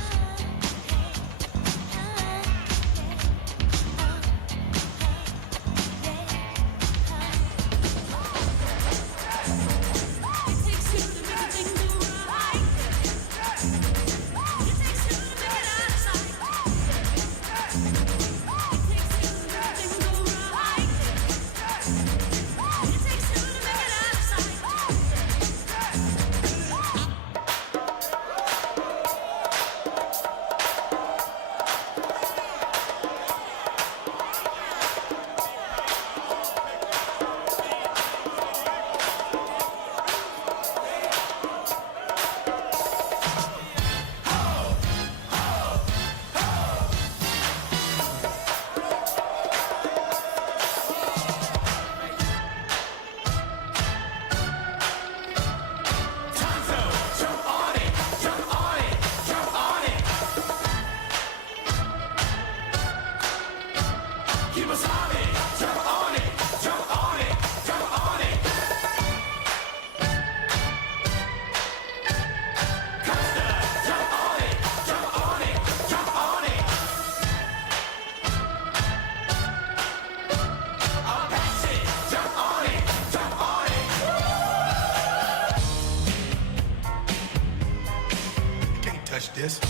touch this.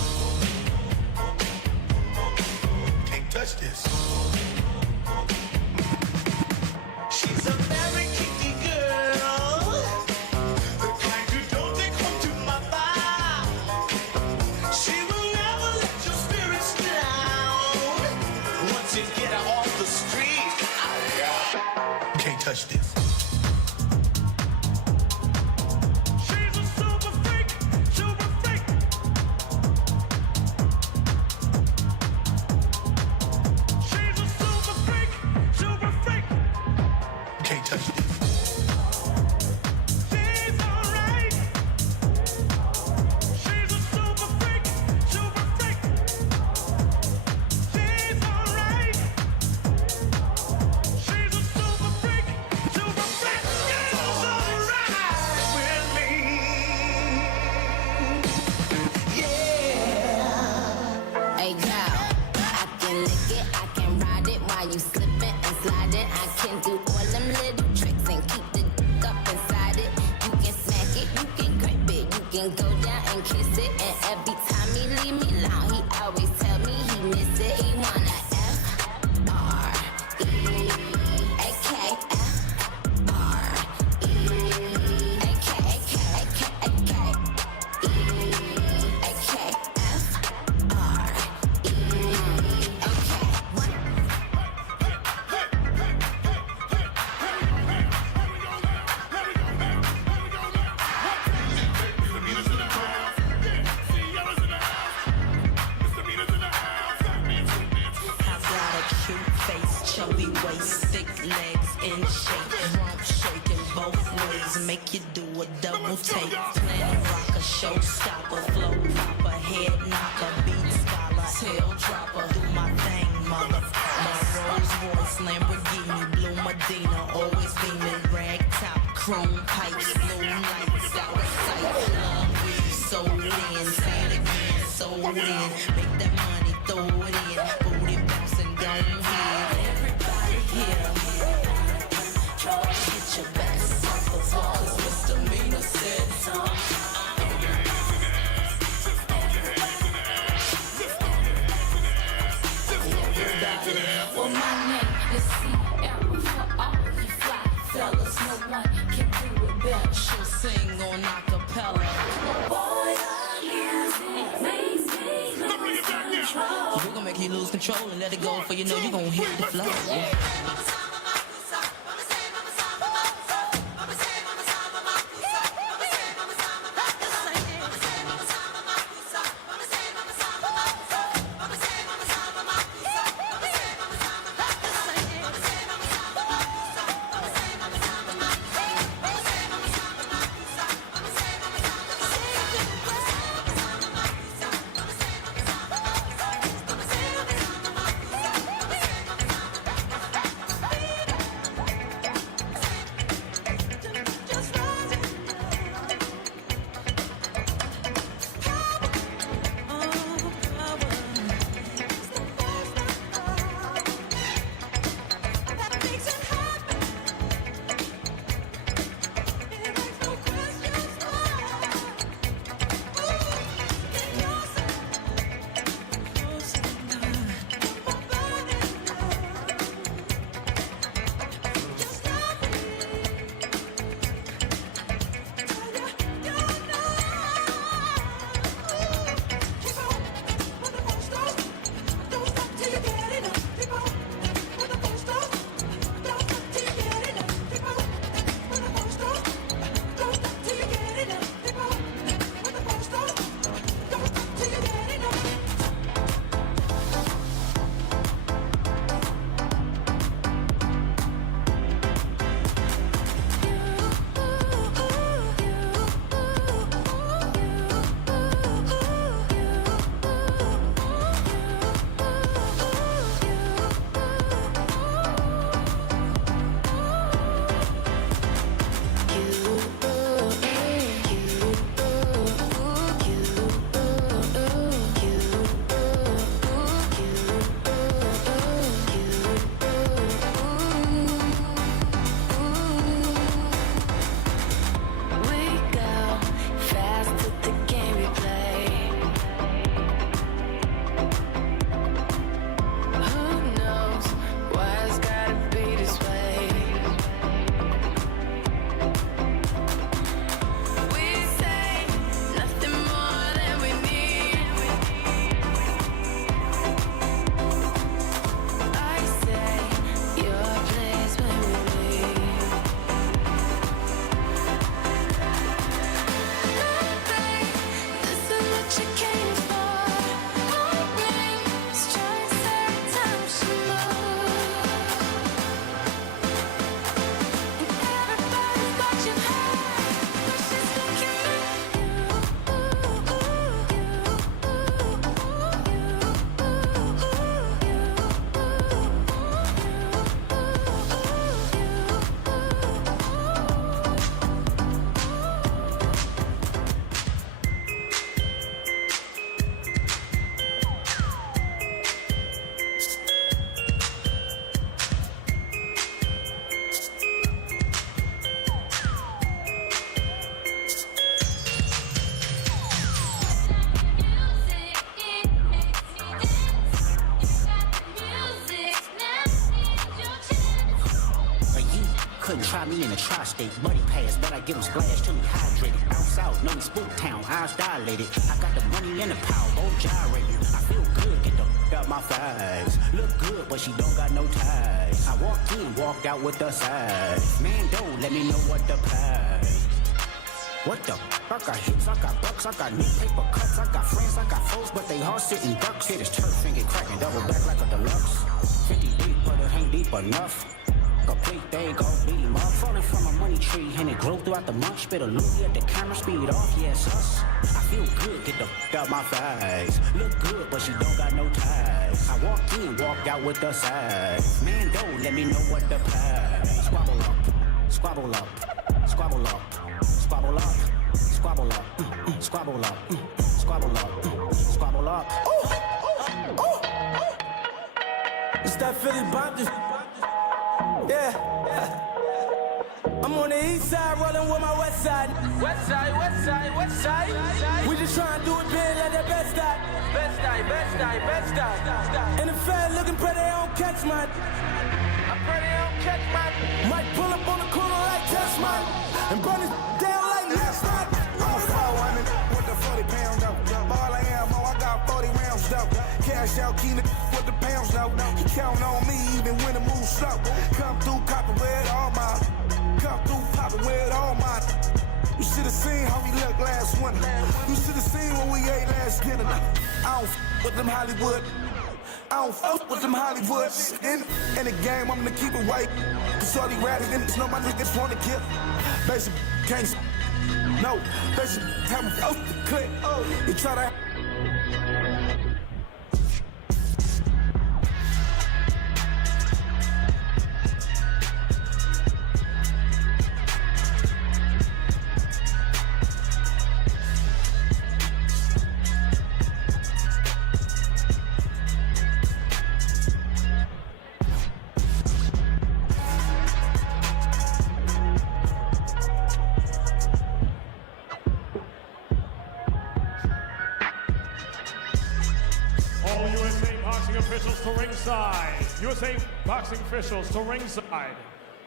Can't touch this. She's a very kinky girl, the kind you don't take home to mama. She will never let your spirits down. Once you get her off the street, Can't touch this. she's a super freak, super freak. She's a super freak, super freak. Can't touch this. She's alright. She's a super freak, super freak. She's alright. She's a super freak, super freak. She's alright with me. Yeah. Hey girl, I can lick it, I can ride it while you slipping and sliding. I can do all them little tricks and keep the dick up inside it. You can smack it, you can grip it, you can go down and kiss it. And every time he leave me alone, he always tell me he miss it. He wanna F-R-E-A-K, F-R-E-A-K, A-K, I've got a cute face, chubby waist, thick legs in shape, rump shaking both ways, make you do a double take. Planet rocker, showstopper, flow popper, head knocker, beat scholar, tail dropper, do my thing, mother. My Rolls Royce, Lamborghini, blue Medina, always beaming, rag top, chrome pipes, blue lights, out of sight. Love weed, sold in, say it again, sold in, make that money, throw it in, booty bouncing, don't hit. Let's see, era for all you fly fellas. No one can do it better. She'll sing on acapella. Boy, the music makes me lose control. We're gonna make you lose control and let it go, for you know you're gonna hit the flow. Couldn't try me in a tri-state. Buddy pass, but I give him splash till he hydrated. Out south, known as Spook Town, eyes dilated. I got the money and the power, both gyrating. I feel good, get the out my thighs. Look good, but she don't got no ties. I walked in, walked out with the size. Man, don't let me know what the prize. What the? I got hits, I got bucks, I got new paper cuts, I got friends, I got foes, but they all sitting ducks. Hit his turf and get cracking, double back like a deluxe. 50 deep, but it ain't deep enough. Complete, they go beat him up. Falling from a money tree, and it grew throughout the month. Spit a loogie at the camera, speed off, yes, us. I feel good, get the out my thighs. Look good, but she don't got no ties. I walked in, walked out with the size. Man, don't let me know what the prize. Squabble up, squabble up, squabble up, squabble up, squabble up, squabble up, squabble up, squabble up. It's that Philly bomb. Yeah, I'm on the east side, rolling with my west side. West side, west side, west side. We just trying to do it big like the best side. Best side, best side, best side. And the fed looking pretty, they don't catch man. pray they don't catch mine. Might pull up on the corner like test mine and burn it down like last night. I'm a 400 with the 40 pounds though. Ball of ammo, I got 40 rounds though. Cash out, key with the pounds though. He count on me even when the move slow. Come through, copping with all my. Come through, popping with all my. You should have seen how we looked last winter. You should have seen what we ate last dinner. I don't with them Hollywood. I don't fuck with them Hollywood. In the game, I'm gonna keep it white. Cause all these ratty niggas know my niggas wanna kill. Basic can't no. Basic have me off the clip. You try to. All USA boxing officials to ringside. USA boxing officials to ringside.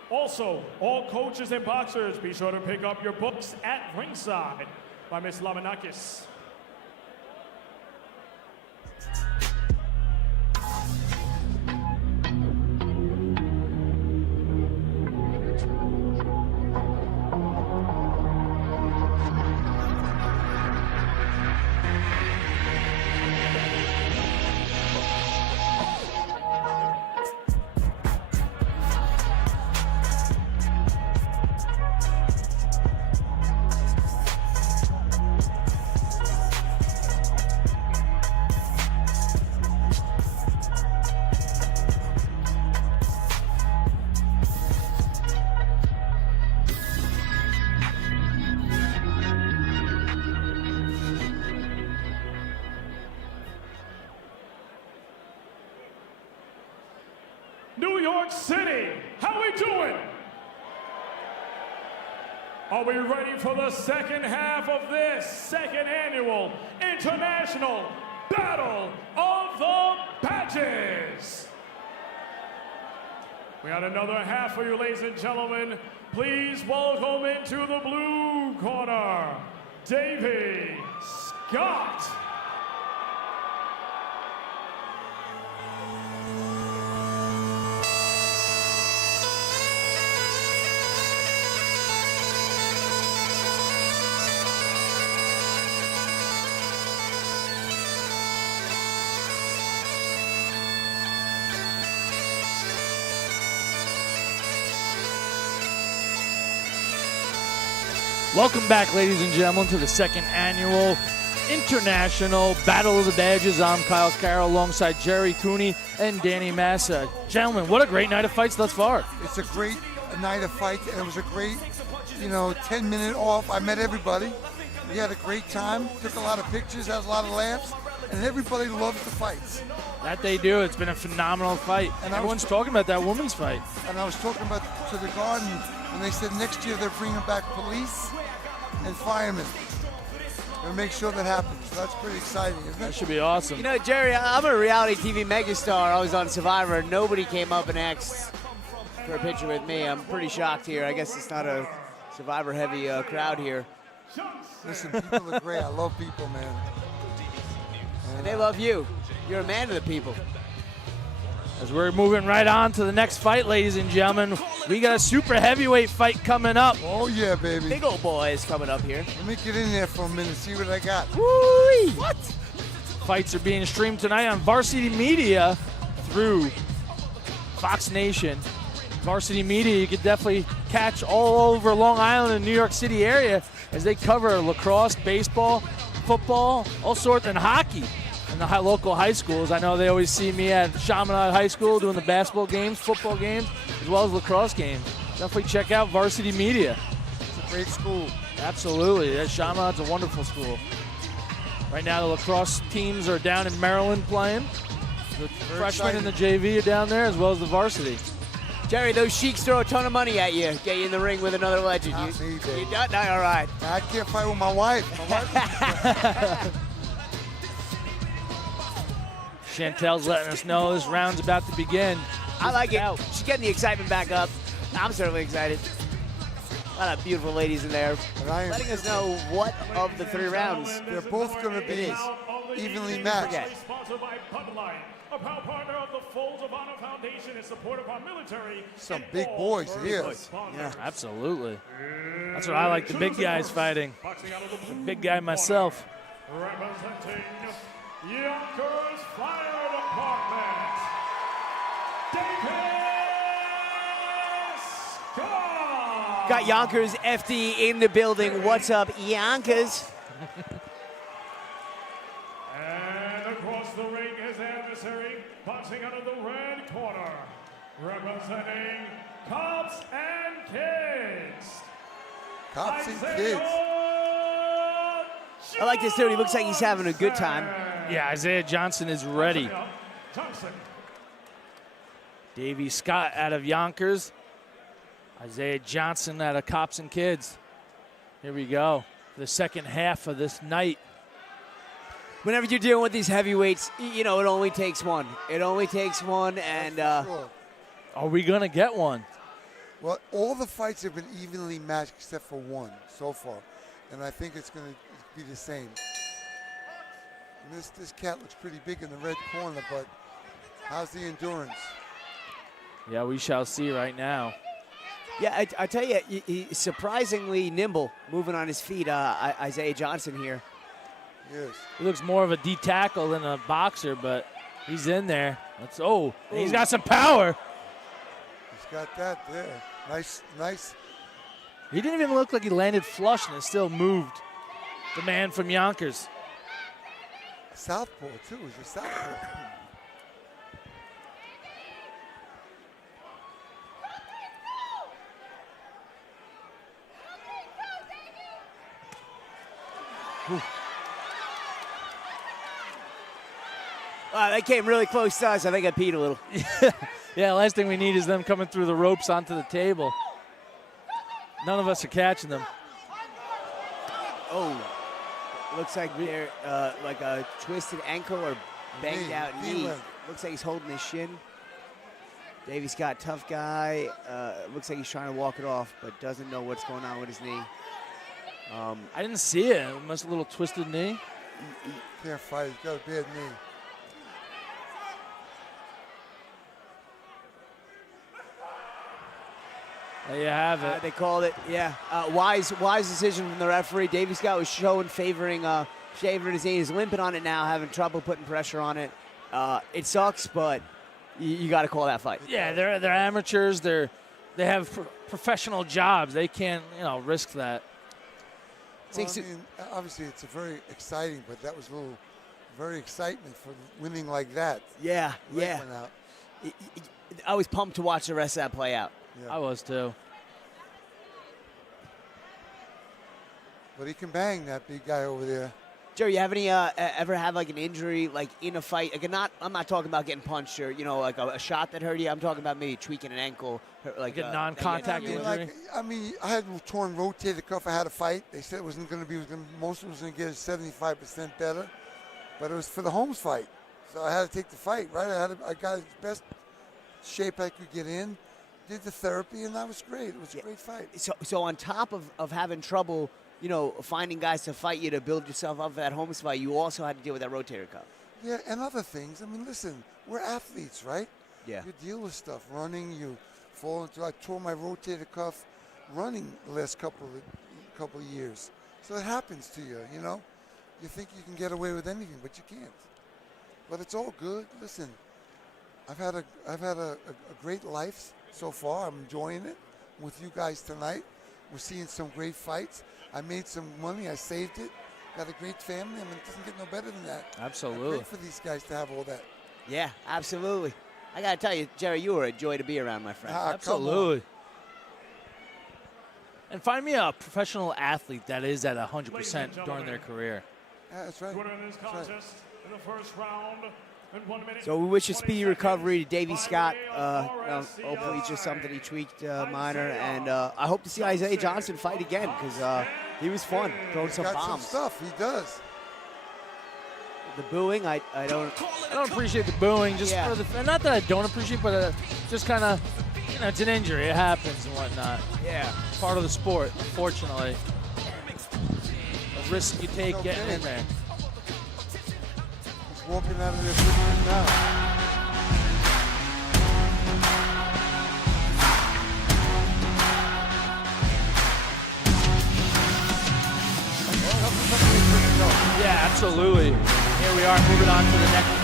Also, all coaches and boxers, be sure to pick up your books at ringside by Ms. Lamanakis. New York City, how we doing? Are we ready for the second half of this second annual International Battle of the Badges? We got another half for you, ladies and gentlemen. Please welcome into the blue corner, Davey Scott. Welcome back, ladies and gentlemen, to the second annual International Battle of the Badges. I'm Kyle Carroll alongside Jerry Cooney and Danny Massa. Gentlemen, what a great night of fights thus far. It's a great night of fights, and it was a great, 10-minute off. I met everybody. We had a great time, took a lot of pictures, had a lot of laughs, and everybody loves the fights. That they do. It's been a phenomenal fight. And everyone's talking about that women's fight. And I was talking about to the Garden, and they said next year they're bringing back police and firemen. We'll make sure that happens. So that's pretty exciting, isn't it? That should be awesome. You know, Jerry, I'm a reality TV megastar. I was on Survivor. Nobody came up and asked for a picture with me. I'm pretty shocked here. I guess it's not a Survivor-heavy crowd here. Listen, people are great. I love people, man. And they love you. You're a man of the people. As we're moving right on to the next fight, ladies and gentlemen, we got a super heavyweight fight coming up. Oh, yeah, baby. Big old boys coming up here. Let me get in there for a minute, see what I got. Woo-wee. What? Fights are being streamed tonight on Varsity Media through Fox Nation. Varsity Media, you can definitely catch all over Long Island and New York City area as they cover lacrosse, baseball, football, all sorts, and hockey in the local high schools. I know they always see me at Chaminade High School doing the basketball games, football games, as well as lacrosse games. Definitely check out Varsity Media. It's a great school. Absolutely. Chaminade's a wonderful school. Right now, the lacrosse teams are down in Maryland playing. The freshmen and the JV are down there, as well as the varsity. Jerry, those sheiks throw a ton of money at you. Get you in the ring with another legend. Not me, baby. You don't? No, all right. I can't fight with my wife. Chantel's letting us know this round's about to begin. I like it. She's getting the excitement back up. I'm certainly excited. A lot of beautiful ladies in there, letting us know what of the 3 rounds. They're both going to be evenly matched. Sponsored by Bud Light, a proud partner of the Folds of Honor Foundation in support of our military. Some big boys here. Yeah, absolutely. That's what I like, the big guys fighting. The big guy myself. Representing Yonkers Fire Department, David Scott. Got Yonkers FD in the building. What's up, Yonkers? And across the ring, his adversary, boxing out of the red corner, representing Cops and Kids. Cops and Kids. I like this dude. He looks like he's having a good time. Yeah, Isaiah Johnson is ready. Johnson. Davey Scott out of Yonkers. Isaiah Johnson out of Cops and Kids. Here we go. The second half of this night. Whenever you're dealing with these heavyweights, you know, it only takes one. It only takes one, and Sure. are we going to get one? Well, all the fights have been evenly matched except for one so far. And I think it's going to be the same. And this cat looks pretty big in the red corner, but how's the endurance? Yeah, we shall see right now. yeah, I tell you, he's surprisingly nimble, moving on his feet. Isaiah Johnson here. Yes. He looks more of a D tackle than a boxer, but he's in there. He's got some power. He's got that there. Nice. He didn't even look like he landed flush, and it still moved. The man from Yonkers. Southpaw, too. He's a southpaw. Wow, that came really close to us. I think I peed a little. Yeah, last thing we need is them coming through the ropes onto the table. None of us are catching them. Oh, looks like they're like a twisted ankle or banged out knee. Looks like he's holding his shin. Davey Scott, tough guy. Looks like he's trying to walk it off, but doesn't know what's going on with his knee. I didn't see it. It must have a little twisted knee. Can't fight. He's got a bad knee. There you have it. They called it, yeah. Wise decision from the referee. Davey Scott was favoring his knee. He's limping on it now, having trouble putting pressure on it. It sucks, but you got to call that fight. Yeah, they're amateurs. They have professional jobs. They can't risk that. Well, I mean, obviously it's a very exciting, but that was very excitement for winning like that. Yeah. Went out. I was pumped to watch the rest of that play out. Yeah. I was too. But he can bang, that big guy over there. Joe, you have any ever had like an injury like in a fight? Like I'm not talking about getting punched or like a shot that hurt you. I'm talking about maybe tweaking an ankle, like a non-contact injury. I had a torn rotator cuff. I had a fight. They said it wasn't going to be. Most of it was going to get 75% better, but it was for the Holmes fight, so I had to take the fight. Right, I got the best shape I could get in. Did the therapy, and that was great. It was a great fight. So on top of having trouble, finding guys to fight you to build yourself up for that Holmes fight, you also had to deal with that rotator cuff. Yeah, and other things. I mean, listen, we're athletes, right? Yeah. You deal with stuff. Running, you fall into. I tore my rotator cuff running the last couple of years. So it happens to you, You think you can get away with anything, but you can't. But it's all good. Listen, I've had a great life so far. I'm enjoying it with you guys tonight. We're seeing some great fights. I made some money. I saved it. Got a great family. I mean, it doesn't get no better than that. Absolutely. Great for these guys to have all that. Yeah, absolutely. I got to tell you, Jerry, you were a joy to be around, my friend. Absolutely. And find me a professional athlete that is at 100% during their career. Yeah, that's right. This contest in the first round. So we wish a speedy recovery to Davey Scott. Hopefully just something he tweaked minor. And I hope to see Isaiah Johnson fight again because he was fun, throwing some got bombs. Some stuff, he does. The booing, I don't. I don't appreciate the booing. Just Yeah. for the, not that I don't appreciate, but just kind of, it's an injury. It happens and whatnot. Yeah. Part of the sport, unfortunately. A risk you take getting in there. He's walking out of there right now. Yeah, absolutely. Here we are moving on to the next.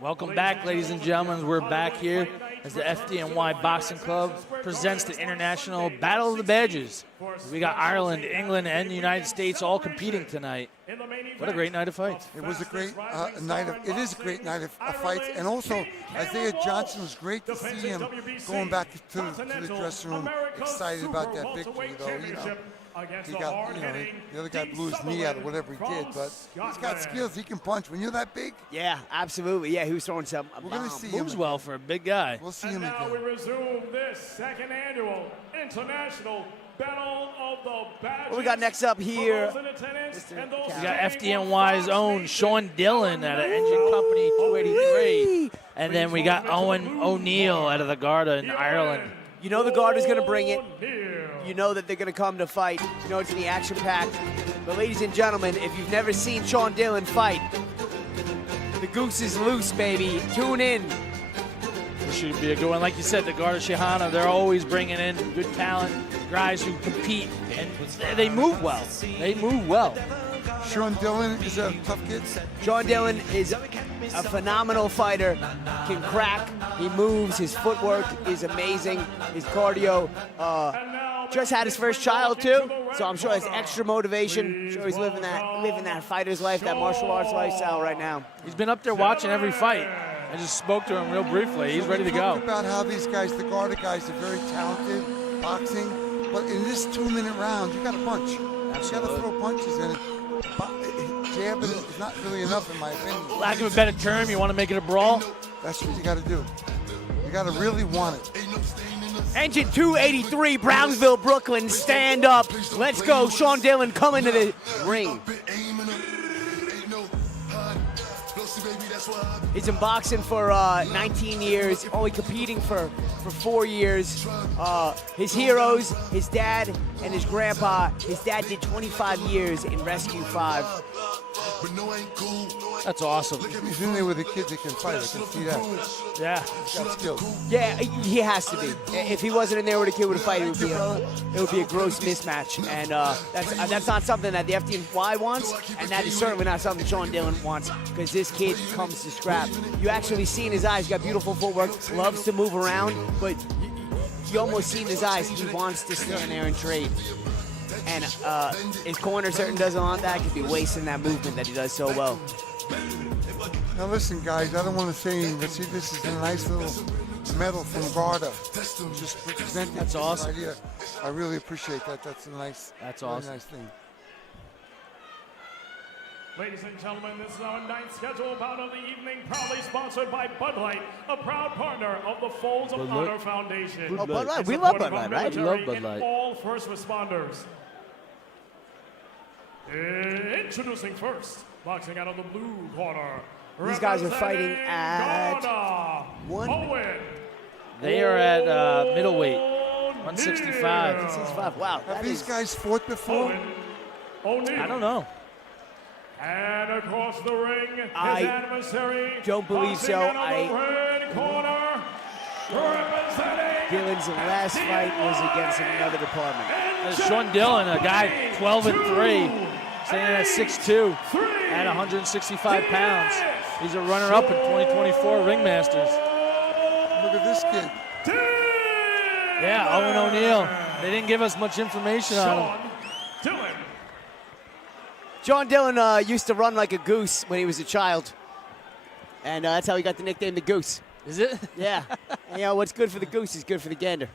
Welcome back, ladies and gentlemen. We're back here as the FDNY Boxing Club presents the International Battle of the Badges. We got Ireland, England, and the United States all competing tonight. What a great night of fights. It was a great night of, it is a great night of fights. And also, Isaiah Johnson, was great to see him going back to the dressing room, excited about that victory, though. You know, he got, the other guy blew his knee out or whatever he did, but he's got skills. He can punch. When you're that big, yeah, absolutely. Yeah, he was throwing some. We're going to see him. Moves well for a big guy. We'll see And him now again. we resume this second annual International Battle of the Badges. What we got next up here? For those in attendance and those We got standing FDNY's own Sean Dillon out of Engine Company 283. And then we got Owen O'Neill out of the Garda in Ireland. You know the Garda's going to bring it. You know that they're going to come to fight. You know it's going to be action-packed. But ladies and gentlemen, if you've never seen Sean Dillon fight, the goose is loose, baby. Tune in. This should be a good one. Like you said, the Garda Shihana, they're always bringing in good talent, guys who compete, and they move well. They move well. Sean Dillon is a tough kid. Sean Dillon is a phenomenal fighter, can crack, he moves, his footwork is amazing, his cardio. Just had his first child too, so I'm sure that's extra motivation. I'm sure he's living that fighter's life, that martial arts lifestyle right now. He's been up there watching every fight. I just spoke to him real briefly. He's ready to go. Talk about how these guys, the Garda guys, are very talented boxing, but in this 2-minute round, you got to punch. You got to throw punches in it. Jabbing is not really enough, in my opinion. Lack of a better term, you want to make it a brawl? That's what you got to do. You got to really want it. Engine 283, Brownsville, Brooklyn, stand up. Let's go. Sean Dillon coming to the ring. He's been boxing for 19 years, only competing for 4 years. His heroes, his dad and his grandpa. His dad did 25 years in Rescue 5. That's awesome. He's in there with the kids that can fight. I can see that. Yeah. He's got skills. Yeah, he has to be. If he wasn't in there with a kid with a fight, it would be a gross mismatch. And that's not something that the FDNY wants, and that is certainly not something Sean Dillon wants, because this kid comes to scrap. You actually see in his eyes, he's got beautiful footwork, loves to move around, but you almost see in his eyes he wants to stand there and trade. And his corner certainly doesn't want that. Could be wasting that movement that he does so well. Now listen, guys, I don't want to say anything, but see, this is a nice little medal from Garda. Just presenting. That's awesome. Idea. I really appreciate that. That's a nice. That's really awesome. Nice thing. Ladies and gentlemen, this is our ninth scheduled bout of the evening, proudly sponsored by Bud Light, a proud partner of the Folds of Honor Foundation. Oh, Bud Light. And We love supportive Bud Light, of right? We love military Bud Light. and all first responders. Introducing first, boxing out of the blue corner. These guys are fighting representing at Ghana, Owen. They are at middleweight, 165. 165. Wow. Have these guys fought before? O'Neill. I don't know. And across the ring, his I adversary. don't believe so. boxing out of the red corner, representing Dillon's last fight was against another department. Sean Dillon, a guy 12-3, standing at 6'2", at 165 pounds. He's a runner-up in 2024 Ringmasters. Look at this kid. Yeah, Owen O'Neill. They didn't give us much information on him. Dillon. Sean Dillon used to run like a goose when he was a child. And that's how he got the nickname the Goose. Is it? Yeah. And, you know, what's good for the goose is good for the gander.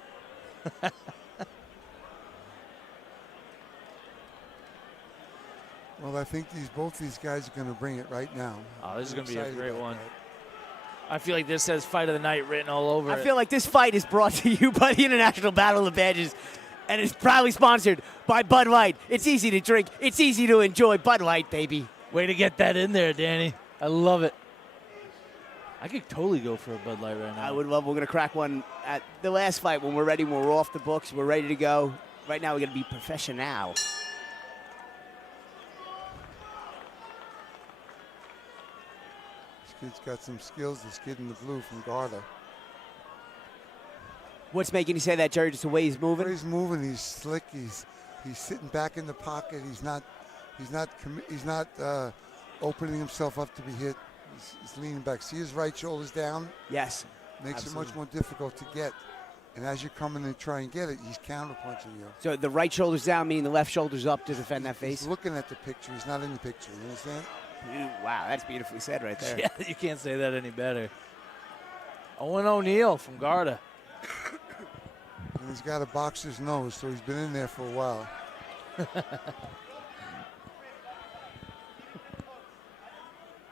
Well, I think both these guys are going to bring it right now. Oh, this is I'm going to be a excited great about one. that. I feel like this says Fight of the Night written all over I it. feel like this fight is brought to you by the International Battle of Badges and is proudly sponsored by Bud Light. It's easy to drink. It's easy to enjoy. Bud Light, baby. Way to get that in there, Danny. I love it. I could totally go for a Bud Light right now. I would love. We're going to crack one at the last fight when we're ready, when we're off the books. We're ready to go. Right now, we're going to be professional. This kid's got some skills, this kid in the blue from Garda. What's making you say that, Jerry? Just the way he's moving? He's moving. He's slick. He's sitting back in the pocket. He's not opening himself up to be hit. He's leaning back. See his right shoulder's down? Yes. Makes absolutely. it much more difficult to get. And as you come in and try and get it, he's counterpunching you. So the right shoulder's down, meaning the left shoulder's up to defend that face? He's looking at the picture. He's not in the picture. You understand? Wow, that's beautifully said right there. Yeah, you can't say that any better. Owen O'Neill from Garda. And he's got a boxer's nose, so he's been in there for a while.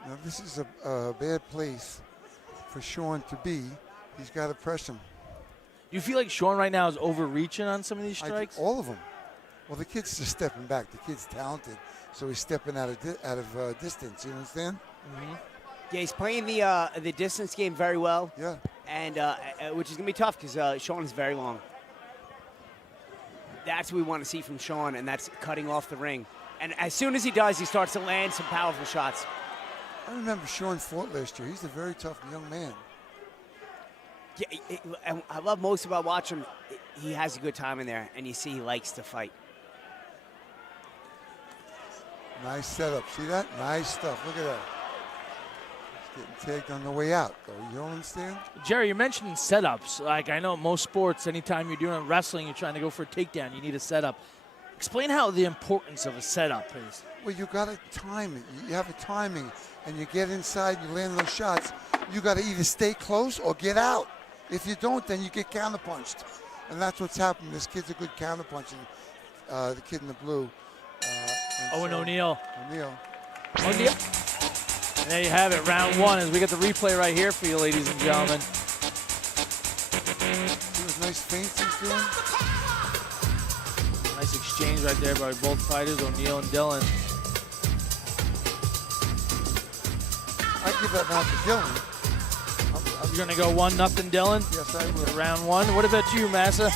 Now, this is a bad place for Sean to be. He's got to press him. You feel like Sean right now is overreaching on some of these strikes? All of them. Well, the kid's just stepping back. The kid's talented, so he's stepping out of distance. You understand? Mm-hmm. Yeah, he's playing the distance game very well. Yeah. And which is going to be tough because Sean is very long. That's what we want to see from Sean, and that's cutting off the ring. And as soon as he does, he starts to land some powerful shots. I remember Sean fought last year. He's a very tough young man. Yeah, and I love most about watching him. He has a good time in there, and you see he likes to fight. Nice setup. See that? Nice stuff. Look at that. He's getting tagged on the way out, though. You don't understand? Jerry, you're mentioning setups. Like, I know most sports, anytime you're doing wrestling, you're trying to go for a takedown, you need a setup. Explain how the importance of a setup is. Well, you got to time it. You have a timing, and you get inside, you land those shots. You got to either stay close or get out. If you don't, then you get counterpunched. And that's what's happening. This kid's a good counterpuncher, the kid in the blue. Owen O'Neill. O'Neill. And there you have it, round one, as we get the replay right here for you, ladies and gentlemen. See those nice feints he's doing? Nice exchange right there by both fighters, O'Neill and Dillon. I give that round to Dillon. You're going to go 1-0 Dillon? Yes, I will. Round one. What about you, Massa?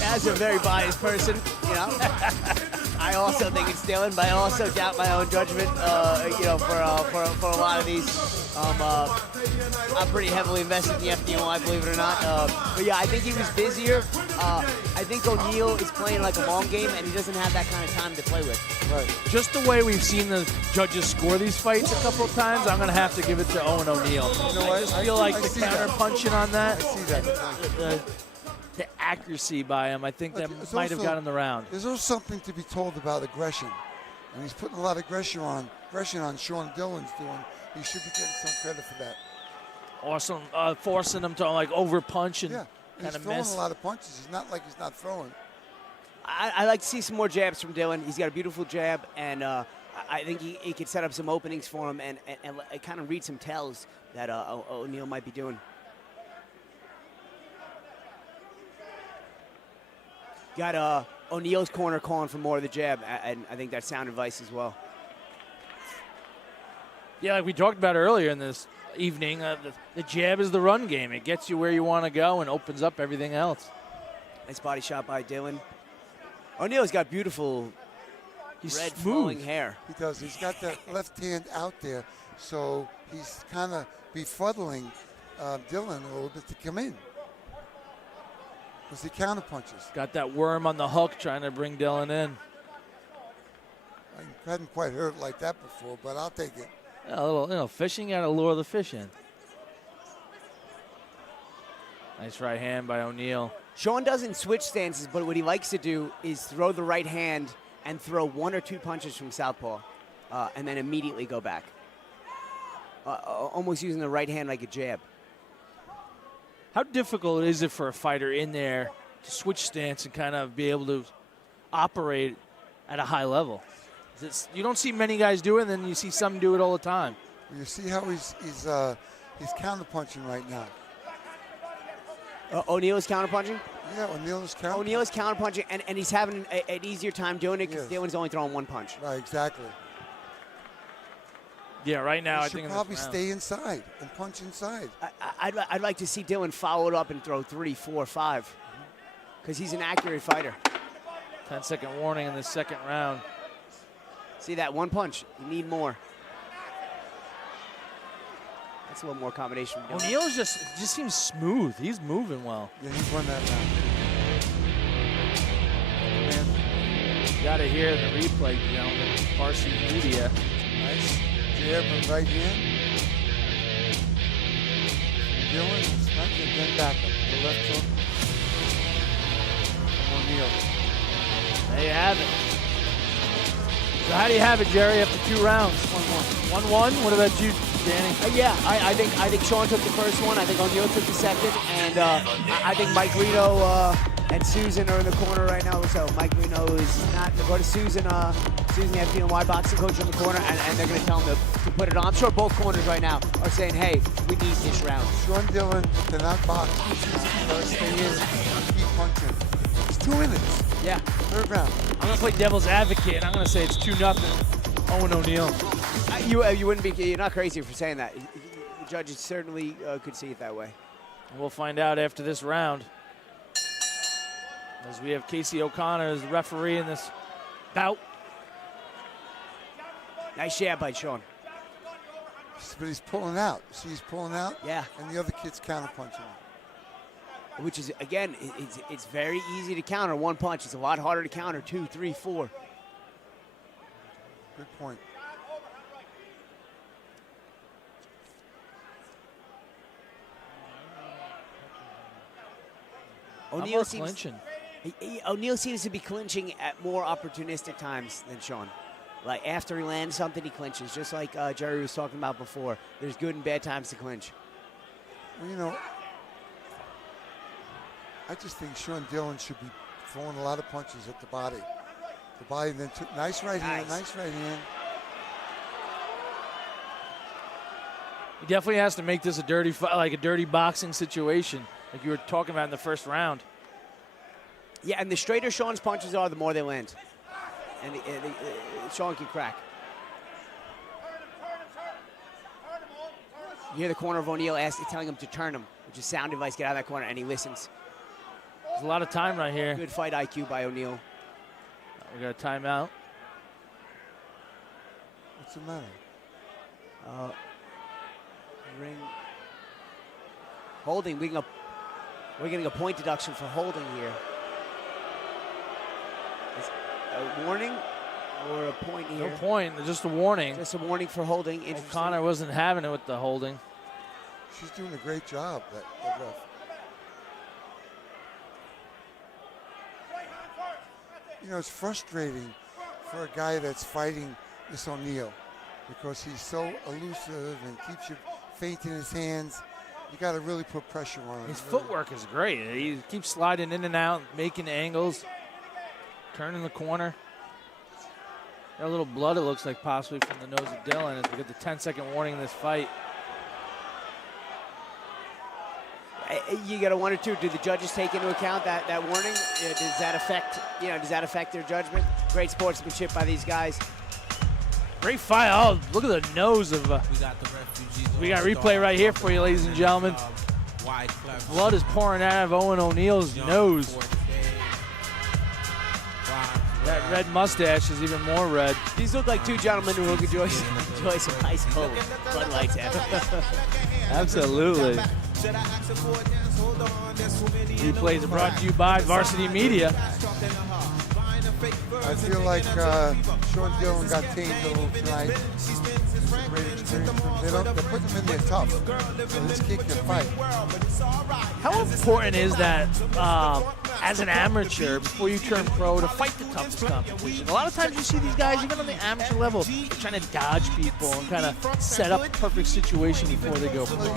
As a very biased person, you know, I also think it's Dillon, but I also doubt my own judgment, you know, for a lot of these. I'm pretty heavily invested in the FDNY, believe it or not. But yeah, I think he was busier. I think O'Neill is playing like a long game, and he doesn't have that kind of time to play with. Right. Just the way we've seen the judges score these fights a couple of times, I'm going to have to give it to Owen O'Neill. You know, I just feel like the counter that. punching on that. I see that. The accuracy by him, I think that might have gotten the round. There's also something to be told about aggression. And he's putting a lot of aggression on Sean Dillon's doing. He should be getting some credit for that. Awesome, forcing him to like over punch and kind of he's throwing miss. a lot of punches. He's not like he's not throwing. I like to see some more jabs from Dillon. He's got a beautiful jab, and I think he could set up some openings for him and kind of read some tells that O'Neill might be doing. Got O'Neill's corner calling for more of the jab, and I think that's sound advice as well. Yeah, like we talked about earlier in this evening, the jab is the run game. It gets you where you want to go and opens up everything else. Nice body shot by Dillon. O'Neill's got beautiful red flowing hair. He does. He's got that left hand out there, so he's kind of befuddling Dillon a little bit to come in. Because he counter punches. Got that worm on the hook trying to bring Dillon in. I hadn't quite heard it like that before, but I'll take it. Yeah, a little fishing, got to lure the fish in. Nice right hand by O'Neill. Sean doesn't switch stances, but what he likes to do is throw the right hand and throw 1 or 2 punches from southpaw, and then immediately go back. Almost using the right hand like a jab. How difficult is it for a fighter in there to switch stance and kind of be able to operate at a high level? You don't see many guys do it, and then you see some do it all the time. You see how he's counterpunching right now. O'Neal is counterpunching? Yeah, O'Neal is counterpunching. O'Neal is counterpunching, and he's having an easier time doing it because Dillon's only throwing 1 punch. Right, exactly. Yeah, right now I should think probably stay inside and punch inside. I'd like to see Dillon follow it up and throw 3, 4, 5, because he's an accurate fighter. 10-second warning in the second round. See that 1 punch? You need more. That's a little more combination. O'Neal just seems smooth. He's moving well. Yeah, he's won that round. Man, you got to hear the replay, gentlemen. Farsi media. Nice jab and right hand. Dillon, it's not and then back up. The left hook. O'Neal. There you have it. So how do you have it, Jerry, after 2 rounds? 1-1. 1-1? What about you, Danny? Yeah, I think Sean took the first one. I think O'Neal took the second. And I think Mike Reno and Susan are in the corner right now. So Mike Reno is not going to go to Susan. Susan, the FDNY boxing coach, in the corner, and they're going to tell him to put it on. I'm sure both corners right now are saying, hey, we need this round. Sean Dillon cannot box. He's got to stay in and keep punching. It's 2 minutes. Yeah. 3rd round. I'm going to play devil's advocate, and I'm going to say it's 2-0. Owen O'Neal. You wouldn't be, you're not crazy for saying that. The judges certainly could see it that way. We'll find out after this round, as we have Casey O'Connor as the referee in this bout. Nice jab by Sean. But he's pulling out. See, he's pulling out? Yeah. And the other kid's counterpunching. Which is, again, it's very easy to counter 1 punch. It's a lot harder to counter 2, 3, 4. Good point. O'Neal seems to be clinching at more opportunistic times than Sean. Like after he lands something, he clinches, just like Jerry was talking about before. There's good and bad times to clinch. Well, you know, I just think Sean Dillon should be throwing a lot of punches at the body. The body then took nice right hand. He definitely has to make this a dirty fight, like a dirty boxing situation, like you were talking about in the first round. Yeah, and the straighter Sean's punches are, the more they land. And Sean can crack. You hear the corner of O'Neal telling him to turn him, which is sound advice, get out of that corner, and he listens. There's a lot of time right here. Good fight IQ by O'Neal. We got a timeout. What's the matter? Ring. Holding. We're getting a point deduction for holding here. Is a warning or a point here? No point. Just a warning. Just a warning for holding. O'Connor wasn't having it with the holding. She's doing a great job, that ref. You know, it's frustrating for a guy that's fighting this O'Neal because he's so elusive and keeps you feint in his hands. You got to really put pressure on him. His footwork is great. He keeps sliding in and out, making angles, turning the corner. Got a little blood, it looks like, possibly from the nose of Dillon as we get the 10-second warning in this fight. You got to wonder too. Do the judges take into account that warning? Does that affect their judgment? Great sportsmanship by these guys. Great fight. Oh, look at the nose of. We got replay right here for you, ladies and gentlemen. Blood is pouring out of Owen O'Neal's nose. That red mustache is even more red. These look like 2 gentlemen who enjoy some ice cold Bud Lights. Absolutely. Replays are brought to you by Varsity Media. I feel like Sean Dillon got tamed a little tonight. It's a great experience for him. They're putting them in there tough. So this kid can fight. How important is that as an amateur, before you turn pro, to fight the toughest competition? A lot of times you see these guys, even on the amateur level, trying to dodge people and kind of set up a perfect situation before they go pro. You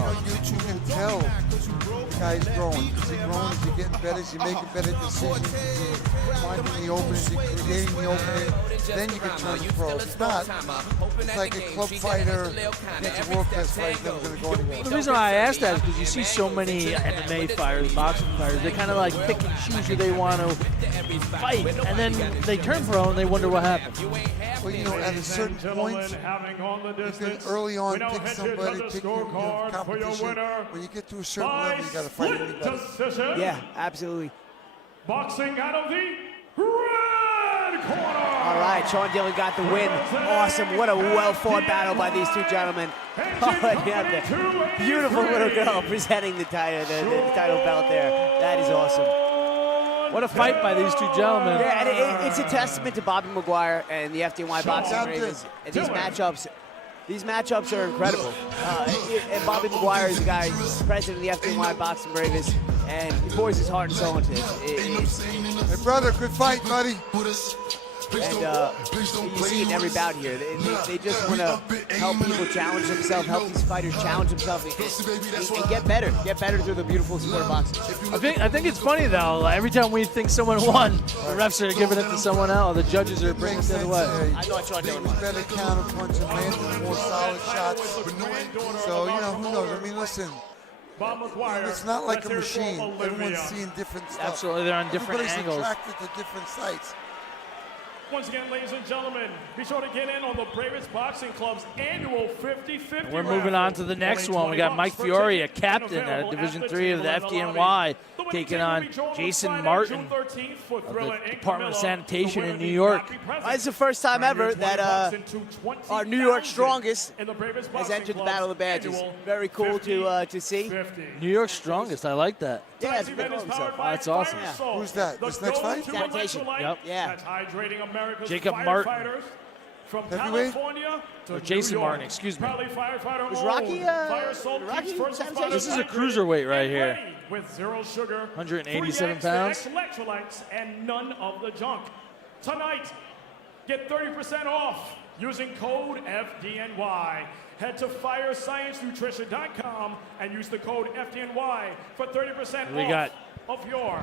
can tell the guy's growing. Is he growing? Is he getting better? Is he making better decisions? Is he finding the openings? Is he creating the opening? Then you can turn pro. If not, it's like a club fighter against a world-class fighter. It's never going to go anywhere. The reason why I asked that is because you see so many MMA fighters, boxing fighters, they kind of like pick and choose who they want to fight, and then they turn pro and they wonder what happened. Well, you know, at a certain point, you can early on pick somebody, pick your competition. When you get to a certain level, you got to fight anybody. Yeah, absolutely. Boxing out of the red corner. All right, Sean Dillon got the win. Awesome. What a well-fought battle by these two gentlemen. Oh, and you have the beautiful little girl presenting the title belt there. That is awesome. What a fight by these two gentlemen. Yeah, and it's a testament to Bobby McGuire and the FDNY boxing Ravens. And these matchups are incredible. And Bobby McGuire is the guy, president of the FDNY boxing Ravens, and he pours his heart and soul into it. Hey, brother, good fight, buddy. And you see it in every bout here. They just want to help people challenge themselves, help these fighters challenge themselves, and get better through the beautiful sport of boxing. I think it's funny though. Every time we think someone won, the refs are giving it to someone else. The judges are bringing it the other way. I thought Sean Dillon won. Better counterpunch and landing more solid shots. So you know, who knows? I mean, listen. It's not like a machine. Everyone's seeing different stuff. Absolutely, they're on different Everybody's angles. attracted to different sites. Once again, ladies and gentlemen, be sure to get in on the Bravest Boxing Club's annual 50-50 We're moving on to the next one. We got Mike Fiori, a captain at Division III of the FDNY, taking on Jason Martin of the Department of Sanitation in New York. It's the first time ever that our New York strongest has entered the Battle of the Badges. Very cool to see. New York strongest, I like that. Yeah, it's been himself. That's awesome. Yeah. Who's that? This next fight? Sanitation. Yep. Yeah. Jacob Martin. From Heavyweight? California to Or Jason New York. Martin, excuse me. Proudly firefighter Was Rocky, Firestone Rocky keeps first sanitation? responders This is a hydrated cruiserweight right and here. ready with zero sugar, 187 free eggs, pounds. electrolytes, and none of the junk. Tonight, get 30% off using code FDNY. Head to firesciencenutrition.com and use the code FDNY for 30% We off got of your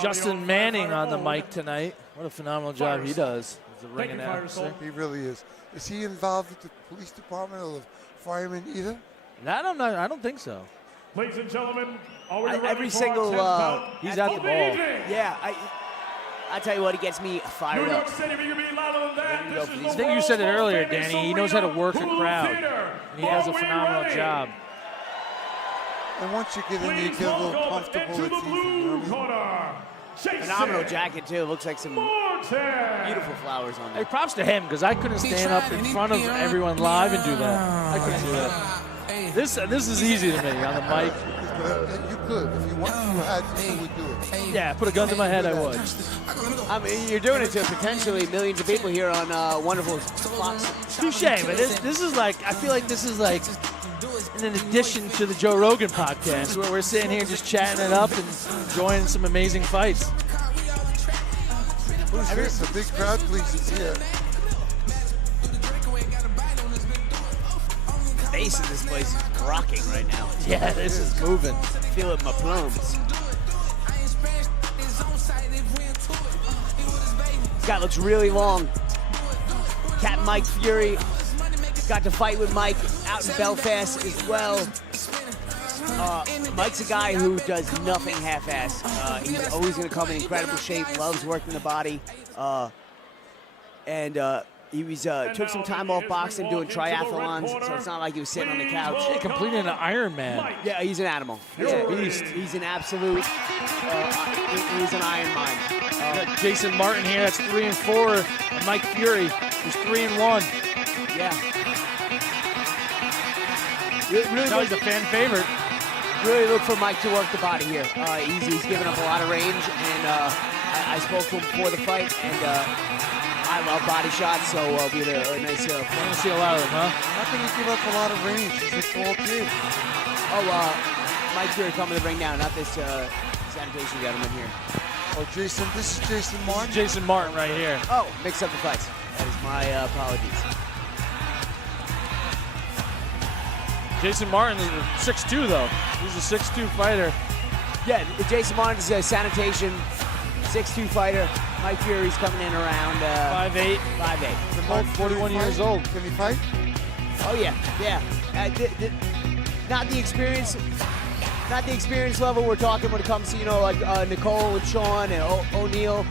Justin Manning on the mic tonight. What a phenomenal job he does as a ring Thank you, announcer. Firestone. He really is. Is he involved with the police department or the firemen either? I don't think so. Ladies and gentlemen, are we ready Every for single, our 10th bout he's of at the ball. evening? Yeah, I tell you what, he gets me New fired York up. City, we can be louder than that. This is the I think you said it world's earlier, most famous Danny. He knows how to work a arena, crowd. Hulu Theater. And he does Are a we phenomenal ready? job. And once you get in there, you Please get a little welcome comfortable. into It's the easy, you know blue what I mean? corner, Jason Phenomenal jacket, too. Looks like some Martin. beautiful flowers on Hey, there. props to him because I couldn't stand up in front of everyone live and do that. I couldn't do that. This is easy to me on the mic. You could. If you want, you had to, you would do it. Yeah, put a gun to my head, I would. I mean, you're doing it to potentially millions of people here on wonderful Fox. Touche, but this is like, I feel like this is like in addition to the Joe Rogan podcast where we're sitting here just chatting it up and enjoying some amazing fights. Who's this? A big crowd please here. The bass of this place is rocking right now. Yeah, this is moving. Feel it in my plums. This guy looks really long. Captain Mike Fiori got to fight with Mike out in Belfast as well. Mike's a guy who does nothing half-ass. He's always going to come in incredible shape, loves working the body. He was took some time off boxing doing triathlons, so it's not like he was sitting on the couch. He completed an Ironman. Yeah, he's an animal. He's a beast. He's an absolute. He's an iron mind. Jason Martin here, that's 3-4. And Mike Fiori, who's 3-1. Yeah. Now he's a fan favorite. Really look for Mike to work the body here. He's given up a lot of range, and I spoke to him before the fight, and I love body shots, so we had a nice. I want to see a lot of them, huh? How can he give up a lot of range? He's a tall kid. Mike Fiori coming to the ring now, not this sanitation gentleman here. Oh, Jason, this is Jason Martin? Jason Martin right here. Oh, mixed up the fights. That is my apologies. Jason Martin is 6'2", though. He's a 6'2" fighter. Yeah, Jason Martin is a sanitation 6'2" fighter. Mike Fiore's coming in around 5'8". 5'8". Martin, 41 years old. Can he fight? Oh yeah. Not the experience level we're talking when it comes to like Nicole and Sean and O'Neal.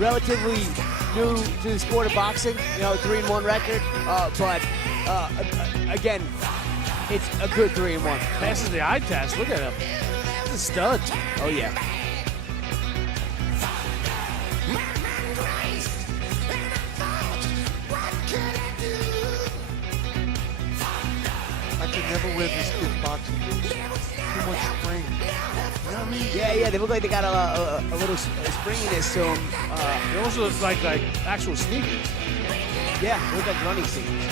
Relatively new to the sport of boxing. 3-1 record. But again, it's a good 3-1. Passes the eye test. Look at him. He's a stud. Oh yeah. I could never wear this kid boxing. Too much spring. You know what I mean? Yeah, they look like they got a little springiness to them. It also looks like actual sneakers. Yeah, they look like running sneakers.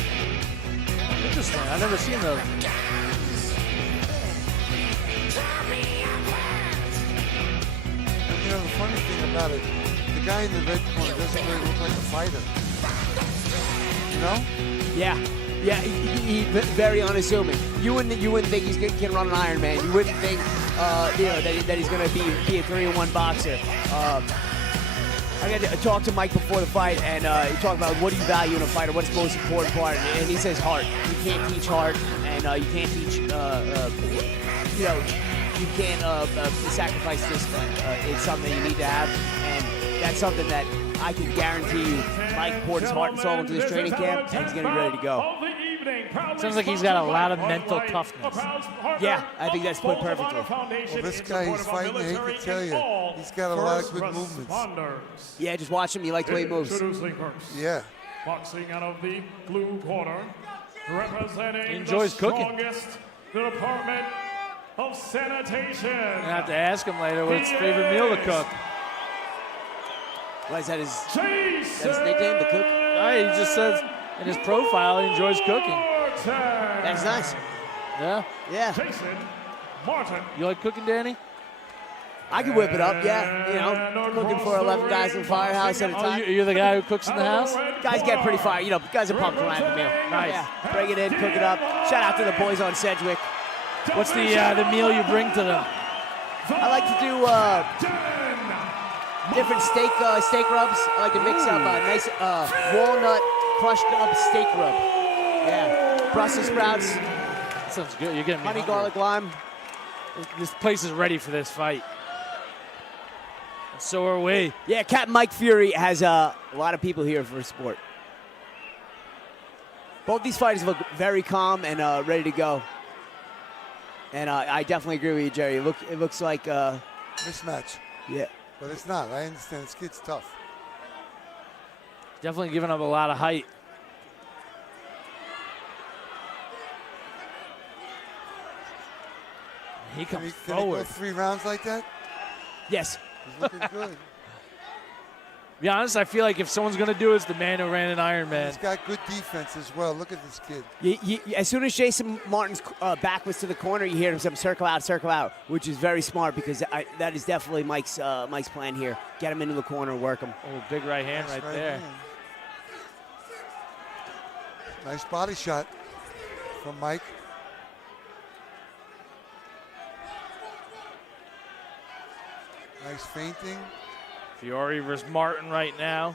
Interesting. I've never seen those. And, the funny thing about it, the guy in the red corner doesn't really look like a fighter. You know? Yeah, he's very unassuming. You wouldn't think he can run an Ironman. You wouldn't think that he's going to be a 3-1 boxer. I got to talk to Mike before the fight, and he talked about what do you value in a fighter, what's the most important part, and he says heart. You can't teach heart, and you can't teach, you can't sacrifice discipline. It's something you need to have, and that's something that I can guarantee you Mike poured his heart and soul into this training camp, and he's going to be ready to go. Sounds like he's got a lot of mental toughness. Yeah, I think that's put perfectly. Well, this guy he's fighting, I hate to tell you, he's got a lot of good movements. Yeah, just watch him. You like the way he moves. Yeah. Boxing out of the blue corner, representing He enjoys the cooking. strongest department of sanitation. I have to ask him later what's his favorite meal to cook. Why is that his nickname, the cook? He just says in his profile he enjoys cooking. That's nice. Yeah? Yeah. Jason Martin. You like cooking, Danny? I can whip it up, yeah. Cooking for 11 guys in the firehouse at a time. You're the guy who cooks in the house? Guys get pretty fired. Guys are pumped around the meal. Nice. Yeah. Bring it in, cook it up. Shout out to the boys on Sedgwick. What's the meal you bring to them? I like to do different steak rubs. I like to mix up a nice walnut crushed up steak rub. Yeah. Brussels sprouts. That sounds good. You're getting me honey, hungry. garlic, lime. This place is ready for this fight. And so are we. Yeah, Captain Mike Fiori has a lot of people here for sport. Both these fighters look very calm and ready to go. And I definitely agree with you, Jerry. It looks like mismatch. Yeah. But it's not. I understand. This kid's tough. Definitely giving up a lot of height. He comes Can he forward. go 3 rounds like that? Yes. He's looking good. To be honest, I feel like if someone's going to do it, it's the man who ran an Ironman. He's got good defense as well. Look at this kid. As soon as Jason Martin's back was to the corner, you hear him say, circle out, which is very smart because that is definitely Mike's plan here. Get him into the corner, work him. Oh, big right hand right there. Hand. Nice body shot from Mike. Nice feinting. Fiori versus Martin right now.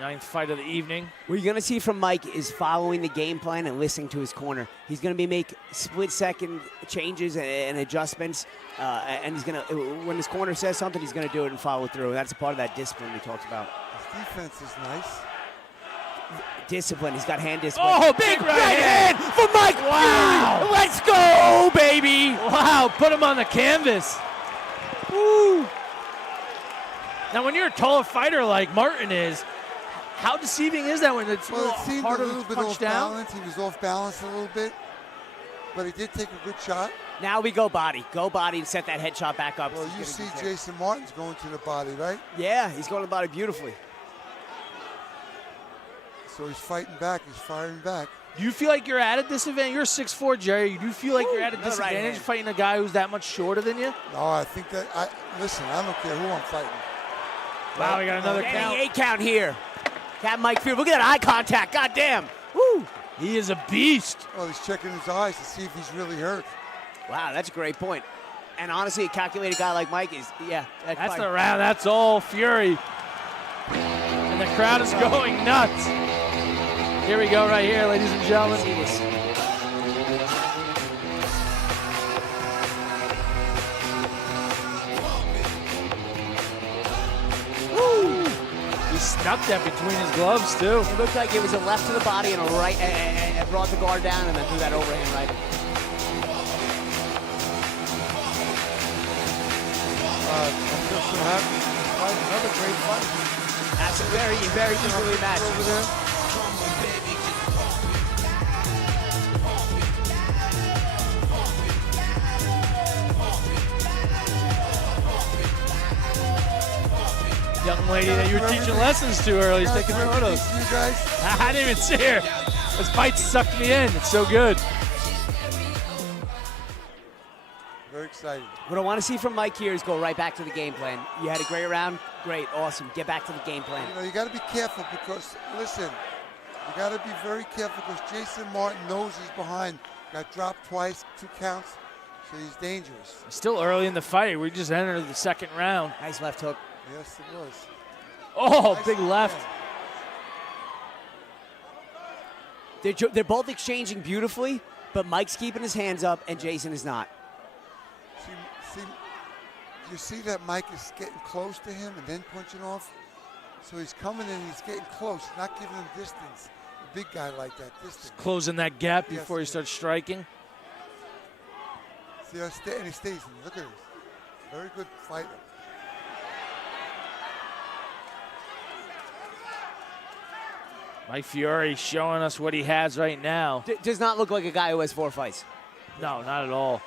9th fight of the evening. What you're going to see from Mike is following the game plan and listening to his corner. He's going to make split-second changes and adjustments, and he's going to, when his corner says something, he's going to do it and follow through. That's a part of that discipline we talked about. His defense is nice. Discipline. He's got hand discipline. Oh, big right hand for Mike. Wow. Let's go, baby. Wow, put him on the canvas. Woo. Now, when you're a taller fighter like Martin is, how deceiving is that when it's Well, it seemed a harder little to bit punch off down? balance. He was off balance a little bit, but he did take a good shot. Now we go body. Go body and set that head shot back up. Well, you see Jason Martin's going to the body, right? Yeah, he's going to the body beautifully. So he's fighting back. He's firing back. Do you feel like you're at a disadvantage? You're 6'4", Jerry. Do you feel like you're at a disadvantage fighting a guy who's that much shorter than you? No, I think that listen, I don't care who I'm fighting. Wow, we got another count. 8 count here. Cat Mike Fiori. Look at that eye contact. God damn. Woo. He is a beast. Well, he's checking his eyes to see if he's really hurt. Wow, that's a great point. And honestly, a calculated guy like Mike is, yeah. That's the round. That's all Fiori. And the crowd is going nuts. Here we go right here, ladies and gentlemen. See this. Woo! He snuck that between his gloves, too. It looked like it was a left to the body and a right, and brought the guard down and then threw that overhand right. I'm just so happy. Another great fight. That's a very, very evenly matched. Over there. Young lady that you were teaching lessons to earlier is taking photos. You guys? I didn't even see her. This fight sucked me in. It's so good. Very exciting. What I want to see from Mike here is go right back to the game plan. You had a great round. Great. Awesome. Get back to the game plan. You know, you got to be careful because, listen, you got to be very careful because Jason Martin knows he's behind. Got dropped twice, 2 counts, so he's dangerous. Still early in the fight. We just entered the second round. Nice left hook. Yes, it was. Oh, Nice big left. They're both exchanging beautifully, but Mike's keeping his hands up and Jason is not. See, you see that Mike is getting close to him and then punching off? So he's coming in, he's getting close, not giving him distance. A big guy like that, distance. Closing that gap Yes, before he yes. starts striking. See, and he stays in. Look at this. Very good fighter. Mike Fiori showing us what he has right now. Does not look like a guy who has 4 fights. No, not at all.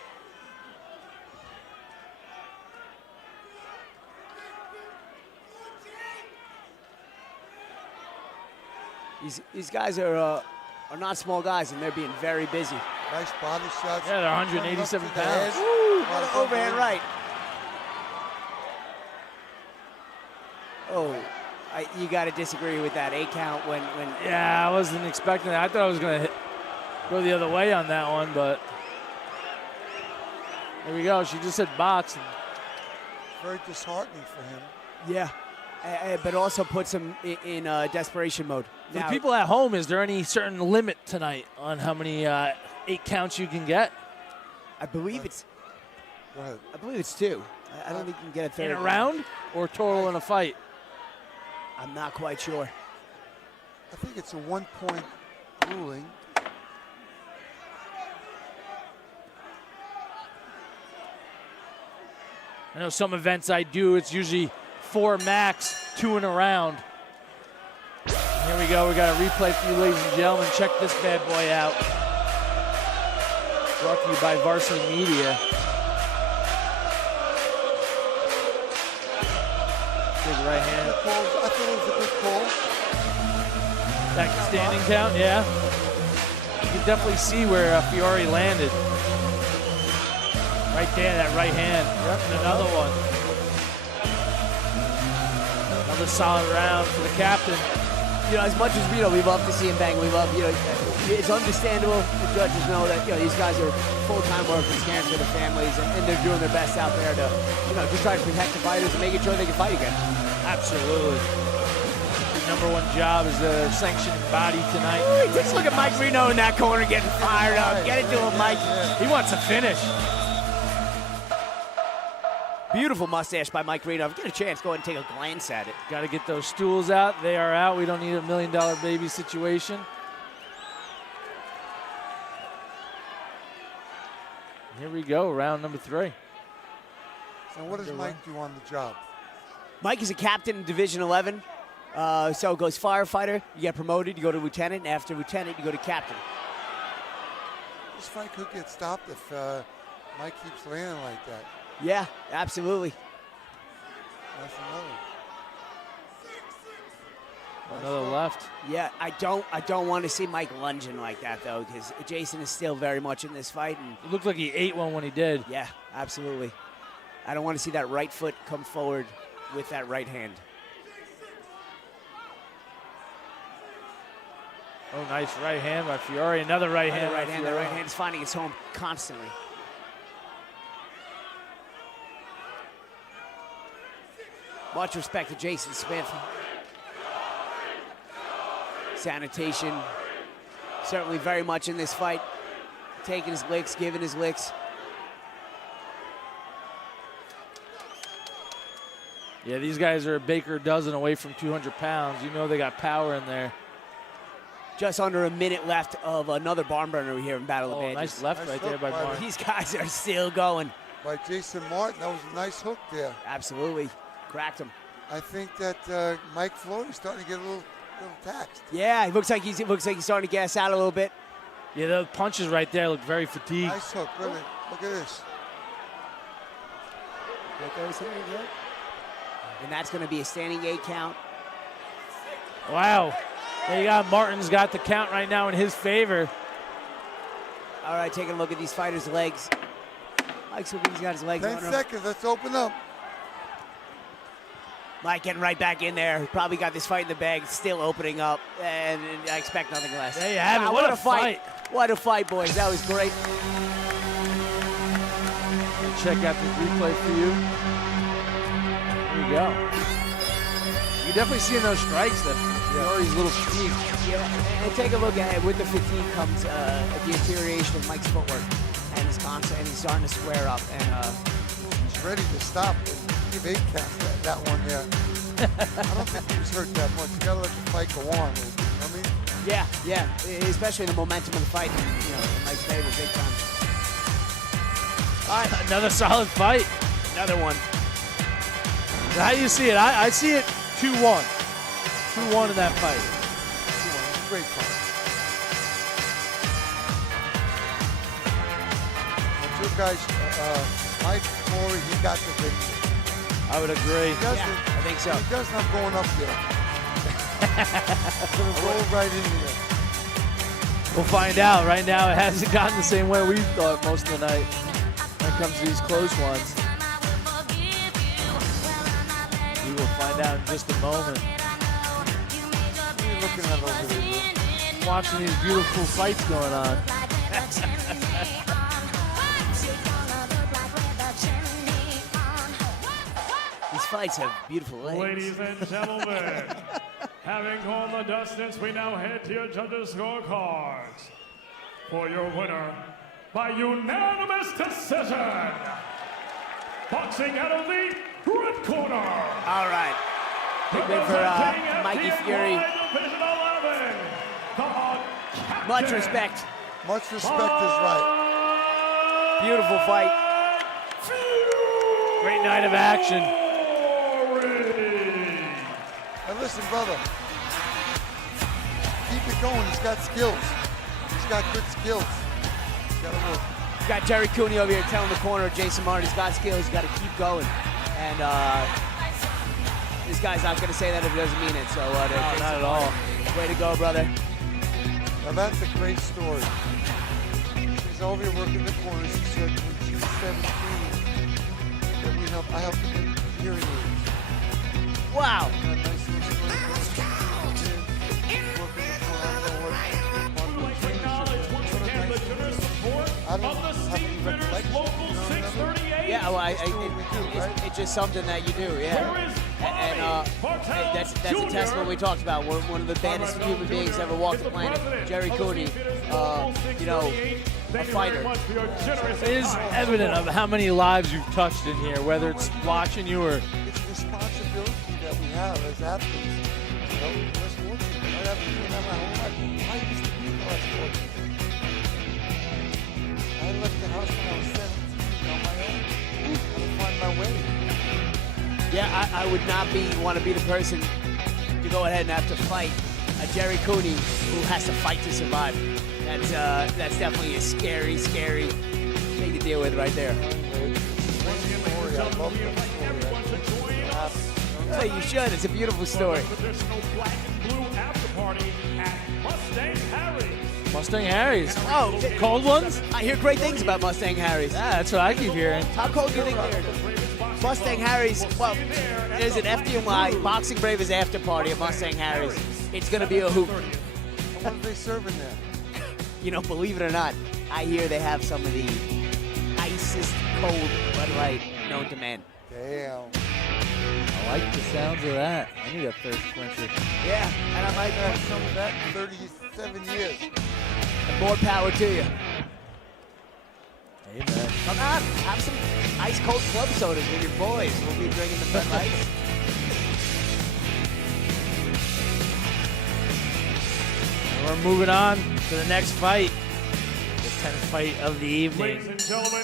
These guys are not small guys, and they're being very busy. Nice body shots. Yeah, they're 187 Coming up to the head. pounds. Woo! What an Overhand right. Oh, you got to disagree with that 8 count when. Yeah, I wasn't expecting that. I thought I was going to go the other way on that one, but there we go. She just said box. Very disheartening for him. Yeah, but also puts him in desperation mode. For the people at home, is there any certain limit tonight on how many 8 counts you can get? I believe it's. Go ahead. I believe it's 2. I don't think you can get a third. In a round or total in a fight? I'm not quite sure. I think it's a 1-point ruling. I know some events I do, it's usually 4 max, 2 in a round. Here we go. We got a replay for you, ladies and gentlemen. Check this bad boy out. Brought to you by Varsity Media. Big right hand. I thought it was a good call. That standing count, yeah. You can definitely see where Fiori landed. Right there, that right hand. Yep. And another one. Another solid round for the captain. You know, as much as we love to see him bang. We love, it's understandable. The judges know that these guys are full-time workers, caring for their families, and they're doing their best out there to, just try to protect the fighters and making sure they can fight again. Absolutely. Their number one job is the sanctioning body tonight. Ooh, just look at Mike Reno in that corner getting fired up. Get it to him, Mike. He wants a finish. Beautiful mustache by Mike Reno. If you get a chance, go ahead and take a glance at it. Got to get those stools out. They are out. We don't need a $1 million baby situation. Here we go, round number 3. So what does Mike do on the job? Mike is a captain in Division 11. So it goes firefighter, you get promoted, you go to lieutenant, and after lieutenant, you go to captain. This fight could get stopped if Mike keeps landing like that. Yeah, absolutely. That's another. Another left. Yeah, I don't want to see Mike lunging like that though, because Jason is still very much in this fight. And It looked like he ate one when he did. yeah, absolutely. I don't want to see that right foot come forward with that right hand. Oh, nice right hand by Fiori. Another right hand. Right by hand. The Fiori. right hand is finding its home constantly. Much respect to Jason Smith. Sanitation, certainly very much in this fight. Taking his licks, giving his licks. Yeah, these guys are a baker dozen away from 200 pounds. You know they got power in there. Just under a minute left of another barn burner here in Battle of Oh, Banges. nice left right there by Martin. These guys are still going. By Jason Martin, that was a nice hook there. Absolutely, cracked him. I think that Mike Flory's starting to get a little taxed. Yeah, it looks like he's starting to gas out a little bit. Yeah, the punches right there look very fatigued. Nice hook, really. Look at this. And that's going to be a standing 8 count. Wow. There you got Martin's got the count right now in his favor. All right, taking a look at these fighters' legs. Mike's looking, he's got his legs 10 under him. seconds, let's open up. Mike getting right back in there. Probably got this fight in the bag, still opening up, and I expect nothing less. There you have it. Wow, What a fight. What a fight, boys. That was great. We'll check out the replay for you. There you go. You're definitely seeing those strikes that Fiori's a little fatigued. Yeah, and take a look at it. With the fatigue comes a deterioration of Mike's footwork, and he's constant, and he's starting to square up. And he's ready to stop and give 8 counts that one there. I don't think he was hurt that much. You gotta let the fight go on. You know what I mean? Yeah, especially the momentum of the fight, you know, in Mike's favor, big time. All right, another solid fight. Another one. How do you see it? I see it 2-1. 2-1 in that fight. 2-1. Great fight. The two guys, Mike Flory, he got the victory. I would agree. He doesn't, I think so. He does not going up there. Gonna roll right in there. We'll find out. Right now, it hasn't gotten the same way we thought most of the night when it comes to these close ones. We will find out in just a moment. What are you looking at over there? Watching these beautiful fights going on. These fights have beautiful legs. Ladies and gentlemen, having gone the distance, we now head to your judges' scorecards. For your winner, by unanimous decision, boxing out of the red corner. All right. Big win for Mikey Fiori. Division 11, the Much respect. Much respect is right. Beautiful fight. Great night of action. Now listen, brother. Keep it going. He's got skills. He's got good skills. He's got to work. You got Jerry Cooney over here telling the corner, Jason Martin, he's got skills, he's got to keep going. And this guy's not going to say that if he doesn't mean it. So No, not at all. Way to go, brother. Now that's a great story. She's over here working the corners. She said when she was 17 that I helped her get hearing aids. Wow. And that nice little story. Yeah, well, it's just something that you do, yeah. And that's a testament we talked about. One of the baddest human beings ever walked the planet, Jerry Cooney, you know, a fighter. It is evident of how many lives you've touched in here, whether it's watching you or... It's a responsibility that we have as athletes. You know, less fortunate. I haven't been that my whole life. I used to be less fortunate. I left the house when I was 17 on my own. I find my way. Yeah, I would not want to be the person to go ahead and have to fight a Jerry Cooney who has to fight to survive. That's definitely a scary thing to deal with right there. I love Oh, you should. It's a beautiful story. Traditional black and blue party at Mustang Harry's. Mustang Harry's. Oh, Cold ones? I hear great things about Mustang Harry's. Yeah, that's what I keep hearing. How cold do you think they're? Mustang Harry's, well, there's an FDNY Boxing Bravers after party at Mustang Harry's. It's going to be a hoop. What are they serving there? You know, believe it or not, I hear they have some of the icest cold Bud Light known to man. Damn. I like the sounds of that. I need a thirst quencher. Yeah, and I like I've had some of that in 37 years. more power to you. Amen. Come on, have some ice cold club sodas with your boys. We'll be drinking the Bud Lights. And we're moving on to the next fight. The 10th fight of the evening. Ladies and gentlemen,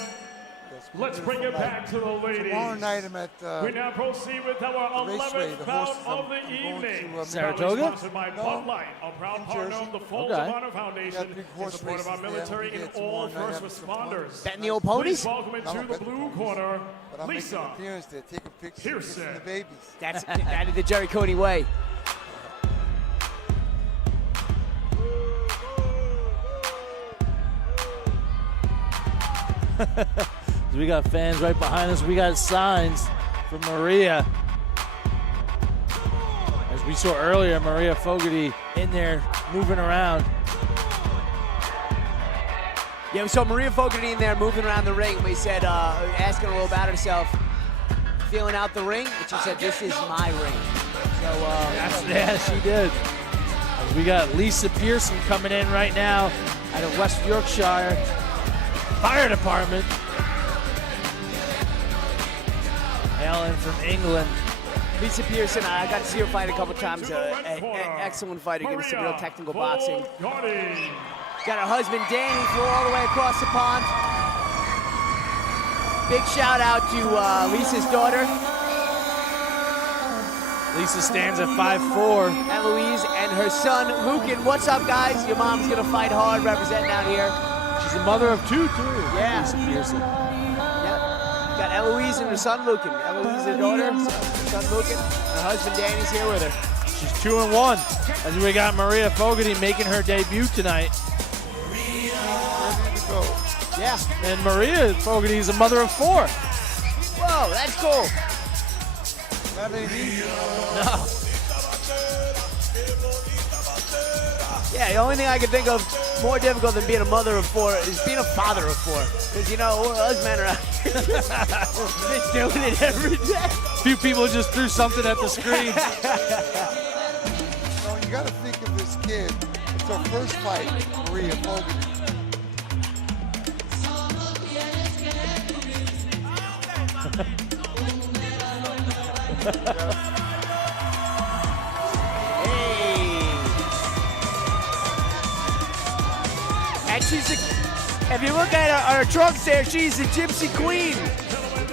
let's bring it back to the ladies. Tomorrow night I'm at We now proceed with our the raceway, 11th the bout horses. of the I'm going evening. to, Saratoga? Sponsored by Bud Light, a proud partner of the Folds Okay. of Honor Foundation big in horse support of our races there. military I'll be and there all tomorrow night first after the responders. Betting the old Please ponies? welcome into No, the bet the blue ponies. corner, But I'm making Lisa. an appearance there, taking pictures, Pearson. kissing the babies. That's that is the Jerry Cody way. We got fans right behind us. We got signs from Maria. As we saw earlier, Maria Fogerty in there moving around. Yeah, we saw Maria Fogerty in there moving around the ring. We said, asking her a little about herself, feeling out the ring, but she said, "This is my ring." So, Yeah, she did. We got Lisa Pearson coming in right now out of West Yorkshire Fire Department. Hailing from England. Lisa Pearson, I got to see her fight a couple times. An excellent fighter, giving some real technical boxing. Fogerty. Got her husband Danny flew all the way across the pond. Big shout out to Lisa's daughter, Lisa stands at 5'4". Eloise, and her son Lucan. What's up, guys? Your mom's gonna fight hard, representing out here. She's a mother of two, too. Yeah. Lisa Pearson. Yep. Got Eloise and her son Lucan. Eloise, her daughter, son Lucan. Her husband Danny's here with her. She's 2-1. As we got Maria Fogerty making her debut tonight. Ready to go. Yeah. And Maria Fogerty is a mother of 4. Whoa, that's cool. That ain't easy. No. Yeah, the only thing I can think of more difficult than being a mother of 4 is being a father of 4. Because, you know, us men are out here just doing it every day. Few people just threw something at the screen. No, you got to think of this kid. It's her first fight, Maria Fogerty. And she's a, if you look at her trunks there, she's a gypsy queen.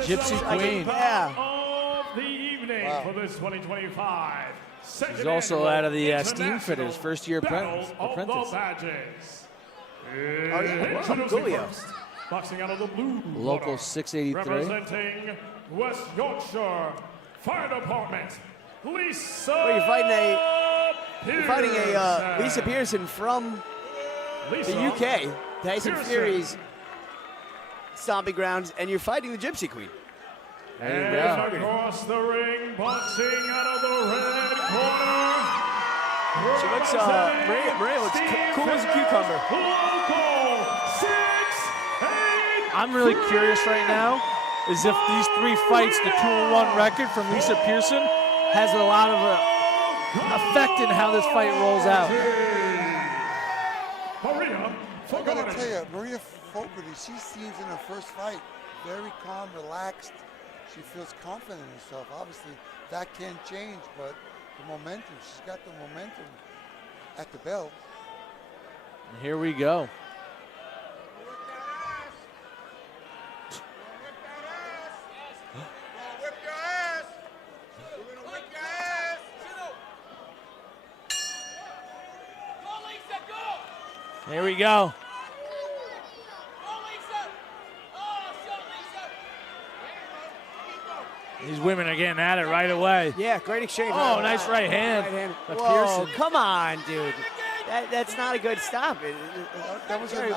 Gypsy Queen. Yeah. Of the evening for this 2025. She's also out of the Steam Fitters, first-year apprentice. Oh, yeah. Coolio. Boxing out of the blue. Local corner, 683. Representing West Yorkshire Fire Department, Lisa. Well, you're fighting a Lisa Pearson from the UK, Tyson Pearson. Fury's stomping grounds, and you're fighting the Gypsy Queen. There you And go. across the ring, boxing out of the red corner. She looks, Maria looks cool as a cucumber. Local 6'8". I'm really curious right now is if these 3 fights, the 2-1 record from Lisa Pearson, has a lot of effect in how this fight rolls out. Maria I got to Fogerty. tell you, Maria Fogerty, she seems in her first fight very calm, relaxed. She feels confident in herself. Obviously, that can change, but the momentum, she's got the momentum at the belt. And here we go. Here we go. These women are getting at it right away. Yeah, great exchange. Oh, nice right hand. by Whoa, Pearson. come on, dude. That's not a good stop. That was a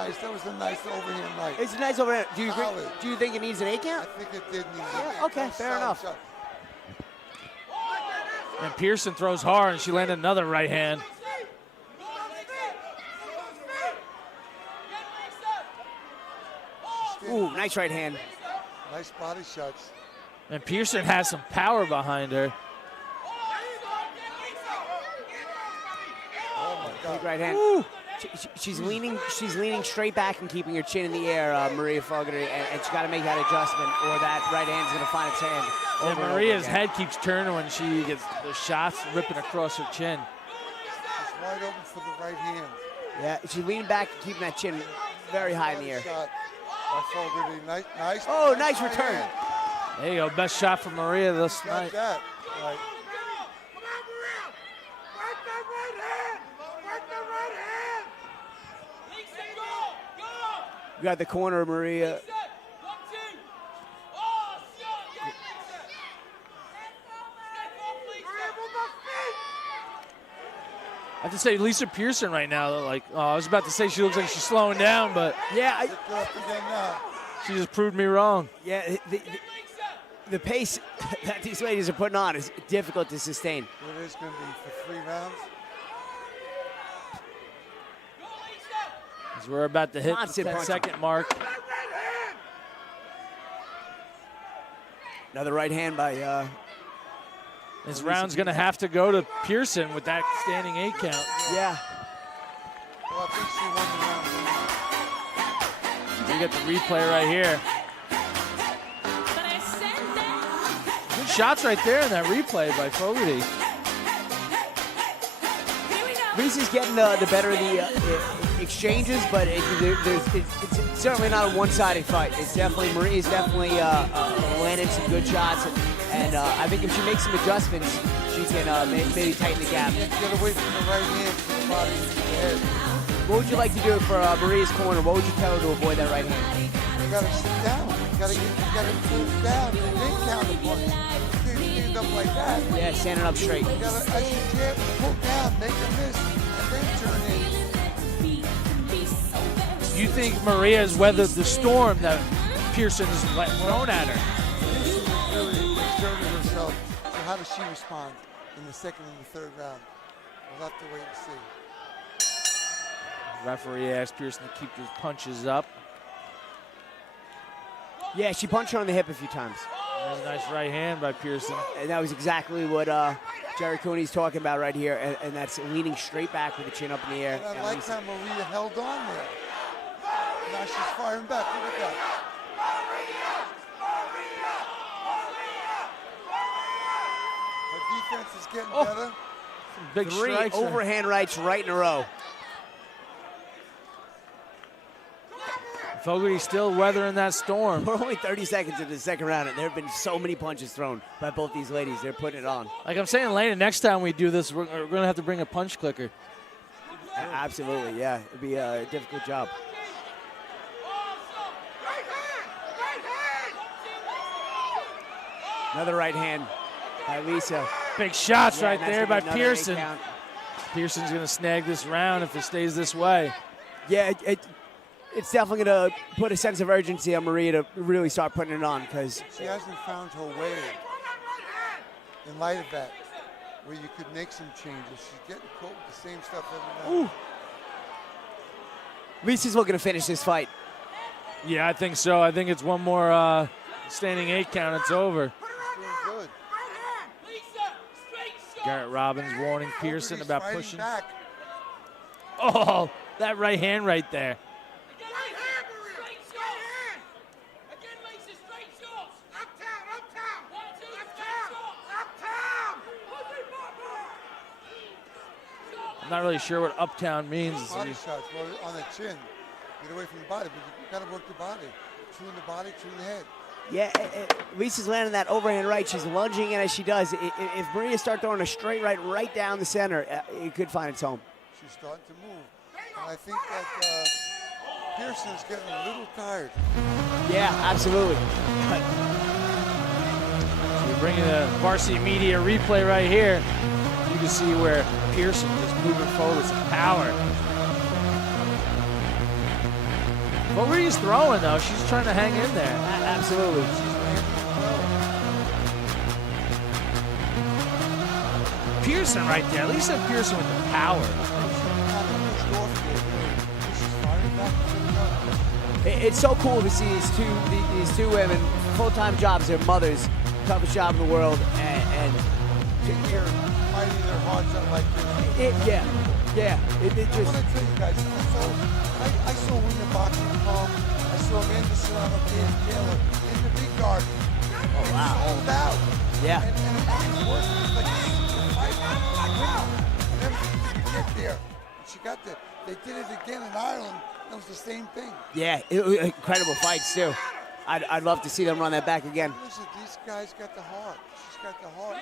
nice overhand right. It's a nice overhand. Do you agree? Solid. Do you think it needs an 8 count? I think it did need Yeah, okay, fair enough. And Pearson throws hard, and she landed another right hand. Ooh, nice right hand. Nice body shots. And Pearson has some power behind her. Oh my God. Big right hand. Ooh. She's leaning straight back and keeping her chin in the air, Maria Fogerty, and she's got to make that adjustment, or that right hand's going to find its hand. And over Maria's again. head keeps turning when she gets the shots ripping across her chin. She's wide open for the right hand. Yeah, she's leaning back and keeping that chin very high in the air. Shot by Fogerty. Nice. Oh, nice right return. hand. There you go, best shot from Maria this Got night. that. Right. You got the corner, Maria. I have to say, Lisa Pearson right now, like, I was about to say she looks like she's slowing down, but Yeah, she just proved me wrong. yeah. The pace that these ladies are putting on is difficult to sustain. It is going to be for 3 rounds. As we're about to hit the Constant 10-second mark. Another right hand by. This round's going to have to go to Pearson with that standing 8 count. Yeah. Well, I think she won the round. We got the replay right here. Good shots right there in that replay by Fogerty. Reese's getting the better of the exchanges, but it's certainly not a one-sided fight. It's definitely Maria's definitely landed some good shots, and I think if she makes some adjustments, she can maybe tighten the gap. Get away from the right hand to the body and to the head. What would you like to do for Maria's corner? What would you tell her to avoid that right hand? You got to sit down. You got to move down and then counter punch. You can't stand up like that. Yeah, standing up straight. You got to, as you can't pull down, make a miss, and then turn in. You think Maria's weathered the storm that Pearson's thrown at her? She's really exerted herself. So how does she respond in the second and the third round? We'll have to wait and see. Referee asked Pearson to keep his punches up. Yeah, she punched her on the hip a few times. There's a nice right hand by Pearson. And that was exactly what Jerry Cooney's talking about right here, and that's leaning straight back with the chin up in the air. And I like how Maria held on there. Now she's firing back. Look at that. Her defense is getting better. Big 3 strikes. overhand rights right in a row. Fogerty's still weathering that storm. We're only 30 seconds into the second round, and there have been so many punches thrown by both these ladies. They're putting it on. Like I'm saying, Lana, next time we do this, we're going to have to bring a punch clicker. Absolutely, yeah. It'd be a difficult job. Another right hand by Lisa. Big shots Yeah, right and that's there by gonna be another 8 Pearson. count. Pearson's going to snag this round if it stays this way. Yeah, it's definitely going to put a sense of urgency on Maria to really start putting it on, because She hasn't found her way in light of that, where you could make some changes. She's getting caught with the same stuff every round. Lisa's looking to finish this fight. Yeah, I think so. I think it's one more standing 8 count. It's over. She's doing good. Garrett Robbins warning Pearson Fogerty's about fighting pushing. back. Oh, that right hand right there. I'm not really sure what uptown means. Body shots, well, on the chin. Get away from the body, but you got to work the body. Two in the body, two in the head. Yeah, Lisa's landing that overhand right. She's lunging in as she does. If Maria starts throwing a straight right down the center, it could find its home. She's starting to move. And I think that Pearson's getting a little tired. Yeah, absolutely. But We're bringing the varsity media replay right here. You can see where Pearson just moving forward with some power. Fogerty's throwing though. She's trying to hang in there. Absolutely. Pearson right there. Lisa Pearson with the power. It's so cool to see these two women, full-time jobs, their mothers, toughest job in the world, and Here, fighting their hearts out like this. it just. I want to tell you guys, I saw women boxing come. I saw Amanda Serrano, Dan Taylor in the big garden. Oh, wow. Sold out. Yeah. And it was worse. Like, and then you get there. And she got there. They did it again in Ireland. It was the same thing. Yeah, incredible fights too. I'd love to see them run that back again. Listen, these guys got the heart. She's got the heart.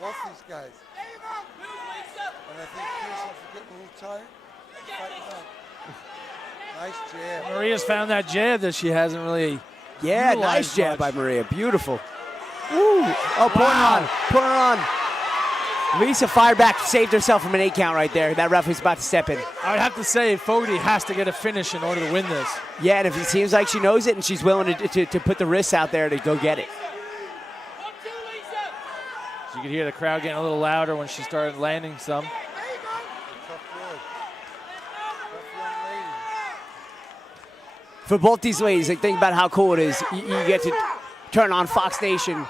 Both these guys. And I think Pearson's getting a little tired. Fighting back. Nice jab. Maria's found that jab that she hasn't really. Yeah, nice jab by Maria. Beautiful. Woo. Oh, put her on. Lisa fired back, saved herself from an 8 count right there. That referee's about to step in. I would have to say Fogerty has to get a finish in order to win this. Yeah, and if it seems like she knows it and she's willing to put the wrists out there to go get it. So you could hear the crowd getting a little louder when she started landing some. For both these ladies, like, think about how cool it is. You get to turn on Fox Nation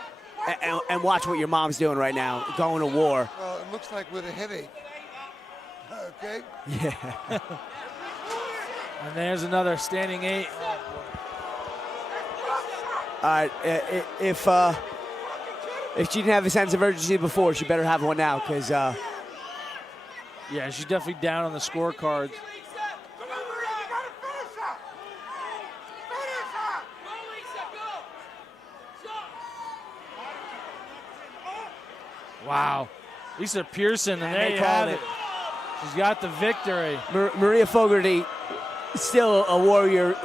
and watch what your mom's doing right now, going to war. Well, it looks like with a headache. Okay? Yeah. And there's another standing 8. All right, if she didn't have a sense of urgency before, she better have one now, because yeah, she's definitely down on the scorecards. Wow. Lisa Pearson, and there you have it. She's got the victory. Maria Fogerty, still a warrior,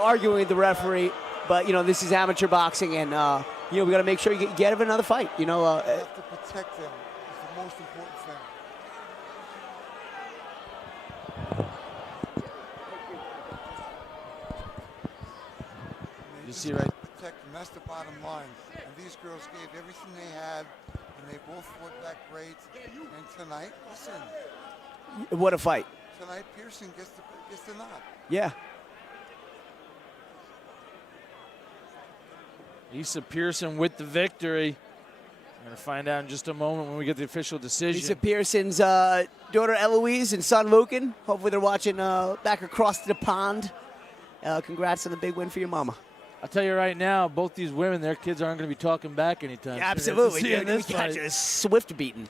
arguing with the referee, but, this is amateur boxing, and, we got to make sure you get another fight. You have to protect them. It's the most important thing. You see right. Protect them. That's the bottom line. And these girls gave everything they had, and they both fought back great. And tonight, listen. What a fight. Tonight, Pearson gets the nod. Yeah. Lisa Pearson with the victory. We're going to find out in just a moment when we get the official decision. Lisa Pearson's daughter Eloise and son Lucan. Hopefully they're watching back across the pond. Congrats on the big win for your mama. I'll tell you right now, both these women, their kids aren't going to be talking back anytime soon. Absolutely. See in this fight. A swift beating.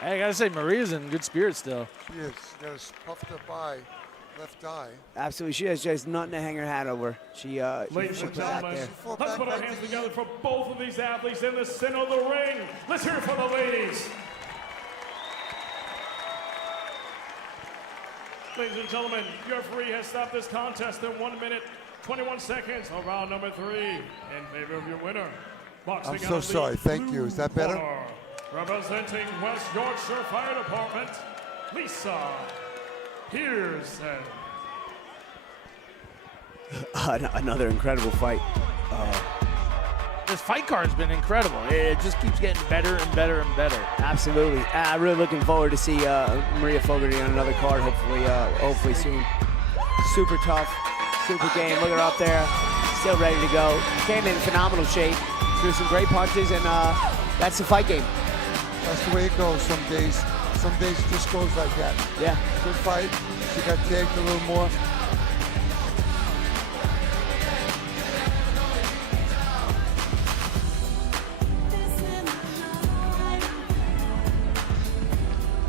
Hey, I got to say, Maria's in good spirits still. She is. She got a puffed up eye, left eye. Absolutely. She has nothing to hang her hat over. Ladies and gentlemen, let's put our hands together for both of these athletes in the center of the ring. Let's hear it for the ladies. Ladies and gentlemen, your referee has stopped this contest in 1 minute, 21 seconds of round number 3 in favor of your winner. Boxing I'm so sorry. Thank you. Is that better? Representing West Yorkshire Fire Department, Lisa Pearson. Another incredible fight. This fight card's been incredible. It just keeps getting better and better and better. Absolutely. I'm really looking forward to see Maria Fogerty on another card, hopefully soon. Super tough, super game. Look at her up there, still ready to go. Came in phenomenal shape, threw some great punches, and that's the fight game. That's the way it goes some days. Some days it just goes like that. Yeah. Good fight. She got tagged a little more.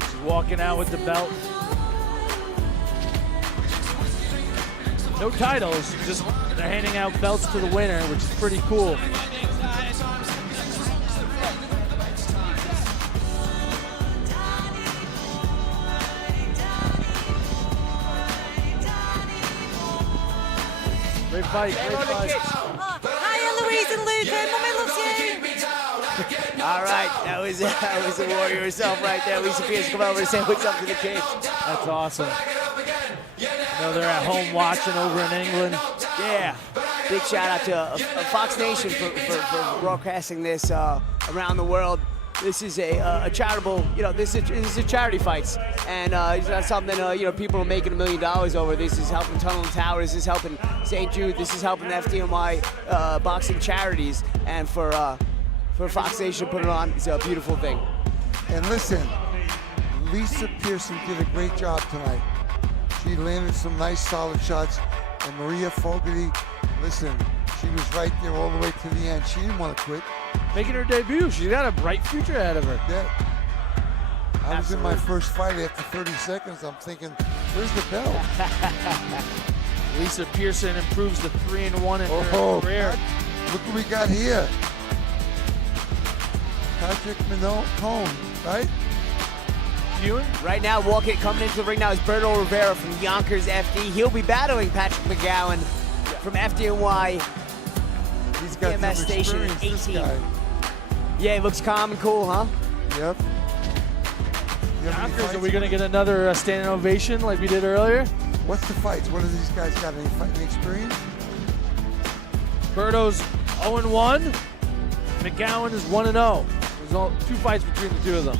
She's walking out with the belt. No titles, just they're handing out belts to the winner, which is pretty cool. fight. Great fight. Hiya, Louise and Luca. Mommy loves you. All right, that was the warrior herself right there. Lisa Pearson, come over and say what's up to the kids. That's awesome. I know they're at home watching over in England. Yeah. Big shout out to Fox Nation for broadcasting this around the world. This is a charitable, this is a charity fights, and it's not something people are making $1 million over. This is helping Tunnel and Towers. This is helping St. Jude. This is helping the FDNY boxing charities, and for Fox Nation to put it on, it's a beautiful thing. And listen, Lisa Pearson did a great job tonight. She landed some nice solid shots, and Maria Fogerty, listen, she was right there all the way to the end. She didn't want to quit. Making her debut. She's got a bright future ahead of her. Yeah. I was in my first fight after 30 seconds. I'm thinking, where's the bell? Lisa Pearson improves to 3-1 in her career. Look what we got here. Patrick Cone, right? Right now, coming into the ring now is Berto Rivera from Yonkers FD. He'll be battling Patrick McGowan from FDNY. He's got EMS some Station experience, 18. this guy. Yeah, he looks calm and cool, huh? Yep. Yonkers, are we going to get another standing ovation like we did earlier? What's the fights? What do these guys got? Any fighting experience? Berto's 0-1. McGowan is 1-0. There's 2 fights between the two of them.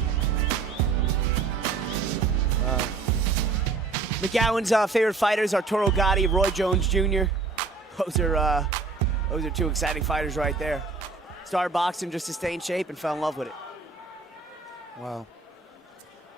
McGowan's favorite fighters are Toro Gotti, Roy Jones Jr. Those are 2 exciting fighters right there. Started boxing just to stay in shape and fell in love with it. Wow.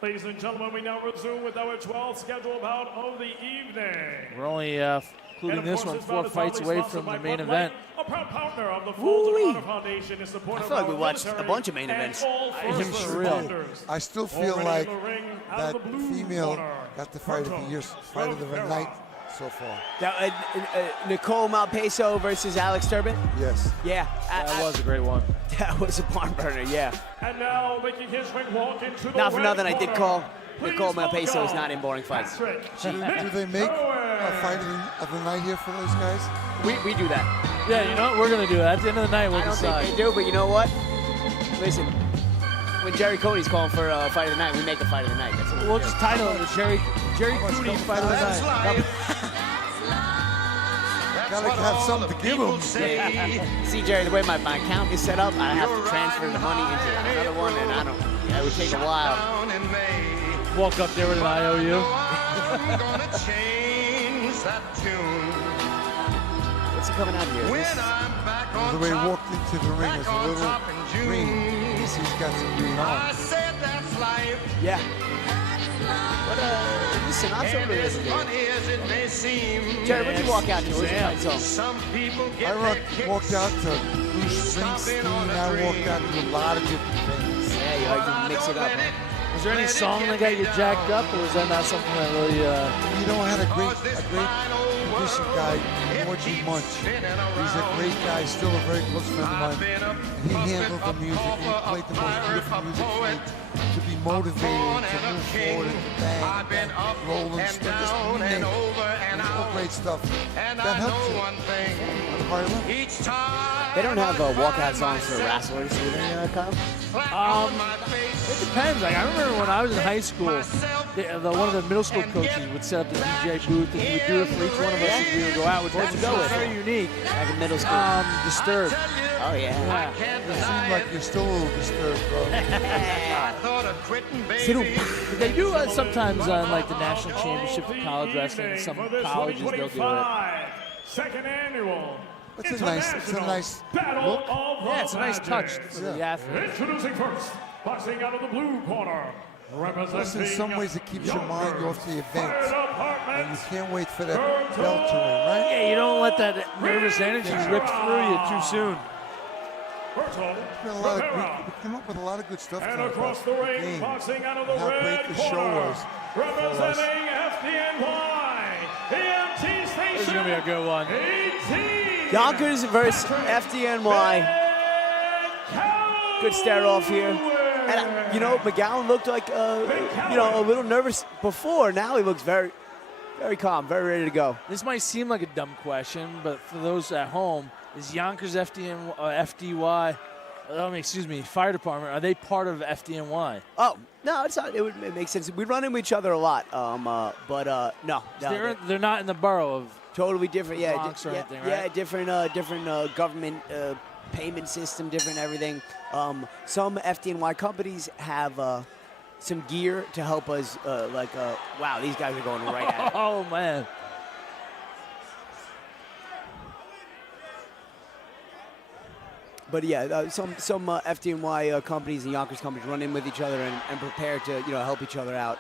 Ladies and gentlemen, we now resume with our 12th scheduled bout of the evening. We're only including this one 4 fights away from the main event. A proud partner of the Folds of Honor Foundation is I supportive feel like of we watched military a bunch of main and events. all first responders. I still feel Already like in the ring, out that of the blue female corner, got the fight of the year, fight of the night so far. Nicole Malpeso versus Alex Turbin? Yes. Yeah. That was a great one. That was a barn burner, yeah. And now making his ring walk into the Not for red nothing, I did corner. call Please Nicole Malpeso is welcome not in boring fights. Do they make a fight of the night here for those guys? We do that. Yeah, you know what? We're going to do that. At the end of the night, we'll I don't decide. think they do, but you know what? Listen, when Jerry Cody's calling for a fight of the night, we make a fight of the night. That's what We'll just title it the Jerry Cooney Fight of the Night. Gotta have something to give them. See, Jerry, the way my account is set up, I have to transfer the money into another one, and it would take a while. Walk up there with an IOU. What's he coming out here? The way he walked into the ring was a little green. He's got some green on. Yeah. But listen, I'm so good. Jerry, what'd you walk out to? What's your fight song? I walked out to Bruce Springsteen. I walked out to a lot of different things. Yeah, you like to mix it up, huh? Was there any song that got you jacked up, or was that not something that really? You know, I had a great musician guy, Georgie Munch. He's a great guy, still a very close friend of mine. And he handled the music, and he played the most beautiful music for me to be motivated, to move forward, and to bang, Rolling Stones, just name it. All great stuff. That helps you. They don't have walkout songs for wrestlers, do they, Kyle? It depends. Like I remember when I was in high school, one of the middle school coaches would set up the DJ booth, and he would do it for each one of us as we would go out. Which was very unique. Back in middle school. Disturbed. Oh yeah. You seem like you're still a little disturbed, bro. They do sometimes on like the national championship for college wrestling. Some colleges they'll do it. Second annual. It's a nice look. Yeah, it's a nice touch for the athlete. Introducing first, boxing out of the blue corner. Plus, in some ways, it keeps your mind off the event, and you can't wait for that bell to ring, right? Yeah, you don't let that nervous energy rip through you too soon. We came up with a lot of good stuff And tonight across the about ring, game, boxing out of the how red great the show corner, was. representing FDNY, EMT Station. This is gonna be a good one. 18. Yonkers versus FDNY. Good stare off here. And, McGowan looked like, a little nervous before. Now he looks very Very calm, very ready to go. This might seem like a dumb question, but for those at home, is Yonkers FDY, fire department, are they part of FDNY? Oh, no, it's not. It makes sense. We run into each other a lot, but no. They're not in the borough of totally different. Yeah, Bronx or anything, right? Yeah, different government payment system, different everything. Some FDNY companies have some gear to help us. Wow, these guys are going right at it. Oh man. But yeah, some FDNY companies and Yonkers companies run in with each other and prepare to help each other out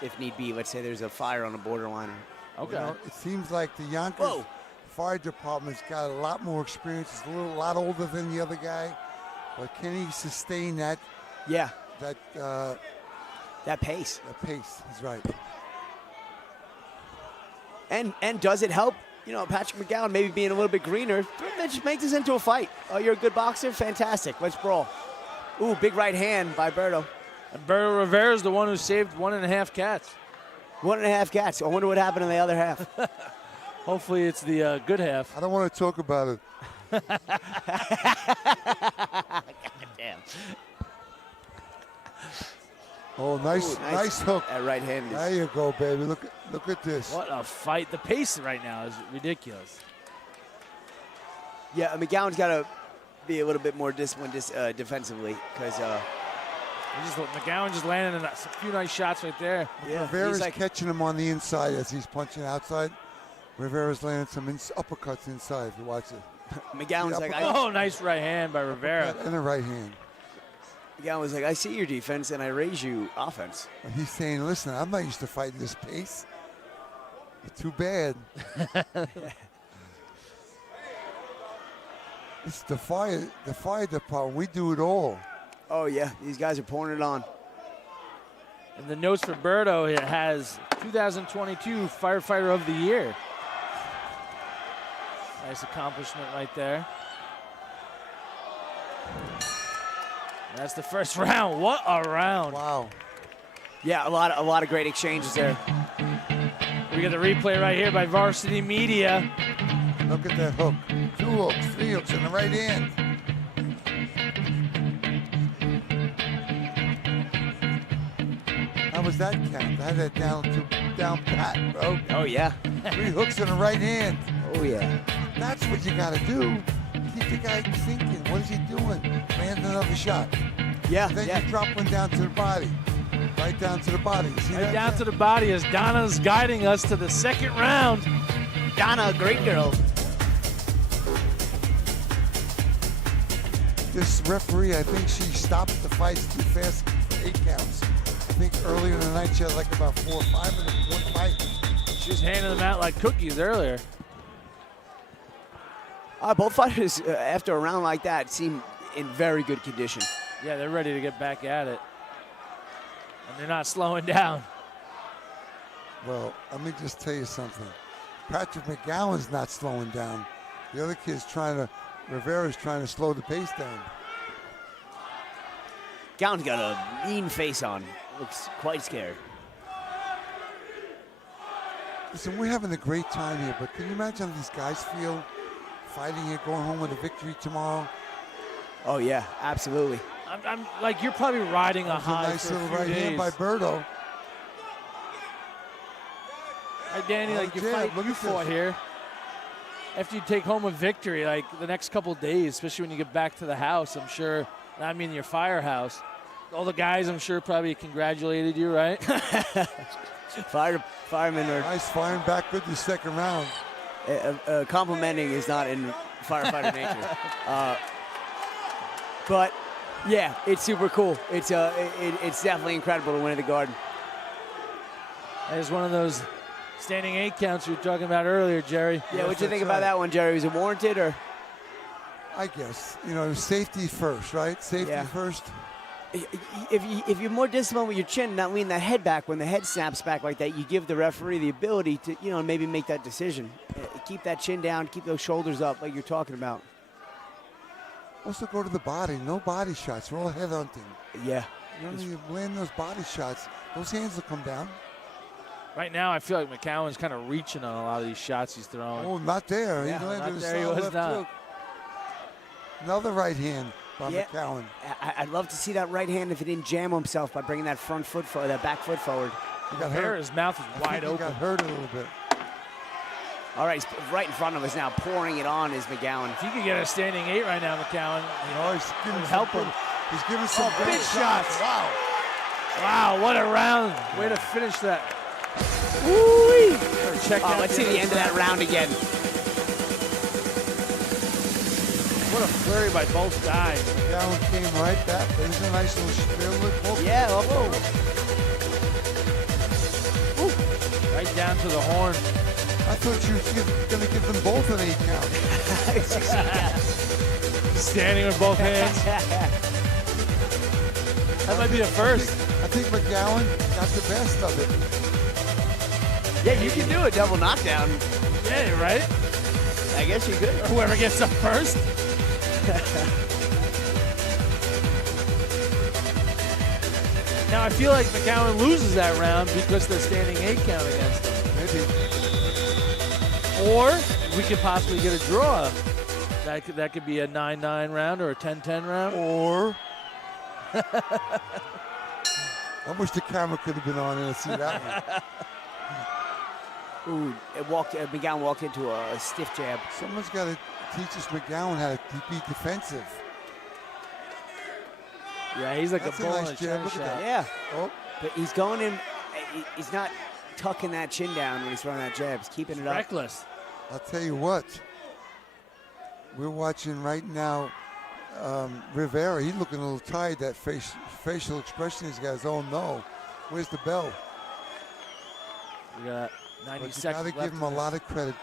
if need be. Let's say there's a fire on the borderline. Okay. It seems like the Yonkers Fire Department's got a lot more experience. It's a lot older than the other guy, but can he sustain that? Yeah. That pace. That pace is right. And does it help? Patrick McGowan maybe being a little bit greener. Just make this into a fight. Oh, you're a good boxer? Fantastic. Let's brawl. Ooh, big right hand by Berto. And Berto Rivera is the one who saved 1.5 cats. 1.5 cats. I wonder what happened in the other half. Hopefully it's the good half. I don't want to talk about it. God damn. Oh, nice hook. That right hand. There you go, baby. Look at this. What a fight. The pace right now is ridiculous. Yeah, McGowan's got to be a little bit more disciplined defensively because McGowan just landing a few nice shots right there. Yeah, Rivera's catching him on the inside as he's punching outside. Rivera's landing some uppercuts inside if you watch it. McGowan's like, nice right hand by Rivera. And a right hand. McGowan was like, I see your defense and I raise you offense. He's saying, listen, I'm not used to fighting this pace. Too bad. It's the fire department. We do it all. Oh, yeah. These guys are pouring it on. And the notes for Berto, it has 2022 Firefighter of the Year. Nice accomplishment right there. And that's the first round. What a round. Wow. Yeah, a lot of great exchanges there. We got the replay right here by Varsity Media. Look at that hook. 2 hooks, 3 hooks in the right hand. How was that count? I had that down pat, bro. Oh, yeah. 3 hooks in the right hand. Oh, yeah. That's what you got to do. Keep the guy thinking. What is he doing? Land another shot. Yeah. Then you drop one down to the body. Right down to the body. See right that? down to the body as Donna's guiding us to the second round. Donna, great girl. This referee, I think she stopped the fights too fast for 8 counts. I think earlier in the night she had like about 4 or 5 in one fight. She was handing them out like cookies earlier. Both fighters, after a round like that, seem in very good condition. Yeah, they're ready to get back at it. And they're not slowing down. Well, let me just tell you something. Patrick McGowan's not slowing down. The other kid's Rivera's trying to slow the pace down. McGowan's got a mean face on. Looks quite scared. Listen, we're having a great time here, but can you imagine how these guys feel fighting here, going home with a victory tomorrow? Oh, yeah, absolutely. I'm like, you're probably riding a high nice for a little few right days. hand by Berto. Right, Danny, like you fought here. After you take home a victory, like the next couple of days, especially when you get back to the house, I'm sure, I mean your firehouse, all the guys I'm sure probably congratulated you, right? Firemen are... Nice firing back good the second round. Complimenting is not in firefighter nature. But, yeah, it's super cool. It's definitely incredible to win at the Garden. That is one of those standing 8 counts you were talking about earlier, Jerry. Yeah, what do you think about that one, Jerry? Was it warranted or? I guess, safety first, right? Safety first. If you're more disciplined with your chin, not lean that head back, when the head snaps back like that, you give the referee the ability to, maybe make that decision. Keep that chin down, keep those shoulders up like you're talking about. Also go to the body. No body shots. We're all head hunting. Yeah. You land those body shots, those hands will come down. Right now, I feel like McGowan's kind of reaching on a lot of these shots he's throwing. Oh, not there. Yeah, He landed not a there. He solid was left not. hook. Another right hand by Yeah. McGowan. I'd love to see that right hand if he didn't jam himself by bringing that front foot forward, that back foot forward. He got Rivera, hurt. his mouth is I think wide he open. got hurt a little bit. All right, he's right in front of us now, pouring it on is McGowan. If he could get a standing 8 right now, McGowan, He's giving would help some him. He's giving some big great shots. Wow. Wow, what a round. Way to finish that. Woo-wee. Check out Let's see the end of that round again. What a flurry by both guys. McGowan came right back. There's a nice little spill. Yeah, whoa. Right down to the horn. I thought you were going to give them both an 8 count. Standing with both hands. That might be a first. I think McGowan got the best of it. Yeah, you can do a double knockdown. Yeah, you're right. I guess you could. Whoever gets up first. Now I feel like McGowan loses that round because they're standing 8 count against him. Maybe. Or we could possibly get a draw. That could be a 9-9 round or a 10-10 round. Or I wish the camera could have been on and see that one. Ooh, McGowan walked into a stiff jab. Someone's got to teach us McGowan how to be defensive. Yeah, he's like That's a bull in nice a jab. china Look at shop. that. Yeah. Oh, But he's going in, he's not tucking that chin down when he's throwing that jab. He's keeping it up. Reckless. I'll tell you what. We're watching right now Rivera. He's looking a little tired. That facial expression he's got is, oh no. Where's the bell? We got 90 But you seconds got to left. give him a lot of credit.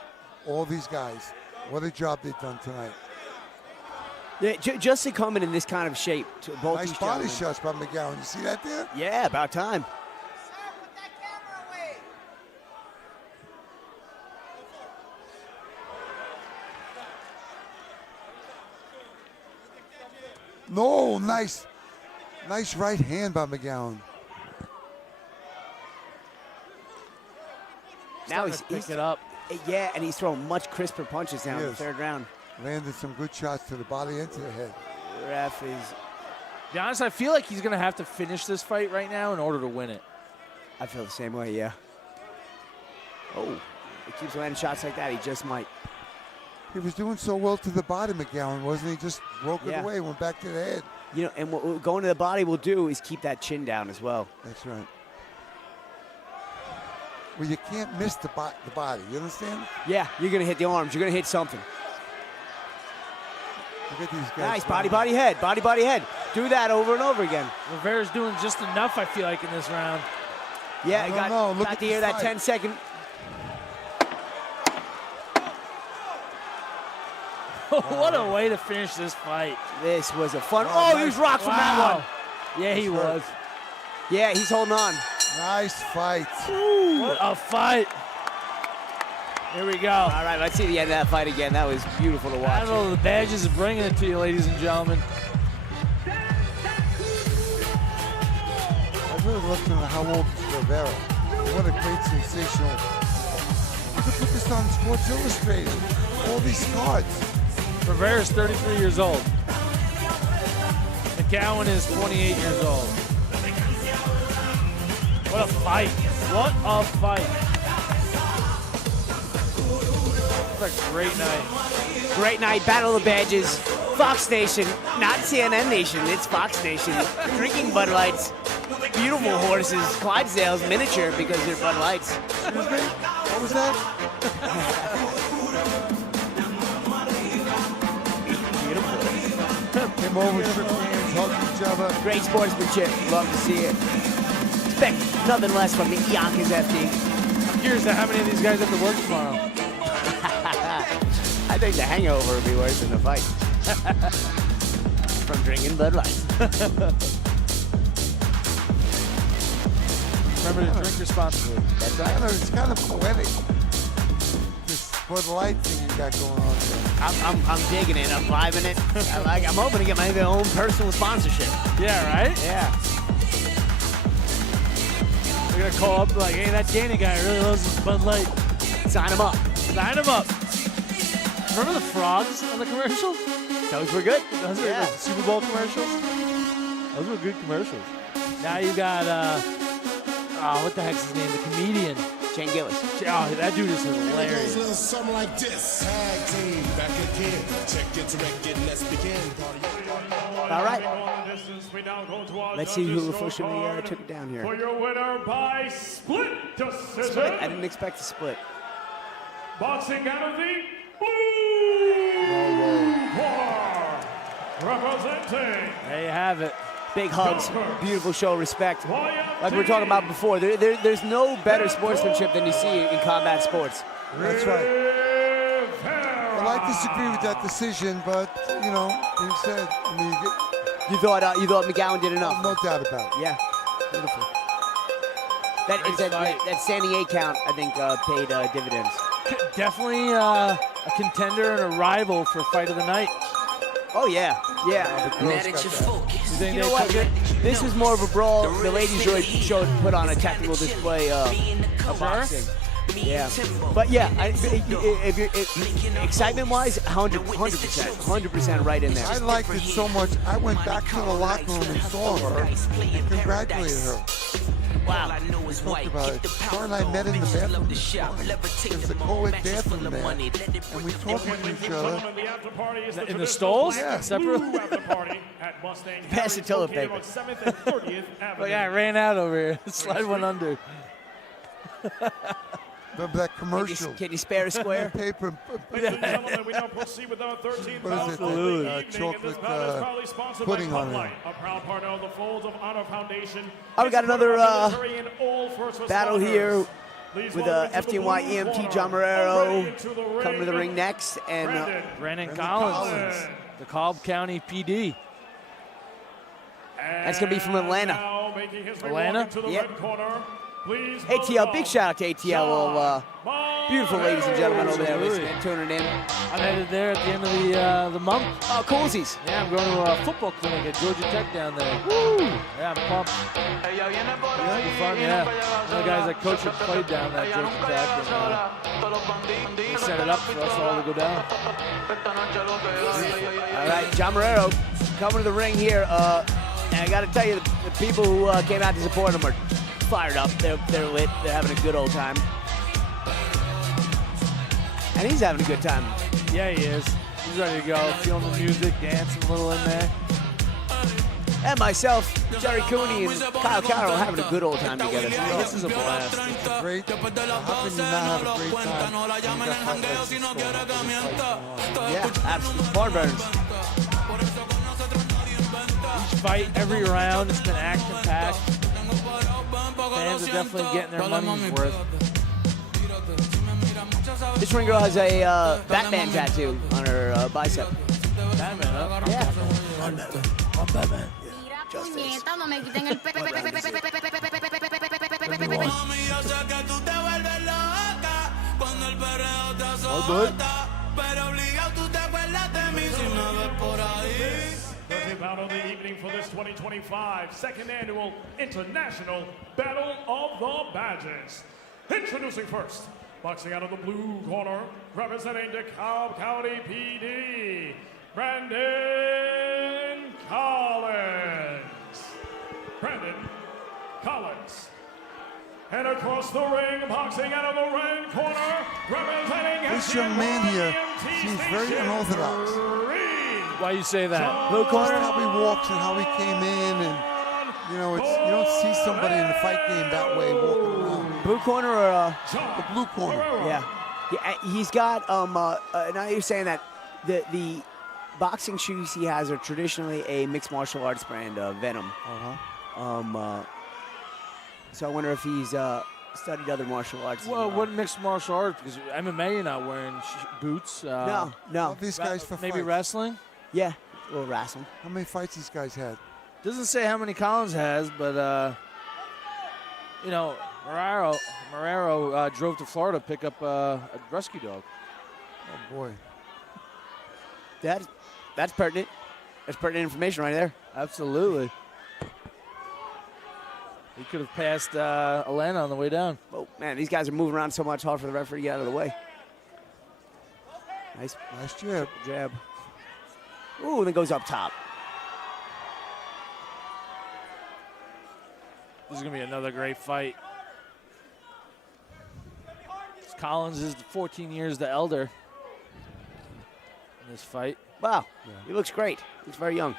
All these guys. What a job they've done tonight. Yeah, just to come in this kind of shape. To both Nice these body gentlemen. shots by McGowan. You see that there? Yeah, about time. No, nice right hand by McGowan. Now Starting to pick it up. Yeah, and he's throwing much crisper punches now in the Yes. third round. Landed some good shots to the body and to the head. Ref is. To be honest, I feel like he's going to have to finish this fight right now in order to win it. I feel the same way, yeah. Oh, he keeps landing shots like that. He just might. He was doing so well to the body, McGowan, wasn't he? Just broke it Yeah. away, went back to the head. You know, and what going to the body will do is keep that chin down as well. That's right. Well, you can't miss the body. You understand? Yeah, you're going to hit the arms. You're going to hit something. Look at these guys. Nice, body, head. Do that over and over again. Rivera's doing just enough, I feel like, in this round. Yeah, I you don't know. Look got at to hear this that fight. 10-second. What a way to finish this fight. This was a fun. Oh, Oh, he was nice. rocked from that Wow. one. Yeah, he That's was. right. Yeah, he's holding on. Nice fight. What a fight. Here we go. All right, let's see the end of that fight again. That was beautiful to watch. Battle of the Badges is bringing it to you, ladies and gentlemen. I really love to know how old is Rivera. What a great sensational. You could put this on Sports Illustrated. All these cards. Rivera's 33 years old. McGowan is 28 years old. What a fight. What a fight. What a great night. Great night, Battle of the Badges. Fox Nation, not CNN Nation, it's Fox Nation. Drinking Bud Lights. Beautiful horses, Clydesdales miniature because they're Bud Lights. Excuse me? What was that? Came over, shook hands, hugged each other. Great sportsmanship, love to see it. Expect nothing less from the Yonkers FD. I'm curious to how many of these guys have to work tomorrow. I think the hangover would be worse than the fight. From drinking Bud Lights. Remember to drink responsibly. That's right. It's kind of poetic. This Bud Light thing you got going on there. I'm digging it. I'm vibing it. I'm hoping to get my own personal sponsorship. Yeah, right? Yeah. We gonna call up like, hey, that Danny guy really loves his Bud Light. Sign him up. Sign him up. Remember the frogs on the commercials? Those were good. Those were the Super Bowl commercials. Those were good commercials. Now you got what the heck's his name? The comedian. Shane Gillis. Oh, that dude is hilarious. It goes a little something like this. Tag team back again. Check it, direct it, let's begin. All right. Let's see who officially took it down here. For your winner by split decision. Split. I didn't expect a split. Boxing out of the blue corner, representing. There you have it. Big hugs, beautiful show of respect. Like we were talking about before, there's no better sportsmanship than you see in combat sports. That's right. Well, I disagree with that decision, but, you know, being said, I mean, you thought McGowan did enough? No doubt about it. Yeah, beautiful. That standing 8 count, I think, paid dividends. Definitely a contender and a rival for fight of the night. Oh, yeah. You know what? This was more of a brawl. The ladies really put on a technical display of boxing. Yeah. But, yeah, if you're excitement-wise, 100% right in there. I liked it so much, I went back to the locker room and saw her and congratulated her. Wow. We talked about it. Her and I met in the bathroom. There's a co-ed bathroom there. And we talked to each other. In the stalls? Yeah. Separately? Pass the toilet paper. Well, yeah, I ran out over here. Slide one under. Remember that commercial? Can you spare a square? Paper. Ladies and gentlemen, we now proceed with our 13th What is it? Chocolate pudding on it. A proud partner of the Folds of Honor Foundation. Oh, we got another battle here with FDNY EMT John Morero coming to the ring next, and Brandon Collins, the Cobb County PD. That's going to be from Atlanta. Atlanta? Yep. ATL, big shout out to ATL. Beautiful ladies and gentlemen over there listening, tuning in. I'm headed there at the end of the month. Oh, coolsies. Yeah, I'm going to a football clinic at Georgia Tech down there. Woo! Yeah, I'm pumped. Yeah, it'll be fun, yeah. One of the guys that coach and played down at Georgia Tech. And, he set it up for us all to go down. All right, John Morero coming to the ring here. And I got to tell you, the people who came out to support him are fired up. They're lit. They're having a good old time. And he's having a good time. Yeah, he is. He's ready to go. Feeling the music, dancing a little in there. And myself, Jerry Cooney, and Kyle Carroll having a good old time together. This is a blast. It's a great. How can you not have a great time? Yeah, absolutely. Barn burners. Each fight, every round, it's been action-packed. Fans are definitely getting their money's worth. This ring girl has a Batman tattoo on her bicep. Batman, huh? Yeah. I'm Batman. Puñeta, no me quiten el All good. 13th bout of the evening for this 2025 second annual International Battle of the Badges. Introducing first, boxing out of the blue corner, representing DeKalb County PD, Brandon Collins. Brandon Collins. And across the ring, boxing out of the red corner, representing This young man here seems very unorthodox. Why you say that? Blue corner, how he walks and how he came in, and you know, you don't see somebody in the fight game that way walking around. Blue corner or the blue corner? Yeah, he's got. Now you're saying that the boxing shoes he has are traditionally a mixed martial arts brand, Venom. So I wonder if he's studied other martial arts. Well, what mixed martial arts? Because MMA, you're not wearing boots. No. All these guys for maybe fights. wrestling. Yeah, a little wrestling. How many fights these guys had? Doesn't say how many Collins has, but you know, Morero drove to Florida to pick up a rescue dog. Oh boy, that's pertinent. That's pertinent information right there. Absolutely. He could have passed Alana on the way down. Oh, man, these guys are moving around so much. Hard for the referee to get out of the way. Nice jab. Jab. Ooh, and then goes up top. This is going to be another great fight. Collins is 14 years the elder in this fight. Wow, he looks great. He's very young.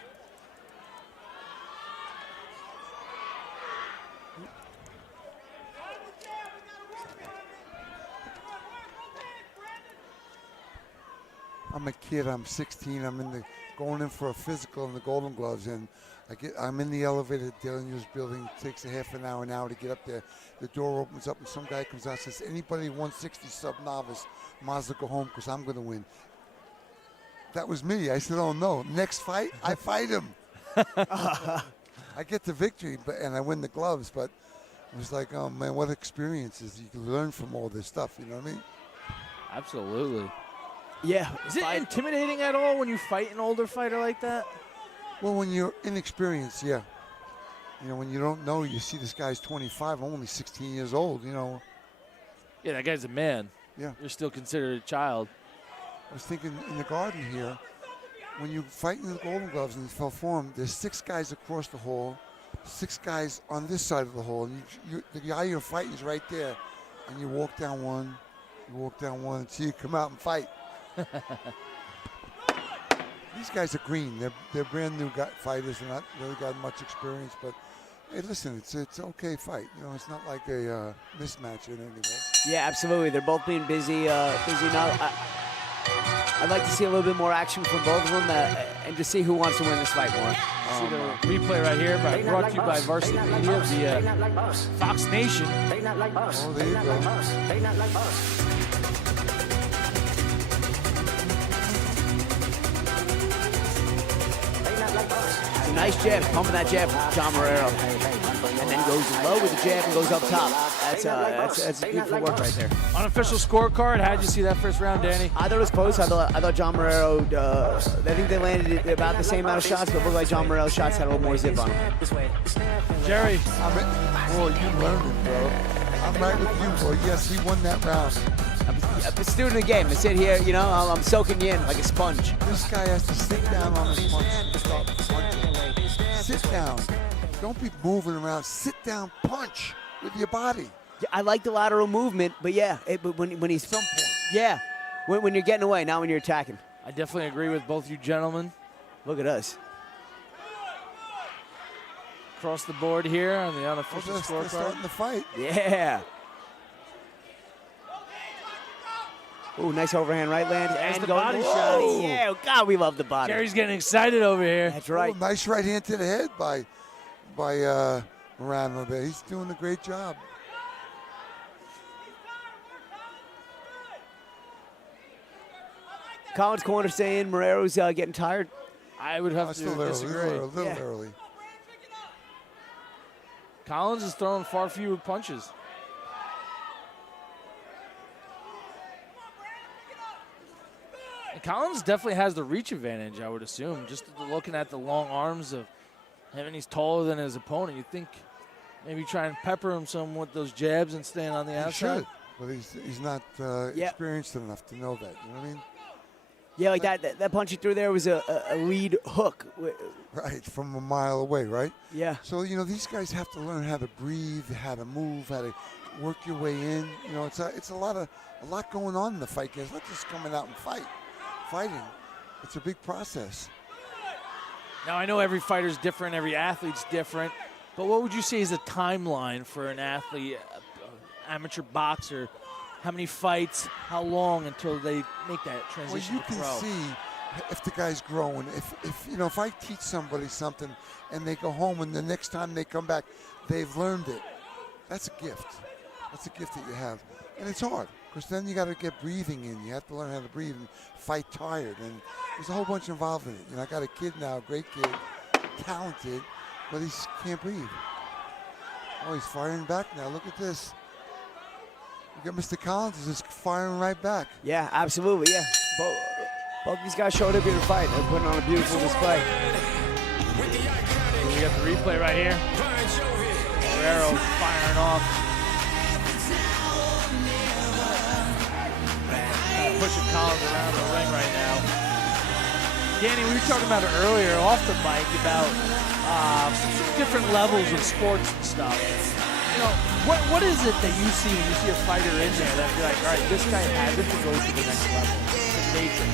I'm a kid. I'm 16. I'm going in for a physical in the Golden Gloves, and I'm in the elevator at Daily News building. It takes a half an hour to get up there. The door opens up, and some guy comes out and says, "Anybody 160 sub-novice, might as well go home because I'm going to win." That was me. I said, "Oh no, next fight, I fight him." I get the victory, and I win the gloves, but it was like, oh man, what experiences you can learn from all this stuff. You know what I mean? Absolutely. Yeah. Is it intimidating at all when you fight an older fighter like that? Well, when you're inexperienced, yeah. You know, when you don't know, you see this guy's 25, I'm only 16 years old, you know. Yeah, that guy's a man. Yeah. You're still considered a child. I was thinking in the garden here, when you fight in the Golden Gloves in fell form, there's 6 guys across the hall, 6 guys on this side of the hall, and the guy you're fighting is right there, and you walk down one, until you come out and fight. These guys are green. They're brand new fighters. They're not really got much experience, but hey, listen, it's okay fight. You know, it's not like a mismatch in any way. Yeah, absolutely. They're both being busy now. I'd like to see a little bit more action from both of them and to see who wants to win this fight more. See the replay right here, brought to you by Varsity Media via Fox Nation. Oh, there you go. It's a nice jab, pumping that jab from John Morero. And then goes low with the jab and goes up top. That's beautiful work right there. Unofficial scorecard, how'd you see that first round, Danny? I thought it was close. I thought John Morero, I think they landed about the same amount of shots, but it looked like John Morero's shots had a little more zip on them. Jerry. Boy, you learned it, bro. I'm right with you, boy. Yes, he won that round. I'm a student of the game. I sit here, you know, I'm soaking you in like a sponge. This guy has to sit down on his punch and start punching. Sit down. Don't be moving around. Sit down, punch with your body. Yeah, I like the lateral movement, but yeah, but when he's some point. Yeah, when you're getting away, not when you're attacking. I definitely agree with both you gentlemen. Look at us. Across the board here on the unofficial They're scorecard. starting the fight. Yeah. Ooh, nice overhand right land. There's And the going, body whoa, shot. Yeah, God, we love the body. Jerry's getting excited over here. That's right. Oh, nice right hand to the head by Morano there. He's doing a great job. Collins corner saying Morero's getting tired. I would have to disagree. A little early. Collins is throwing far fewer punches. And Collins definitely has the reach advantage, I would assume. Just looking at the long arms of him, and he's taller than his opponent. You'd think maybe try and pepper him some with those jabs and staying on the outside. Should, but he's not experienced enough to know that. You know what I mean? Yeah, like that punch he threw there was a lead hook. Right, from a mile away, right? Yeah. So, you know, these guys have to learn how to breathe, how to move, how to work your way in. You know, it's a lot going on in the fight, guys. Not just coming out and fighting. It's a big process. Now, I know every fighter's different, every athlete's different, but what would you say is a timeline for an athlete, amateur boxer? How many fights, how long until they make that transition Well, you to pro? can see if the guy's growing. If I teach somebody something and they go home and the next time they come back, they've learned it. That's a gift. That's a gift that you have. And it's hard because then you got to get breathing in. You have to learn how to breathe and fight tired. And there's a whole bunch involved in it. You know, I got a kid now, a great kid, talented, but he can't breathe. Oh, he's firing back now. Look at this. You got Mr. Collins is just firing right back. Yeah, absolutely, yeah. Both these guys showed up here to fight. They're putting on a beautiful display. We got the replay right here. Morero firing off. Pushing Collins around the ring right now. Danny, we were talking about it earlier off the mic about different levels of sports and stuff. You know, what is it that you see when you see a fighter in there that you're like, all right, this guy has it to go to the next level? The major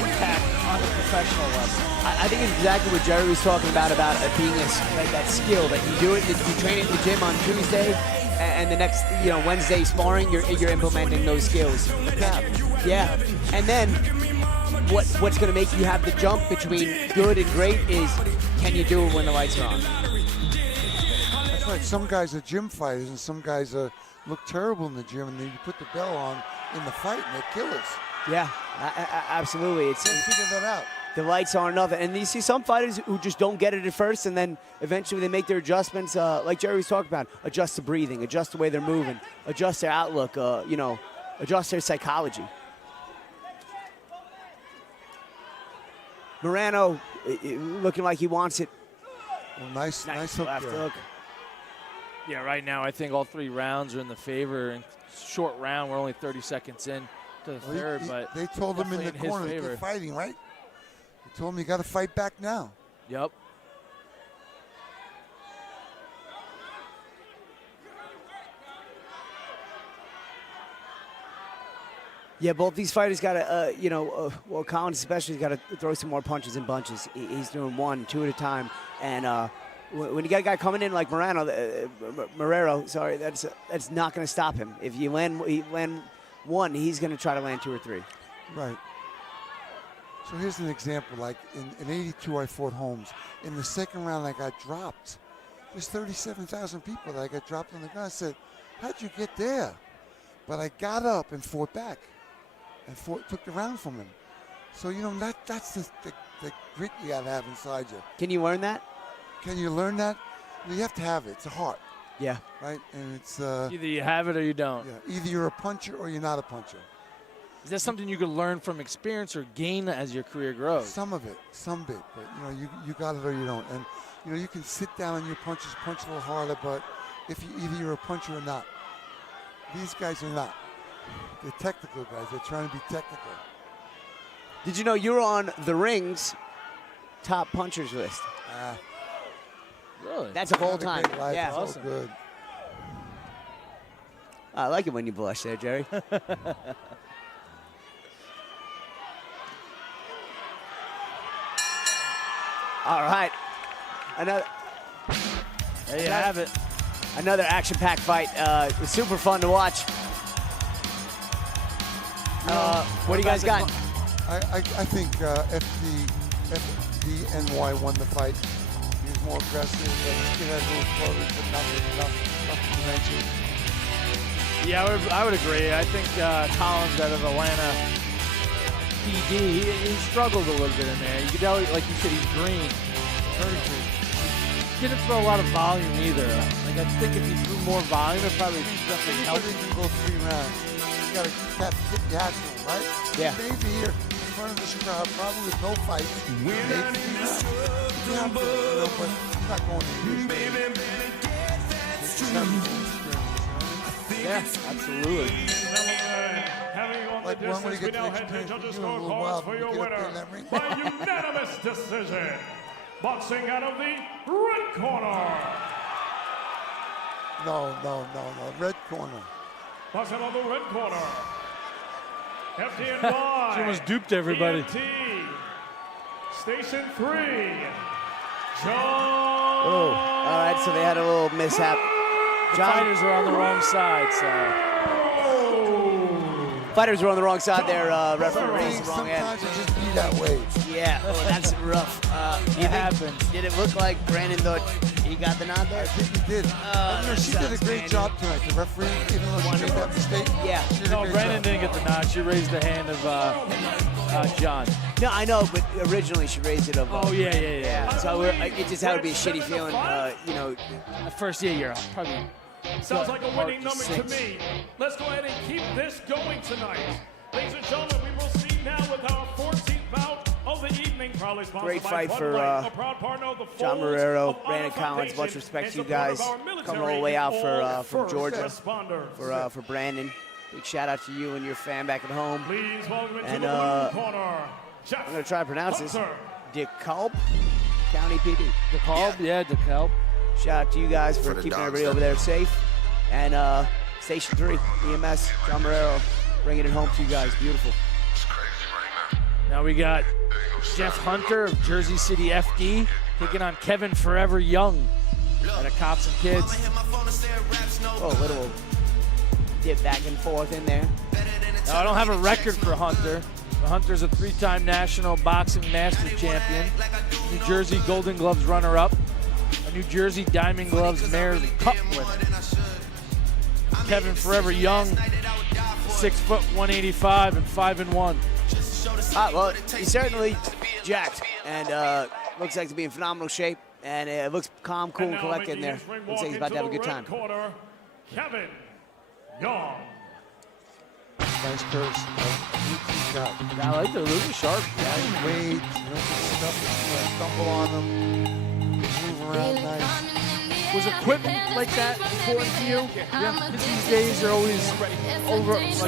impact on a professional level. I think it's exactly what Jerry was talking about being like that skill that you do it, that you train in the gym on Tuesday, and the next, Wednesday sparring, you're implementing those skills. Yeah, and then what's going to make you have the jump between good and great is, can you do it when the lights are on? That's right. Some guys are gym fighters, and some guys look terrible in the gym, and then you put the bell on in the fight, and they're killers. Yeah, absolutely. Can't figure that out. The lights aren't enough, and you see some fighters who just don't get it at first, and then eventually they make their adjustments, like Jerry was talking about. Adjust the breathing, adjust the way they're moving, adjust their outlook, adjust their psychology. Moreno looking like he wants it. Well, nice hook left there. hook. Yeah, right now I think all 3 rounds are in the favor. And short round, we're only 30 seconds in to the third, but they told him in the corner to keep fighting, right? They told him you got to fight back now. Yep. Yeah, both these fighters got to, well, Collins especially has got to throw some more punches and bunches. He's doing 1, 2 at a time. And when you got a guy coming in like Morero, sorry, that's not going to stop him. If you land 1, he's going to try to land 2 or 3. Right. So here's an example. Like in 82, I fought Holmes. In the second round, I got dropped. There's 37,000 people that I got dropped on the ground. I said, how'd you get there? But I got up and fought back. And took the round from him. So, that's the grit you got to have inside you. Can you learn that? Can you learn that? You have to have it. It's a heart. Yeah. Right? And it's... either you have it or you don't. Yeah. Either you're a puncher or you're not a puncher. Is that something you can learn from experience or gain as your career grows? Some of it. Some bit. But, you got it or you don't. And, you can sit down on your punches, punch a little harder, but either you're a puncher or not. These guys are not. They're technical guys. They're trying to be technical. Did you know you were on the Ring's top punchers list? Really? That's of all time. Yeah. It's awesome. Good. I like it when you blush there, Jerry. All right. There you have it. Another action-packed fight. It's super fun to watch. What do you guys got? I think FDNY won the fight. He was more aggressive. This kid has a little flurry, but nothing to mention. Yeah, I would agree. I think Collins out of Atlanta PD, he struggled a little bit in there. You could tell, like you said, he's green. He didn't throw a lot of volume either. Like I think if he threw more volume, it probably definitely helped. He can go 3 rounds. You got to keep that tip you have to, right? Yeah. Maybe here in front of this crowd, probably with no fight. Maybe you have to, but he's not going to use it. Yeah, absolutely. Having on Like the when distance, you we get now to head to experience, judges' you're a little scorecards wild for when your you get up there winner in that ring. by unanimous decision. Boxing out of the red corner. No. Red corner. Boxing out of the red corner. FDNY. She almost duped everybody. ENT. Station 3. John. Oh, all right, so they had a little mishap. The fighters are on the wrong side, so. Fighters were on the wrong side there. Referee raised the wrong Sometimes end. it just be that way. Yeah, that's rough. It happens. Did it look like Brandon thought he got the nod there? I think he did. She did a great job tonight. The referee, even though she made that mistake. Yeah. No, Brandon didn't get the nod. She raised the hand of John. No, I know, but originally she raised it up. Oh, yeah. So it just had to be a shitty feeling, The first year, you're probably. Sounds like a winning number to me. Let's go ahead and keep this going tonight. Ladies and gentlemen, we will see now with our 14th bout of the evening, proudly sponsored Great by fight Bud for Light, a proud partner of the John Folds Morero, of Honor Brandon Collins. Foundation, Much respect in to you support of guys. our Coming military all the way out and from all Georgia first responders. for Brandon. Big shout out to you and your fan back at home. Please welcome into And the blue corner, Jeff I'm going to try to pronounce this. Hunter. DeKalb County PD. DeKalb, yeah, DeKalb. Shout out to you guys for the keeping dogs, everybody over there safe. And Station 3, EMS, John Morero, bringing it home to you guys. Beautiful. Now we got Jeff Hunter of Jersey City FD taking on Kevin Forever Young out of Cops and Kids. Oh, a little dip back and forth in there. Now, I don't have a record for Hunter. But Hunter's a 3-time National Boxing Masters champion, New Jersey Golden Gloves runner-up, a New Jersey Diamond Gloves Mayor's Cup winner. Kevin Forever Young, 6 foot 185 and 5-1. Well, he's certainly jacked and looks like to be in phenomenal shape. And it looks calm, cool, and collected in there. Looks like he's about to have a good time. Corner, Kevin Young. Nice Pearson. I like the losing sharp. Yeah, weight, you don't get stumble on them, move around nice. Was equipment like that important to you? Yeah. Because these days they're always ruling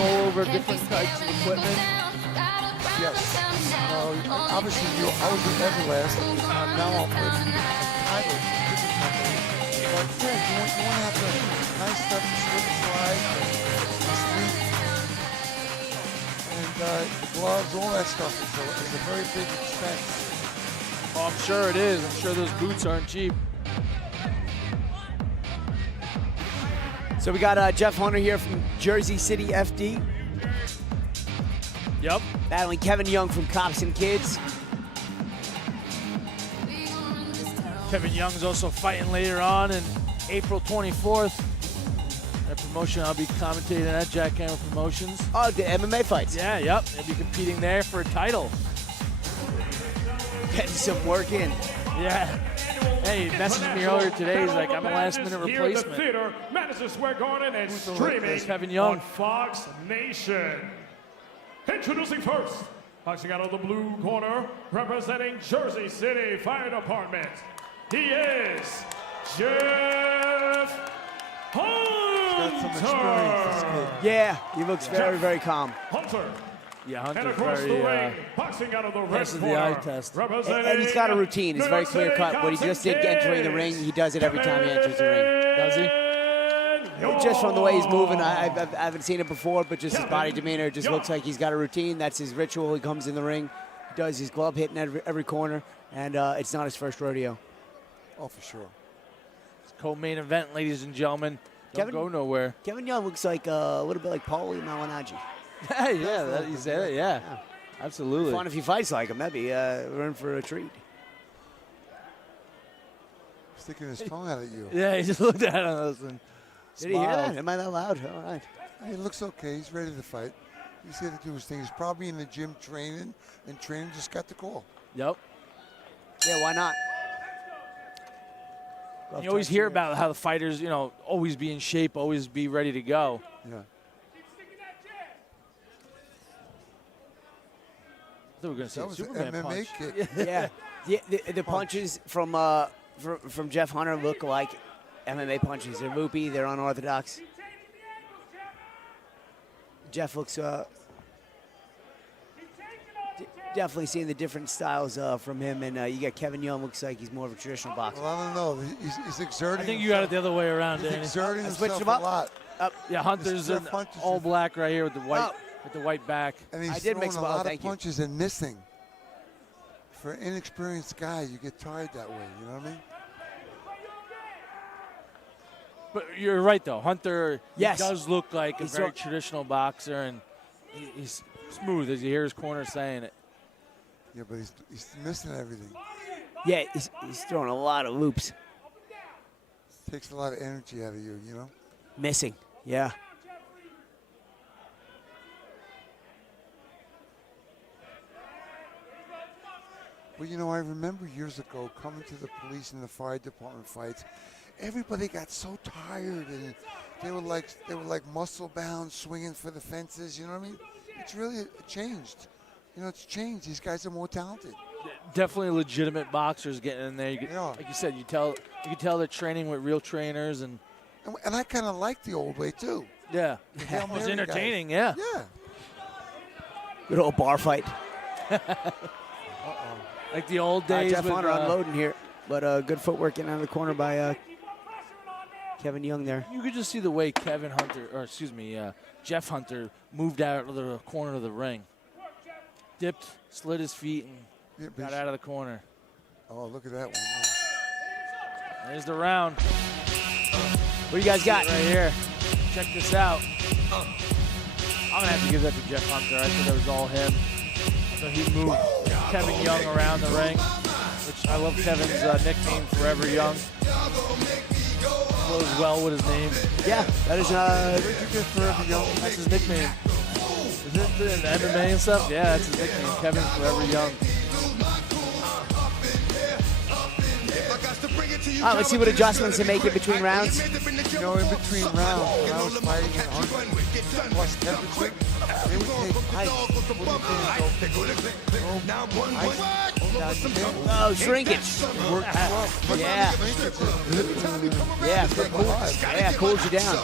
all over different types of equipment. Yes. Obviously, I was with Everlast. Now I'm with Tiger, different company. But yeah, you want to have the nice stuff to slip and slide, sleep, and the gloves, all that stuff is a very big expense. Oh, I'm sure it is. I'm sure those boots aren't cheap. So we got Jeff Hunter here from Jersey City FD. Yep. Battling Kevin Young from Cops and Kids. Kevin Young's also fighting later on in April 24th. That promotion I'll be commentating at Jackhammer Promotions. Oh, the MMA fights. Yeah, yep. He'll be competing there for a title. Getting some work in. Yeah. Hey, he messaged me earlier today. He's like, I'm a last-minute Here at the replacement. theater, Madison Square Garden, and streaming Kevin Young on Fox Nation. Introducing first, boxing out of the blue corner, representing Jersey City Fire Department. He is Jeff Hunter. Yeah, he looks very, very calm. Hunter. Yeah, And Hunter's across the very, ring, boxing out of the red passes the corner, eye test. And he's got a routine. It's very clear cut. What he just did entering the ring, he does it every time he enters the ring. Does he? Just from the way he's moving, I haven't seen it before, but just his body demeanor just looks like he's got a routine. That's his ritual. He comes in the ring, he does his glove hitting every corner, and it's not his first rodeo. Oh, for sure. It's co-main event, ladies and gentlemen. Don't go nowhere. Kevin Young looks like a little bit like Paulie Malignaggi. Yeah, you said it, yeah. Absolutely. Fun if he fights like him. That'd be we're in for a treat. Sticking his tongue out at you. Yeah, he just looked at us and Did he hear that? Am I that loud? All right. He looks okay. He's ready to fight. He's here to do his thing. He's probably in the gym training, and training just got the call. Yep. Yeah, why not? You always hear about how the fighters, always be in shape, always be ready to go. Yeah. I thought we were going to say That was an Superman MMA punch. kick. Yeah. The punches from Jeff Hunter look like MMA punches. They're loopy. They're unorthodox. Jeff looks definitely seeing the different styles from him, and you got Kevin Young. Looks like he's more of a traditional boxer. Well, I don't know. He's exerting. I think you got it the other way around, He's Danny. exerting switched himself him up. a lot. Yeah, Hunter's in all black right here with the white back. And he's I did throwing mix a him up. lot of Thank you. punches and missing. For an inexperienced guy, you get tired that way. You know what I mean? But you're right, though. Hunter Yes. he does look like a He's very so- traditional boxer, and he's smooth as you hear his corner saying it. Yeah, but he's missing everything. Yeah, he's throwing a lot of loops. Takes a lot of energy out of you, you know? Missing, yeah. Well, I remember years ago coming to the police and the fire department fights. Everybody got so tired, and they were like muscle bound, swinging for the fences. You know what I mean? It's really changed. it's changed. These guys are more talented. Definitely legitimate boxers getting in there. Like you said, you can tell they're training with real trainers, and I kind of like the old way too. Yeah, Hail it was Mary entertaining. guys. Yeah. Good old bar fight. Like the old days. Jeff with, Hunter unloading here, but good footwork getting out of the corner by Kevin Young there. You could just see the way Jeff Hunter moved out of the corner of the ring. Dipped, slid his feet, and got out of the corner. Oh, look at that one. There's the round. What do you guys got? Right here. Check this out. I'm going to have to give that to Jeff Hunter. I think that was all him. So he moved Kevin Young around the ring, which I love Kevin's nickname, Forever Young. Flows well with his name. Yeah, that is Where'd you get Forever Young? That's his nickname. Is it in MMA and stuff? Yeah, that's his nickname, Kevin Forever Young. All right, let's see what adjustments they make in between rounds. In between rounds, when I was fighting at 100 plus temperature, they would take ice. Oh, shrinkage. Yeah. Yeah, cools you down.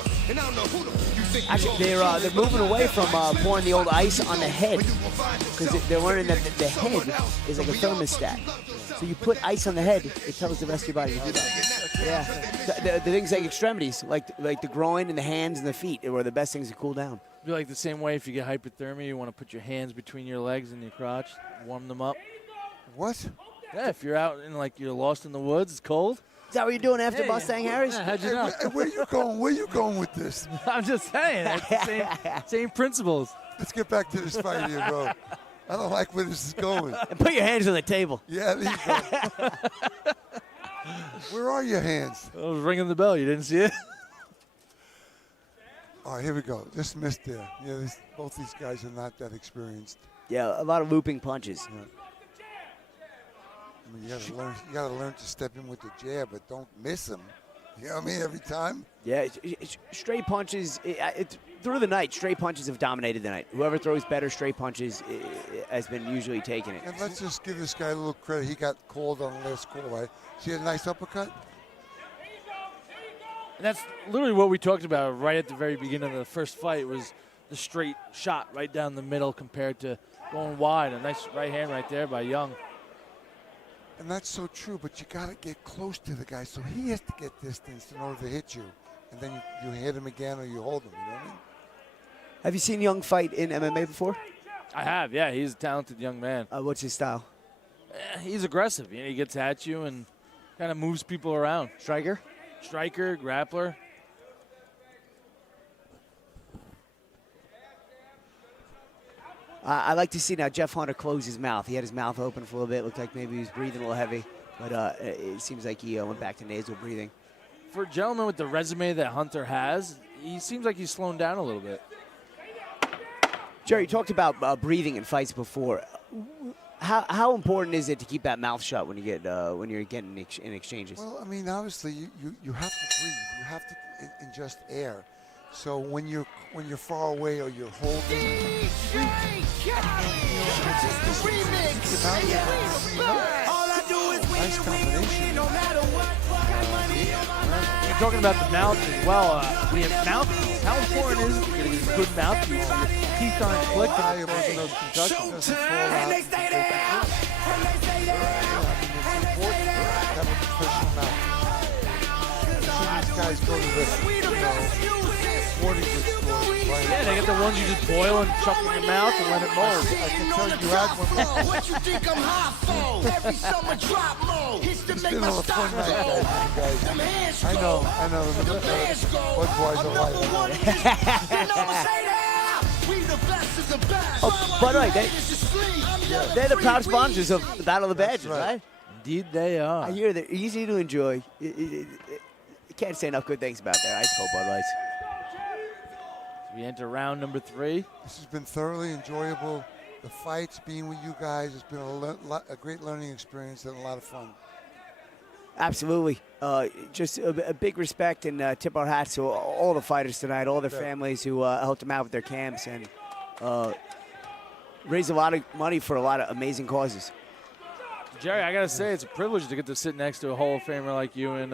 Actually, they're moving away from pouring the old ice on the head because they're learning that the head is like a thermostat. So you put ice on the head, it tells the rest of your body to do that. Yeah. The things like extremities, like the groin and the hands and the feet, are the best things to cool down. Be like the same way if you get hypothermia, you want to put your hands between your legs and your crotch, warm them up. What? Yeah, if you're out and you're lost in the woods, it's cold. Is that what you're doing after Mustang Harris? Yeah, how'd you know? Where you going? Where you going with this? I'm just saying, it's the same principles. Let's get back to this fight here, bro. I don't like where this is going. And put your hands on the table. Yeah, there you go. Where are your hands? I was ringing the bell. You didn't see it? All right, here we go. Just missed there. Yeah, both these guys are not that experienced. Yeah, a lot of looping punches. Yeah. I mean, you gotta learn to step in with the jab, but don't miss them. You know what I mean? Every time. Yeah, straight punches. Through the night, straight punches have dominated the night. Whoever throws better straight punches has been usually taking it. And let's just give this guy a little credit. He got called on the last call, right? See a nice uppercut? And that's literally what we talked about right at the very beginning of the first fight was the straight shot right down the middle compared to going wide. A nice right hand right there by Young. And that's so true, but you got to get close to the guy, so he has to get distance in order to hit you. And then you hit him again or you hold him, you know what I mean? Have you seen Young fight in MMA before? I have, yeah. He's a talented young man. What's his style? He's aggressive. He gets at you and kind of moves people around. Striker, grappler. I like to see now Jeff Hunter close his mouth. He had his mouth open for a little bit. Looked like maybe he was breathing a little heavy. But it seems like he went back to nasal breathing. For a gentleman with the resume that Hunter has, he seems like he's slowing down a little bit. Jerry, you talked about breathing in fights before. How important is it to keep that mouth shut when you're getting in exchanges? Well, I mean, obviously you have to breathe. You have to ingest air. So when you're far away or you're holding, nice combination. You're talking about the mouth as well. We have mouthpiece. How important is it to get a good mouthpiece so your teeth aren't clicking causing those concussions? Doesn't fall out. It's important to have a professional mouth. These guys go to the sporting goods stores. Yeah, they get the ones you just boil and chuck in your mouth and let it mold. I can tell you had one. What you think I'm hot for? Every summer drop mode. It's to make been my a stock fun night, guys. Them hands I know. The bands go. Budweiser I'm number one. Light. You never say that. We the best of the best. Oh, by the way, they're the proud sponsors of the Battle of the Badges, right? Indeed, they are. I hear they're easy to enjoy. Can't say enough good things about their ice cold Bud Lights. We enter round number 3. This has been thoroughly enjoyable. The fights, being with you guys, has been a great learning experience and a lot of fun. Absolutely. Just a big respect and tip our hats to all the fighters tonight, all their families who helped them out with their camps. And raised a lot of money for a lot of amazing causes. Jerry, I got to say, it's a privilege to get to sit next to a Hall of Famer like you and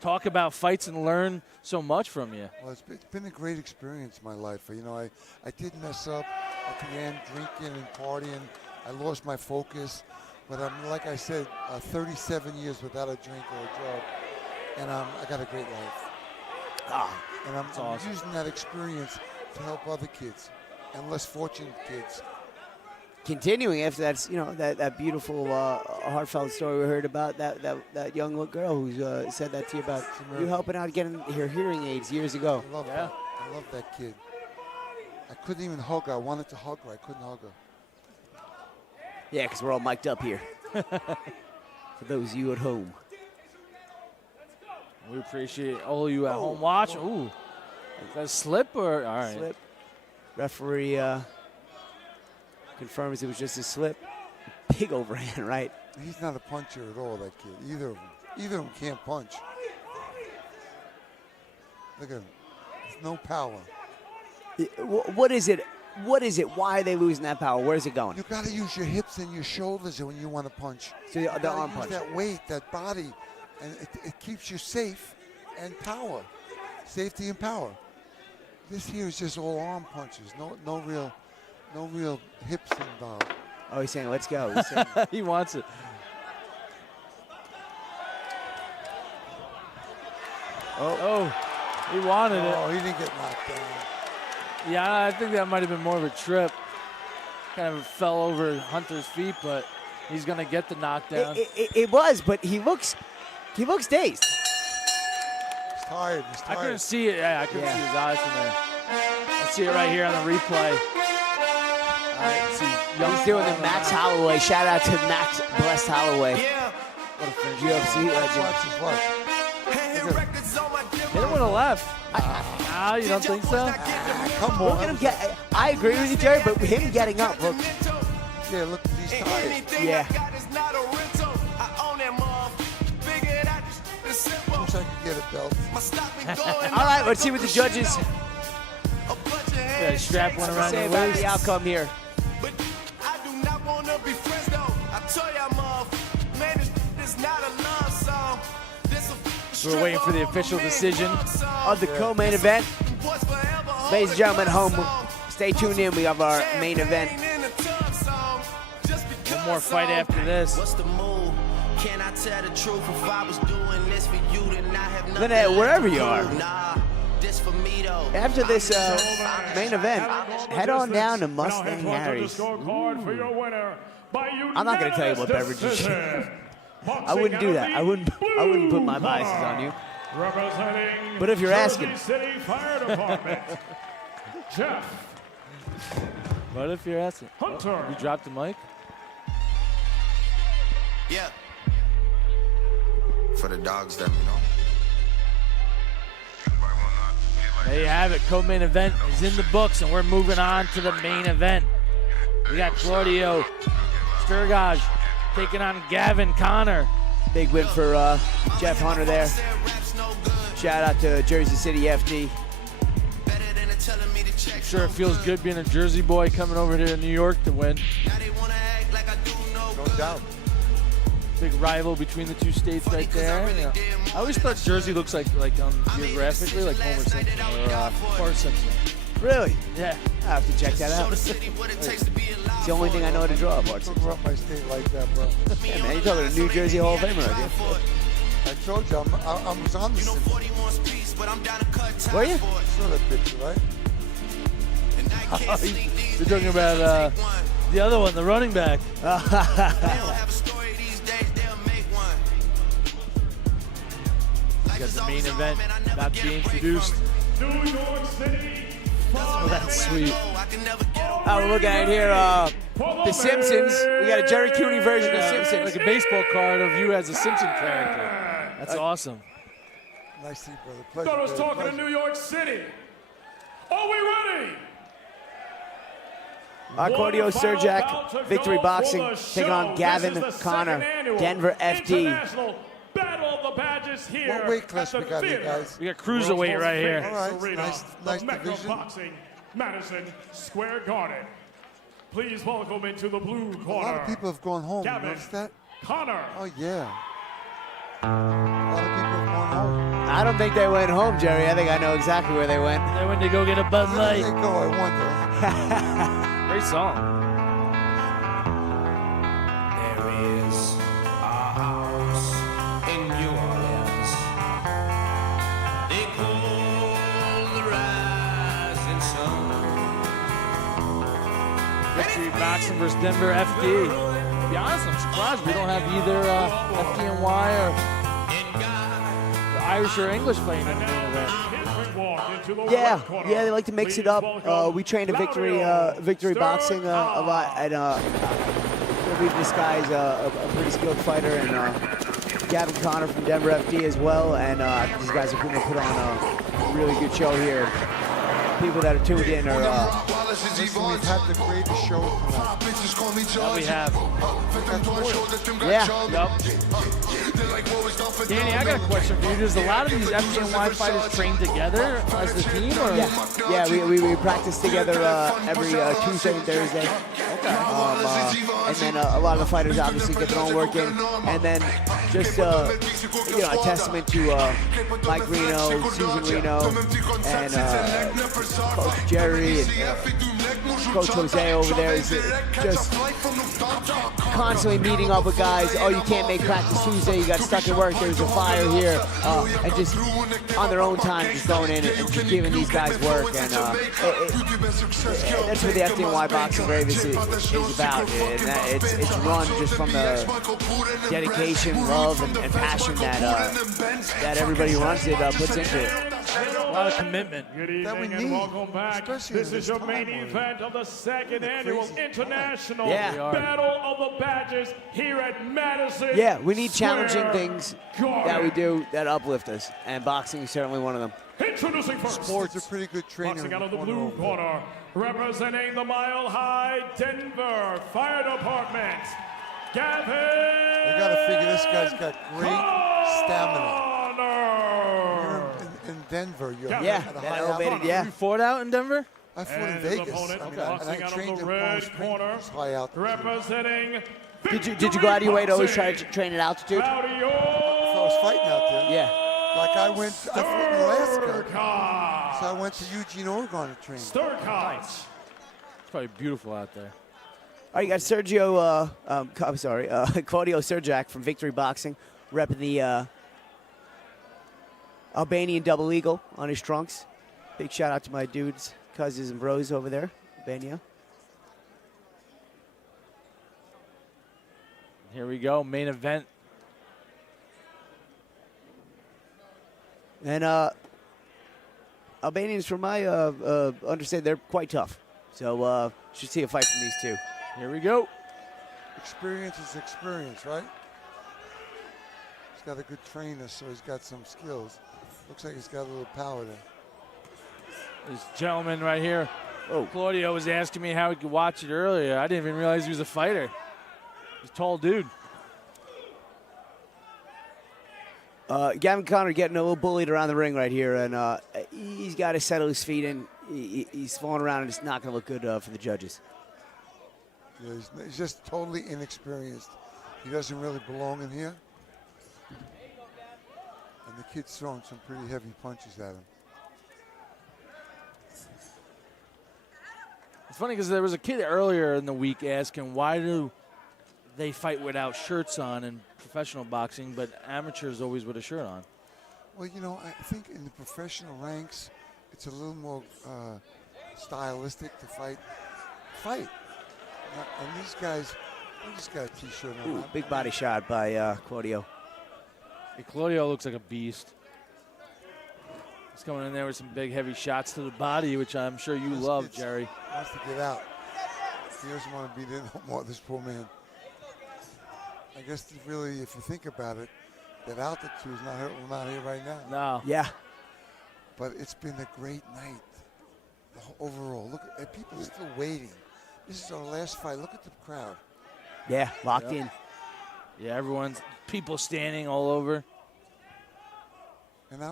talk about fights and learn so much from you. Well, it's been a great experience in my life. You know, I did mess up at the end, drinking and partying. I lost my focus. But like I said, 37 years without a drink or a drug, and I got a great life. And I'm awesome. using that experience to help other kids and less fortunate kids. Continuing after that's that beautiful heartfelt story we heard about that young little girl who said that to you about you helping out getting her hearing aids years ago. I love that. I love that kid. I couldn't even hug her. I wanted to hug her. I couldn't hug her. Yeah, because we're all mic'd up here. For those of you at home. We appreciate all of you at home watching. Ooh, is that a slip or all right? Slip. Referee confirms it was just a slip. Big overhand, right? He's not a puncher at all, that kid. Either of them. Either of them can't punch. Look at him. There's no power. What is it? What is it? Why are they losing that power? Where's it going? You got to use your hips and your shoulders when you want to punch. So the arm punch. That weight, that body, and it keeps you safe and power. Safety and power. This here is just all arm punches. No real hips involved. Oh, he's saying, let's go. He's saying, he wants it. Oh, he wanted it. Oh, he didn't get knocked down. Yeah, I think that might have been more of a trip. Kind of fell over Hunter's feet, but he's going to get the knockdown. It was, but he looks dazed. He's tired. I couldn't see it. Yeah, I couldn't see his eyes from there. I see it right here on the replay. He's doing the Max Holloway. Shout out to Max Blessed Holloway. What a finish. UFC legend. Hit him with a left. You don't think so? Come Look at him I agree with you, Jerry, but him getting up, look. Yeah, look, he's tired. Yeah. Wish I could get a belt. All right, let's see what the judges strap one around say your about waist. the outcome here. We're waiting for the official decision of the co-main event. Ladies and gentlemen at home, stay tuned in. We have our main event. One more fight after this. What's the move? Can I tell the truth? If I was doing this for you, then I have nothing. Lynette, wherever you are. Nah, this for me though. After this main event, head on down to Mustang Harry's. I'm not going to tell you what beverages. I wouldn't do that. I wouldn't put my biases on you. But if you're asking. City Fire Department, Jeff. What if you're asking? Hunter. You dropped the mic? Yeah. For the dogs, them, you know. There you have it. Co-main event is in the books, and we're moving on to the main event. We got Claudio Sturga taking on Gavin Connor. Big win for Jeff Hunter there. Shout out to Jersey City FD. I'm sure it feels good being a Jersey boy coming over here to New York to win. No doubt. Big rival between the two states right there. Yeah. I always thought Jersey looks like geographically like Homer Simpson or Bart Simpson. Really? Yeah. I have to check that out. It's the only thing I know how to draw, Bart Don't rub my state like that, bro. Yeah, man, you're talking to New Jersey Hall of Famer right here. I told you, I was on this. Were you? Saw that picture, right? You're talking about the other one, the running back. Got the main event about to be introduced. New York City. Oh, that's sweet. We're looking at here, The Simpsons. We got a Jerry Cooney version of Simpsons. Like a baseball card of you as a Simpson character. That's awesome. Nice to see you, brother. Pleasure. Thought I was talking to New York City. Are we ready? Claudio Sturga, Victory Boxing, taking on Gavin Connor, Denver FD. Battle of the Badges here. What weight class we got here, guys? We got cruiserweight right here. All right, nice the division. Boxing, Madison Square Garden. Please welcome into the blue A corner. lot of people have gone home. You Gavin notice that? Connor. Oh, yeah. A lot of people have gone home. I don't think they went home, Jerry. I think I know exactly where they went. They went to go get a Bud Where Light. did they go, I wonder? Great song. There is a house in New Orleans. They call the rising sun. Victory Boxing versus Denver FD. To be honest, I'm surprised we don't have either FDNY or Irish or English playing in the main event. Yeah, they like to mix it up. We trained at Victory Boxing a lot, and this guy's a pretty skilled fighter, and Gavin Connor from Denver FD as well, and these guys are going to put on a really good show here. People that are tuned in are... Listen, we've had the greatest show tonight. That we have. Yeah. Yep. Danny, I got a question for you. Does a lot of these FDNY fighters train together as the team? Or? Yeah, we practice together every Tuesday and Thursday. Okay. And then a lot of the fighters obviously get their own work in. And then just, a testament to Mike Reno, Susan Reno, and Coach Jerry, and Coach Jose over there is just constantly meeting up with guys. Oh, you can't make practice Tuesday, you got stuck at work, there's a fire here. And just on their own time, just going in and just giving these guys work. And that's what the FDNY Boxing Bravest is about. And it's run just from the dedication, love, and passion that everybody who runs it puts into it. A lot of commitment. Good evening and welcome back. This is your main event of the second annual International Battle of the Badges here at Madison. Yeah, we need challenging Square things Garden. that we do that uplift us, and boxing is certainly one of them. Introducing first. Sports are pretty good trainer. Boxing out of the blue corner, representing the Mile High Denver Fire Department, Gavin. You got to figure this guy's got great stamina. In Denver, you're that elevated, You fought out in Denver? I fought in Vegas. And I trained in Palm Springs, high altitude. Representing. Did you go out of your way to always try to train at altitude? If I was fighting out there. Yeah. Like I fought in Alaska. So I went to Eugene, Oregon to train. Sturga. It's probably beautiful out there. All right, you got Sergio, Claudio Serjak from Victory Boxing, repping the Albanian Double Eagle on his trunks. Big shout out to my dudes, cousins and bros over there, Albania. Here we go, main event. And Albanians, from my understanding, they're quite tough. So should see a fight from these two. Here we go. Experience is experience, right? He's got a good trainer, so he's got some skills. Looks like he's got a little power there. This gentleman right here, Claudio was asking me how he could watch it earlier. I didn't even realize he was a fighter. He's a tall dude. Gavin Connor getting a little bullied around the ring right here, and he's got to settle his feet in. He's falling around, and it's not going to look good for the judges. Yeah, he's just totally inexperienced. He doesn't really belong in here. And the kid's throwing some pretty heavy punches at him. It's funny because there was a kid earlier in the week asking why do they fight without shirts on in professional boxing, but amateurs always with a shirt on. Well, you know, I think in the professional ranks, it's a little more stylistic to fight. And these guys, they just got a T-shirt on. Ooh, big body shot by Claudio. Hey, Claudio looks like a beast. He's coming in there with some big, heavy shots to the body, which I'm sure you love, Jerry. He wants to get out. He doesn't want to be there no more, this poor man. I guess really, if you think about it, that altitude is not here right now. No. Yeah. But it's been a great night. Overall, look at people are still waiting. This is our last fight. Look at the crowd. Yeah, locked in. Yeah, people standing all over. And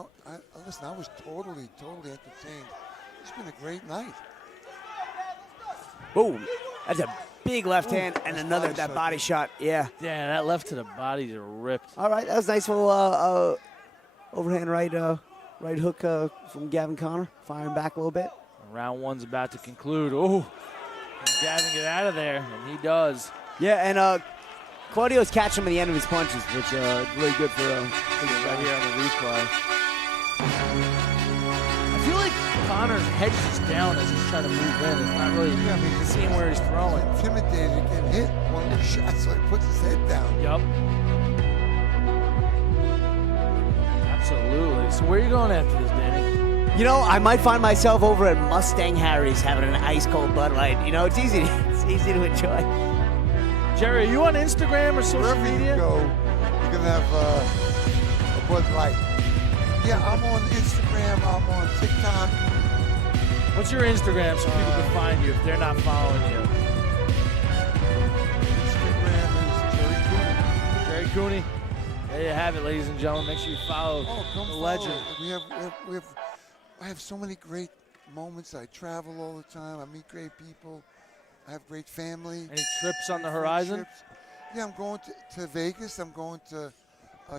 listen, I was totally entertained. It's been a great night. Boom. That's a big left hand and another that body shot. Yeah. Yeah, that left to the body just ripped. All right, that was a nice little overhand right hook from Gavin Connor, firing back a little bit. Round one's about to conclude. Oh, can Gavin get out of there? And he does. Yeah, and Claudio's catching him at the end of his punches, which is really good for right here on the replay. I feel like Connor's head's just down as he's trying to move in. It's not really seeing where he's throwing. He's intimidated, getting hit one of the shots, so he puts his head down. Yup. Absolutely. So where are you going after this, Danny? You know, I might find myself over at Mustang Harry's having an ice cold Bud Light. You know, it's easy to enjoy. Jerry, are you on Instagram or social Wherever media? you go, you're gonna have a Bud Light. Yeah, I'm on Instagram. I'm on TikTok. What's your Instagram so people can find you if they're not following you? Instagram is Jerry Cooney. Jerry Cooney. There you have it, ladies and gentlemen. Make sure you follow the legend. I have so many great moments. I travel all the time. I meet great people. I have great family. Any trips on the horizon? Trips. Yeah, I'm going to Vegas. I'm going to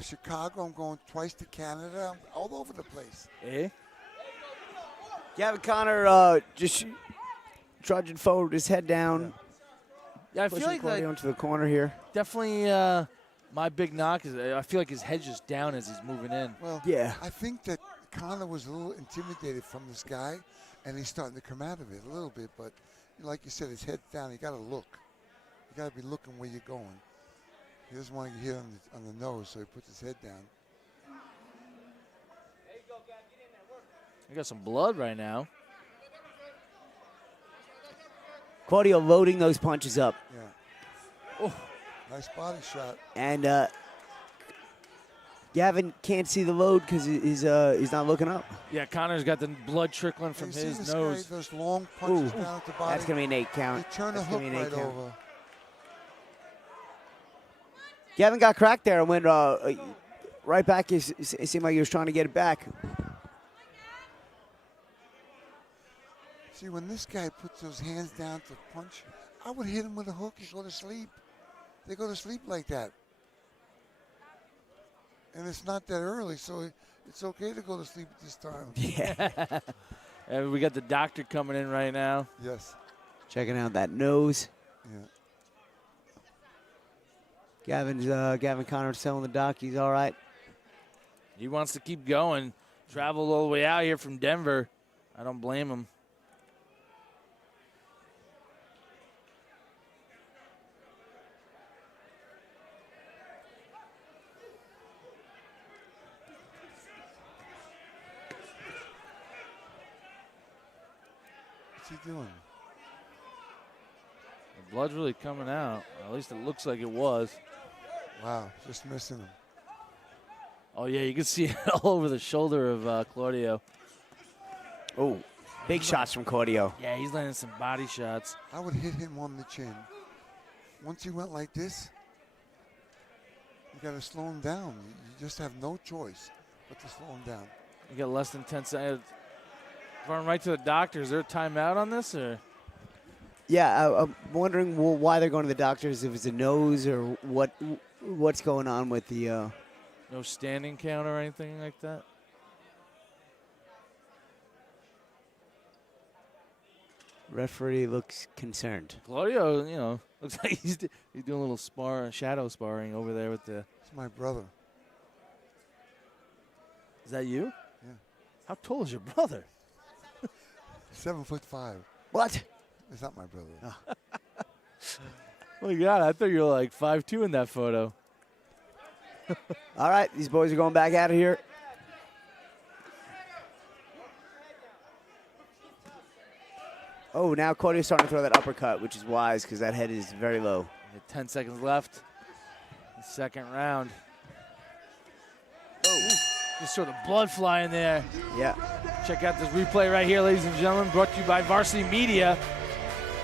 Chicago. I'm going twice to Canada. I'm all over the place. Eh? Gavin Connor just trudging forward, his head down. Yeah, I feel like Claudio into the corner here. Definitely my big knock is I feel like his head's just down as he's moving in. Well, yeah. I think that Connor was a little intimidated from this guy, and he's starting to come out of it a little bit. But like you said, his head's down. You got to look. You got to be looking where you're going. He doesn't want to get hit on the nose, so he puts his head down. I got some blood right now. Claudio loading those punches up. Yeah. Oh, nice body shot. And Gavin can't see the load because he's not looking up. Yeah, Connor's got the blood trickling from You his see this nose. guy, those long punches down at the body. That's going to be an 8 count. They turn the hook right over. Gavin got cracked there and went right back. It seemed like he was trying to get it back. See, when this guy puts those hands down to punch, I would hit him with a hook. He'd go to sleep. They go to sleep like that. And it's not that early, so it's okay to go to sleep at this time. Yeah. And we got the doctor coming in right now. Yes. Checking out that nose. Yeah. Gavin Connor telling the doc he's all right. He wants to keep going. Traveled all the way out here from Denver. I don't blame him. What's he doing? The blood's really coming out. At least it looks like it was. Wow, just missing him. Oh, yeah, you can see it all over the shoulder of Claudio. Oh, big shots from Claudio. Yeah, he's landing some body shots. I would hit him on the chin. Once he went like this, you got to slow him down. You just have no choice but to slow him down. You got less than 10 seconds. Going right to the doctor. Is there a timeout on this, or? Yeah, I'm wondering why they're going to the doctors, if it's a nose or what's going on with the... No standing count or anything like that? Referee looks concerned. Claudio, you know, looks like he's doing a little shadow sparring over there with the... It's my brother. Is that you? Yeah. How tall is your brother? 7'5". What? It's not my brother. Oh. Oh my God, I thought you were like 5'2" in that photo. All right, these boys are going back out of here. Oh, now Claudio's starting to throw that uppercut, which is wise because that head is very low. 10 seconds left. The second round. Oh, just sort of blood flying there. Yeah. Check out this replay right here, ladies and gentlemen, brought to you by Varsity Media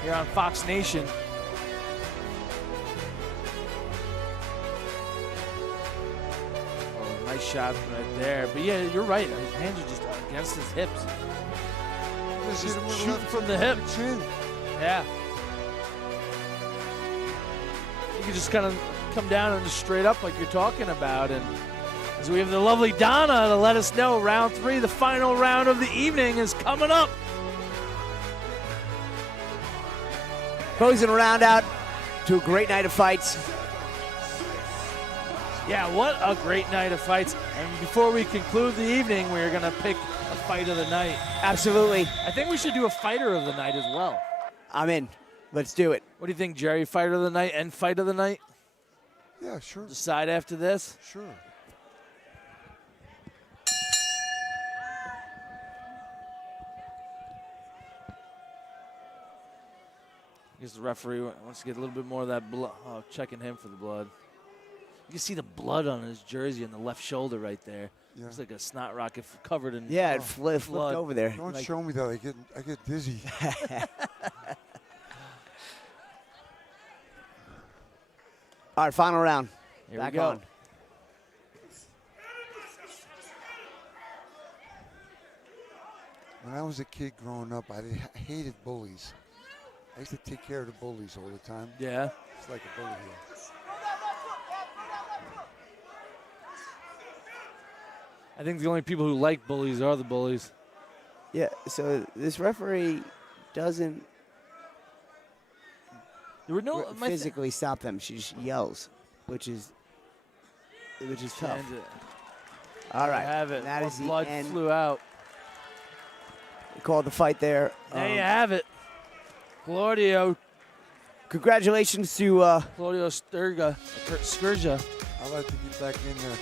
here on Fox Nation. Oh, nice shot right there. But yeah, you're right. His hands are just against his hips. Just shooting from the hip. Chin. Yeah. could just kind of come down and just straight up like you're talking about. And as we have the lovely Donna to let us know, round 3, the final round of the evening is coming up. Closing a round out to a great night of fights. Yeah, what a great night of fights. And before we conclude the evening, we're going to pick a fight of the night. Absolutely. I think we should do a fighter of the night as well. I'm in. Let's do it. What do you think, Jerry? Fighter of the night and fight of the night? Yeah, sure. Decide after this? Sure. I guess the referee wants to get a little bit more of that blood. Oh, checking him for the blood. You can see the blood on his jersey on the left shoulder right there. Yeah. Looks like a snot rocket covered in Yeah, it blood. flipped over there. Don't show me that. I get dizzy. All right, final round. Here Back we go. on. When I was a kid growing up, I hated bullies. I used to take care of the bullies all the time. Yeah. It's like a bully here. I think the only people who like bullies are the bullies. Yeah, so this referee doesn't physically stop them. She just yells, which is tough. All right, have it. that More is the blood end. flew out. We called the fight there. There you have it. Claudio. Congratulations to Claudio Sturga. I'd like to get back in there.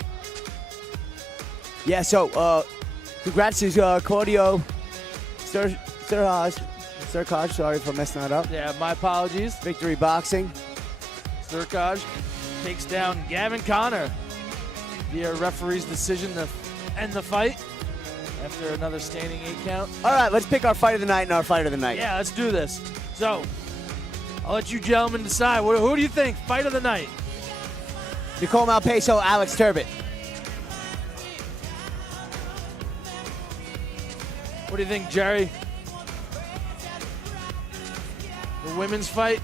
Yeah, so congrats to Claudio Sturga. Sorry for messing that up. Yeah, my apologies. Victory Boxing. Sturga takes down Gavin Connor via referee's decision to end the fight after another standing 8 count. All right, let's pick our fight of the night and our fight of the night. Yeah, let's do this. So, I'll let you gentlemen decide. Who do you think? Fight of the night. Nicole Malpeso, Alex Turbot. What do you think, Jerry? The women's fight?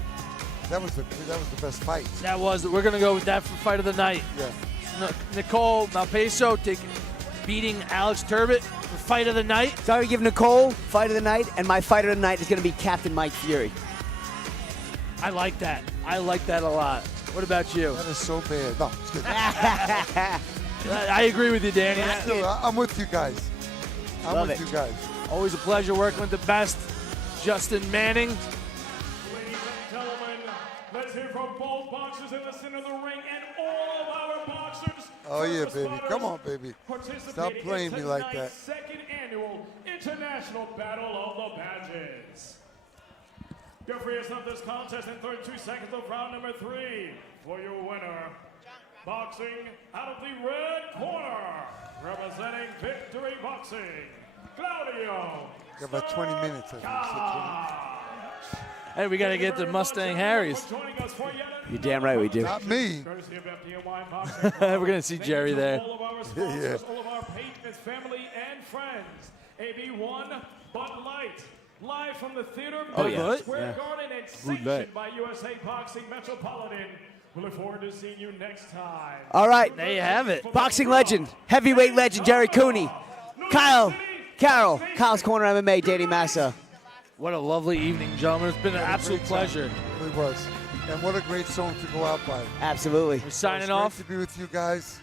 That was the best fight. That was. We're going to go with that for fight of the night. Yeah. Nicole Malpeso beating Alex Turbot for fight of the night. So I'm going to give Nicole fight of the night, and my fighter of the night is going to be Captain Mike Fiori. I like that. I like that a lot. What about you? That is so bad. No, just kidding. I agree with you, Danny. I'm with you guys. I'm with you guys. Always a pleasure working with the best. Justin Manning. Ladies and gentlemen, let's hear from both boxers in the center of the ring and all of our boxers. Oh, yeah, baby. Come on, baby. Stop playing me like that. Second annual International Battle of the Badges. Your freest of this contest in 32 seconds of round number 3 for your winner. Boxing out of the red corner, representing Victory Boxing, Claudio. Got about 20 minutes. Hey, we got to get to Mustang Harry's. You're damn right we do. Not me. We're going to see Jerry there. All of our sponsors, all of our patrons, family, and friends. AB1 Bud Light, live from the theater, Square Garden, and sanctioned by USA Boxing Metropolitan. We look forward to seeing you next time. All right. There you have it. Boxing legend, heavyweight legend, Jerry Cooney. Carol's Corner MMA, Danny Massa. What a lovely evening, gentlemen. It's been an absolute pleasure. It really was. And what a great song to go out by. Absolutely. We're signing It's off. great to be with you guys.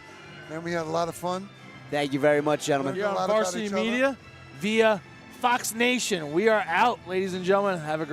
And we had a lot of fun. Thank you very much, gentlemen. You're on Varsity Media via Fox Nation. We are out, ladies and gentlemen. Have a great